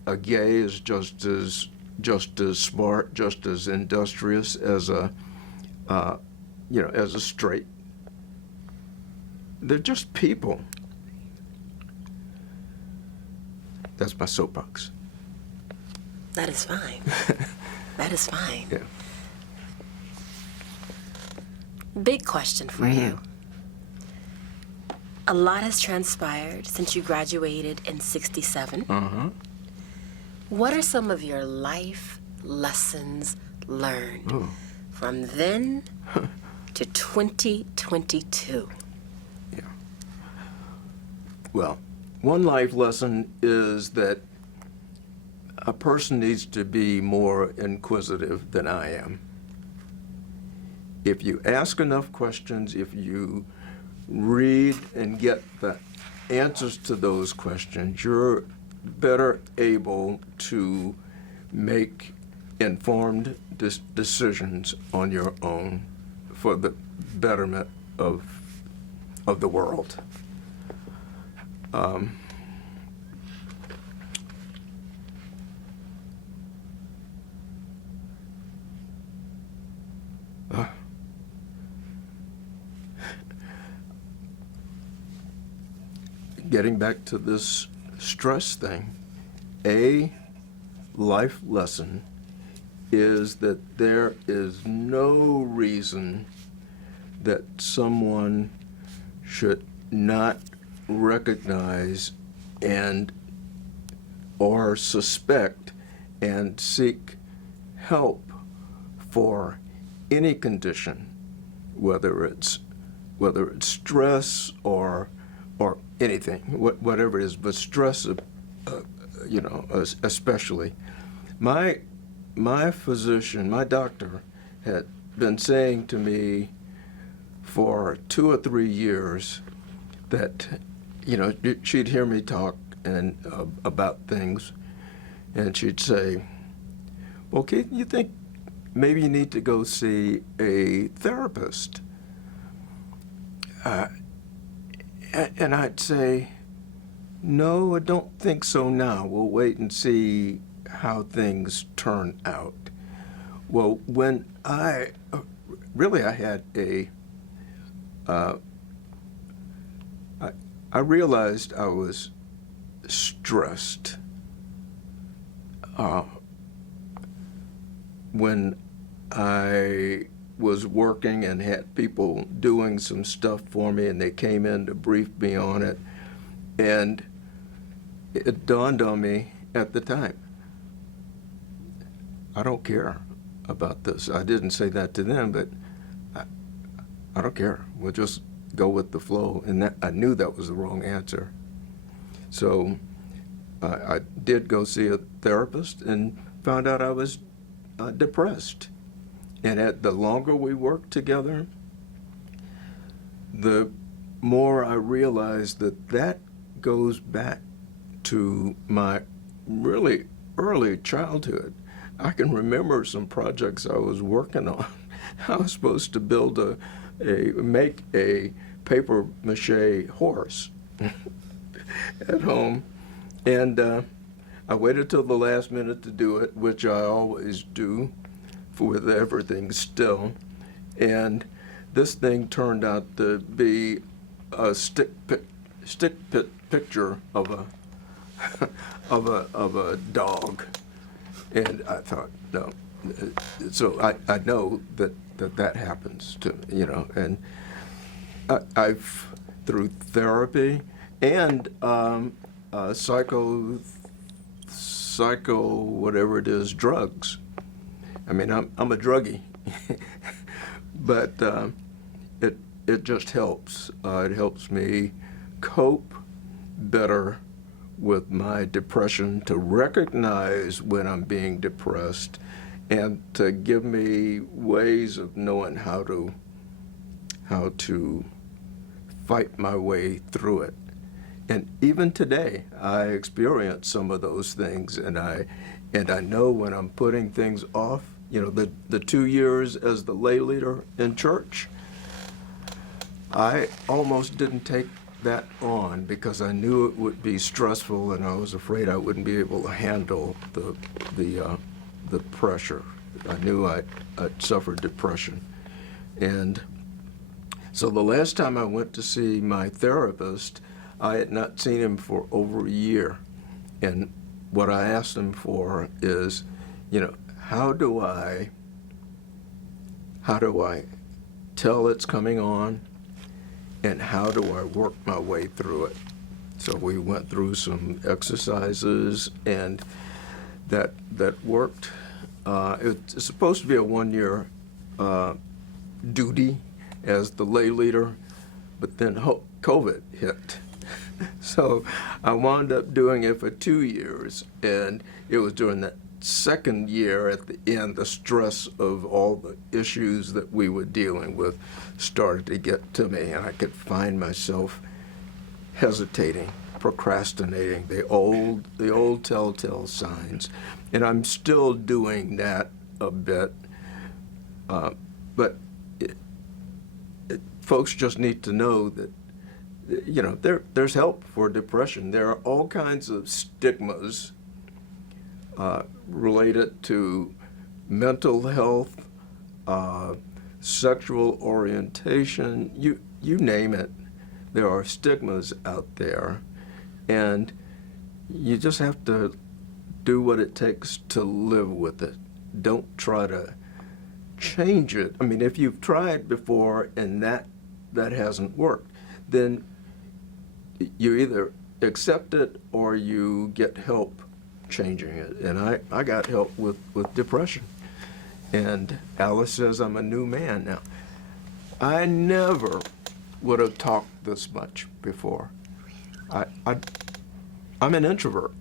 A gay is just as smart, just as industrious as a straight. They're just people. That's my soapbox. That is fine. That is fine. Yeah. Big question for you. A lot has transpired since you graduated in '67. Uh-huh. What are some of your life lessons learned from then to 2022? Yeah. Well, one life lesson is that a person needs to be more inquisitive than I am. If you ask enough questions, if you read and get the answers to those questions, you're better able to make informed decisions on your own for the betterment of the world. Getting back to this stress thing, a life lesson is that there is no reason that someone should not recognize and or suspect and seek help for any condition, whether it's stress or anything, whatever it is, but stress, especially. My physician, my doctor, had been saying to me for 2 or 3 years that, she'd hear me talk and about things, and she'd say, "Well, Keith, you think maybe you need to go see a therapist?" And I'd say, "No, I don't think so now. We'll wait and see how things turn out." Well, when I had I realized I was stressed when I was working and had people doing some stuff for me, and they came in to brief me on it, and it dawned on me at the time, I don't care about this. I didn't say that to them, but I don't care. We'll just go with the flow. And that, I knew that was the wrong answer. So I did go see a therapist and found out I was depressed. And the longer we worked together, the more I realized that goes back to my really early childhood. I can remember some projects I was working on. I was supposed to make a paper mache horse at home, and I waited till the last minute to do it, which I always do with everything still. And this thing turned out to be a stick picture of a dog. And I thought, no. So I know that happens to me, and I've, through therapy and psycho whatever it is, drugs. I mean, I'm a druggie, but it just helps. It helps me cope better with my depression, to recognize when I'm being depressed, and to give me ways of knowing how to fight my way through it. And even today, I experience some of those things, and I know when I'm putting things off. The 2 years as the lay leader in church, I almost didn't take that on because I knew it would be stressful, and I was afraid I wouldn't be able to handle the pressure. I knew I'd suffered depression. And so the last time I went to see my therapist, I had not seen him for over a year. And what I asked him for is, how do I tell it's coming on, and how do I work my way through it? So we went through some exercises, and that worked. It's supposed to be a 1-year duty as the lay leader, but then COVID hit. So I wound up doing it for 2 years, and it was during that second year at the end, the stress of all the issues that we were dealing with started to get to me, and I could find myself hesitating, procrastinating, the old telltale signs. And I'm still doing that a bit, but folks just need to know that there's help for depression. There are all kinds of stigmas related to mental health, sexual orientation, you name it. There are stigmas out there, and you just have to do what it takes to live with it. Don't try to change it. I mean, if you've tried before and that hasn't worked, then you either accept it or you get help changing it. And I got help with depression. And Alice says I'm a new man now. I never would have talked this much before. I'm an introvert.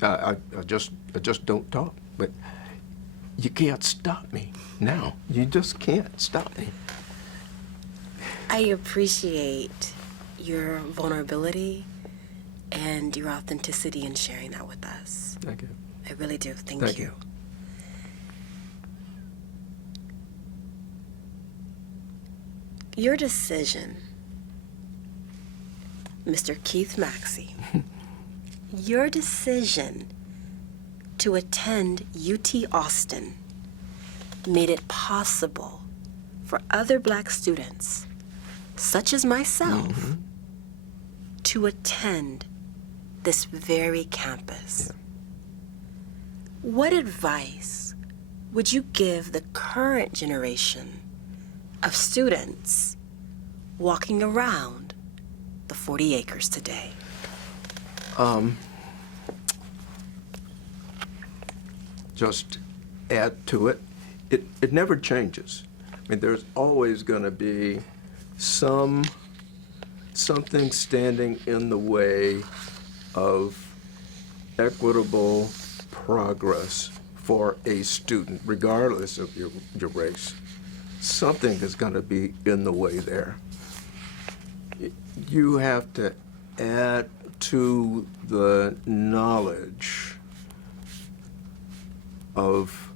I just don't talk. But you can't stop me now. You just can't stop me. I appreciate your vulnerability and your authenticity in sharing that with us. Thank you. I really do. Thank you. Your decision, Mr. Keith Maxie, your decision to attend UT Austin made it possible for other Black students, such as myself, to attend this very campus. Yeah. What advice would you give the current generation of students walking around the 40 acres today? Just add to it. It never changes. I mean, there's always going to be something standing in the way of equitable progress for a student, regardless of your race. Something is going to be in the way there. You have to add to the knowledge of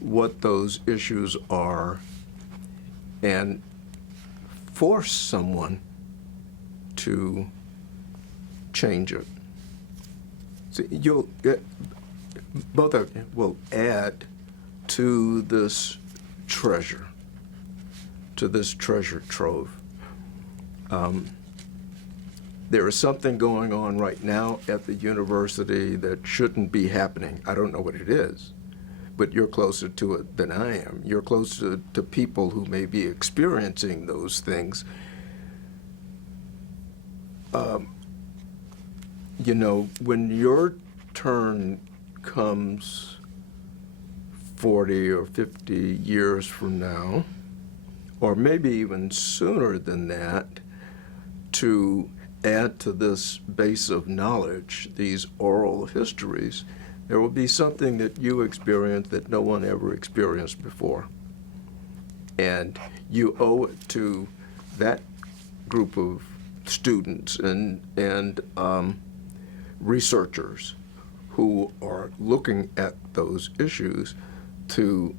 what those issues are and force someone to change it. So you'll get, both of you will add to this treasure, to this treasure trove. There is something going on right now at the university that shouldn't be happening. I don't know what it is, but you're closer to it than I am. You're closer to people who may be experiencing those things. You know, when your turn comes 40 or 50 years from now, or maybe even sooner than that, to add to this base of knowledge, these oral histories, there will be something that you experience that no one ever experienced before. And you owe it to that group of students and researchers who are looking at those issues to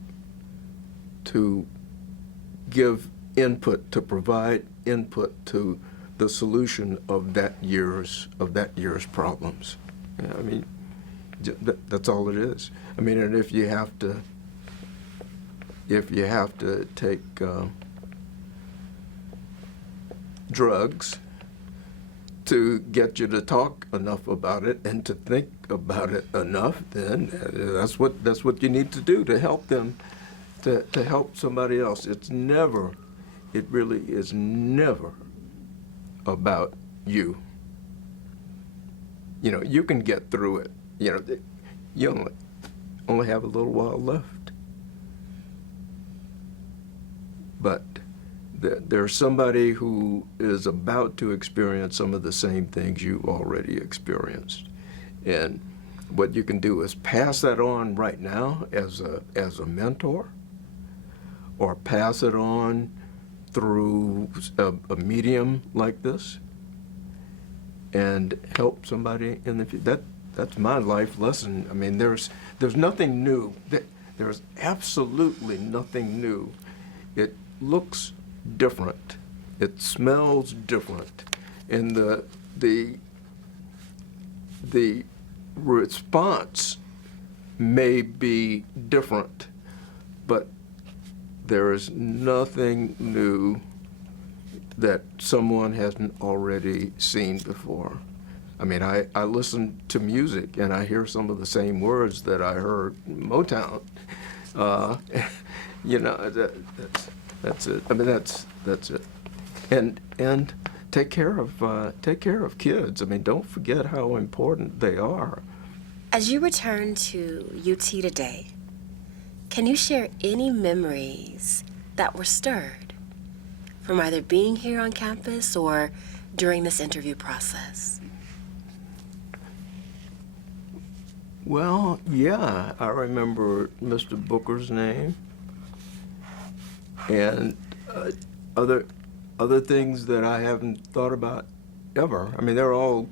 give input, to provide input to the solution of that year's problems. Yeah, I mean, that's all it is. I mean, and if you have to take drugs to get you to talk enough about it and to think about it enough, then that's what you need to do to help them, to help somebody else. It really is never about you. You know, you can get through it. You know, you only have a little while left. But there's somebody who is about to experience some of the same things you already experienced. And what you can do is pass that on right now as a mentor, or pass it on through a medium like this, and help somebody in the future. That's my life lesson. I mean, there's nothing new. There's absolutely nothing new. It looks different. It smells different, and the response may be different, but there is nothing new that someone hasn't already seen before. I mean, I listen to music and I hear some of the same words that I heard in Motown. You know, that's it. I mean, that's it. And to take care of kids. I mean, don't forget how important they are. As you return to UT today, can you share any memories that were stirred from either being here on campus or during this interview process? Well, yeah, I remember Mr. Booker's name and other things that I haven't thought about ever. I mean, they're all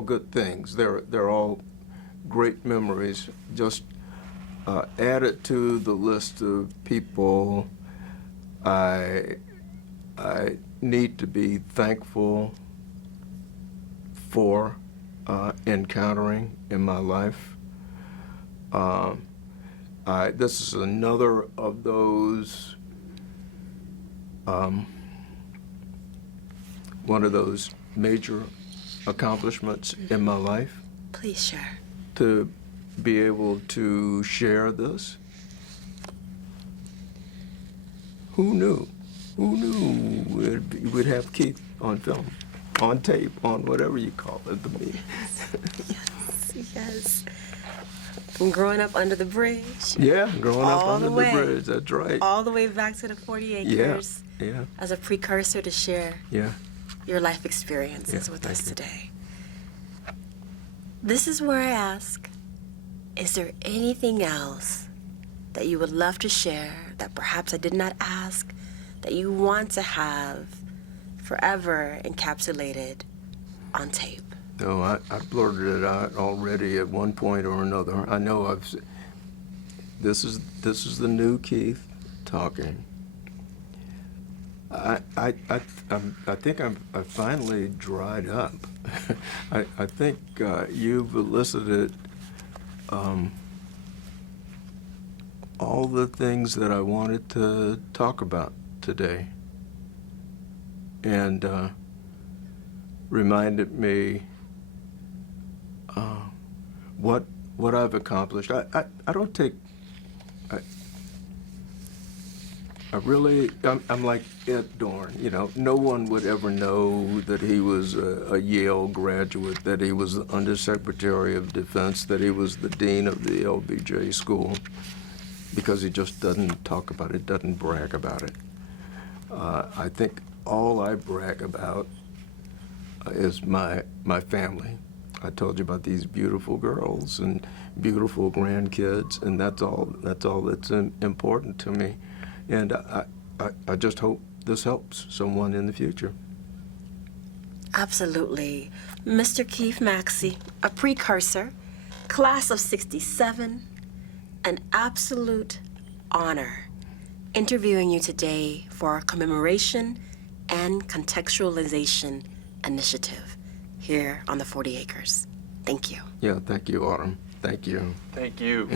good things. They're all great memories. Just added to the list of people I need to be thankful for encountering in my life. This is another of those, one of those major accomplishments in my life. Please share. To be able to share this. Who knew? Who knew we'd have Keith on film, on tape, on whatever you call it to me. Yes. From growing up under the bridge. Yeah, growing up all under the way, the bridge, that's right. All the way back to the 40 acres. Yeah. As a precursor to share your life experiences with us today. This is where I ask, is there anything else that you would love to share that perhaps I did not ask, that you want to have forever encapsulated on tape? No, I blurted it out already at one point or another. I know this is the new Keith talking. I think I finally dried up. I think you've elicited all the things that I wanted to talk about today, and reminded me what I've accomplished. I don't take. I'm like Ed Dorn, you know. No one would ever know that he was a Yale graduate, that he was the Undersecretary of Defense, that he was the Dean of the LBJ school, because he just doesn't talk about it, doesn't brag about it. I think all I brag about is my family. I told you about these beautiful girls and beautiful grandkids, and that's all that's important to me. And I just hope this helps someone in the future. Absolutely. Mr. Keith Maxie, a precursor, class of 67, an absolute honor interviewing you today for our commemoration and contextualization initiative here on the 40 acres. Thank you. Yeah, thank you, Autumn. Thank you. Thank you.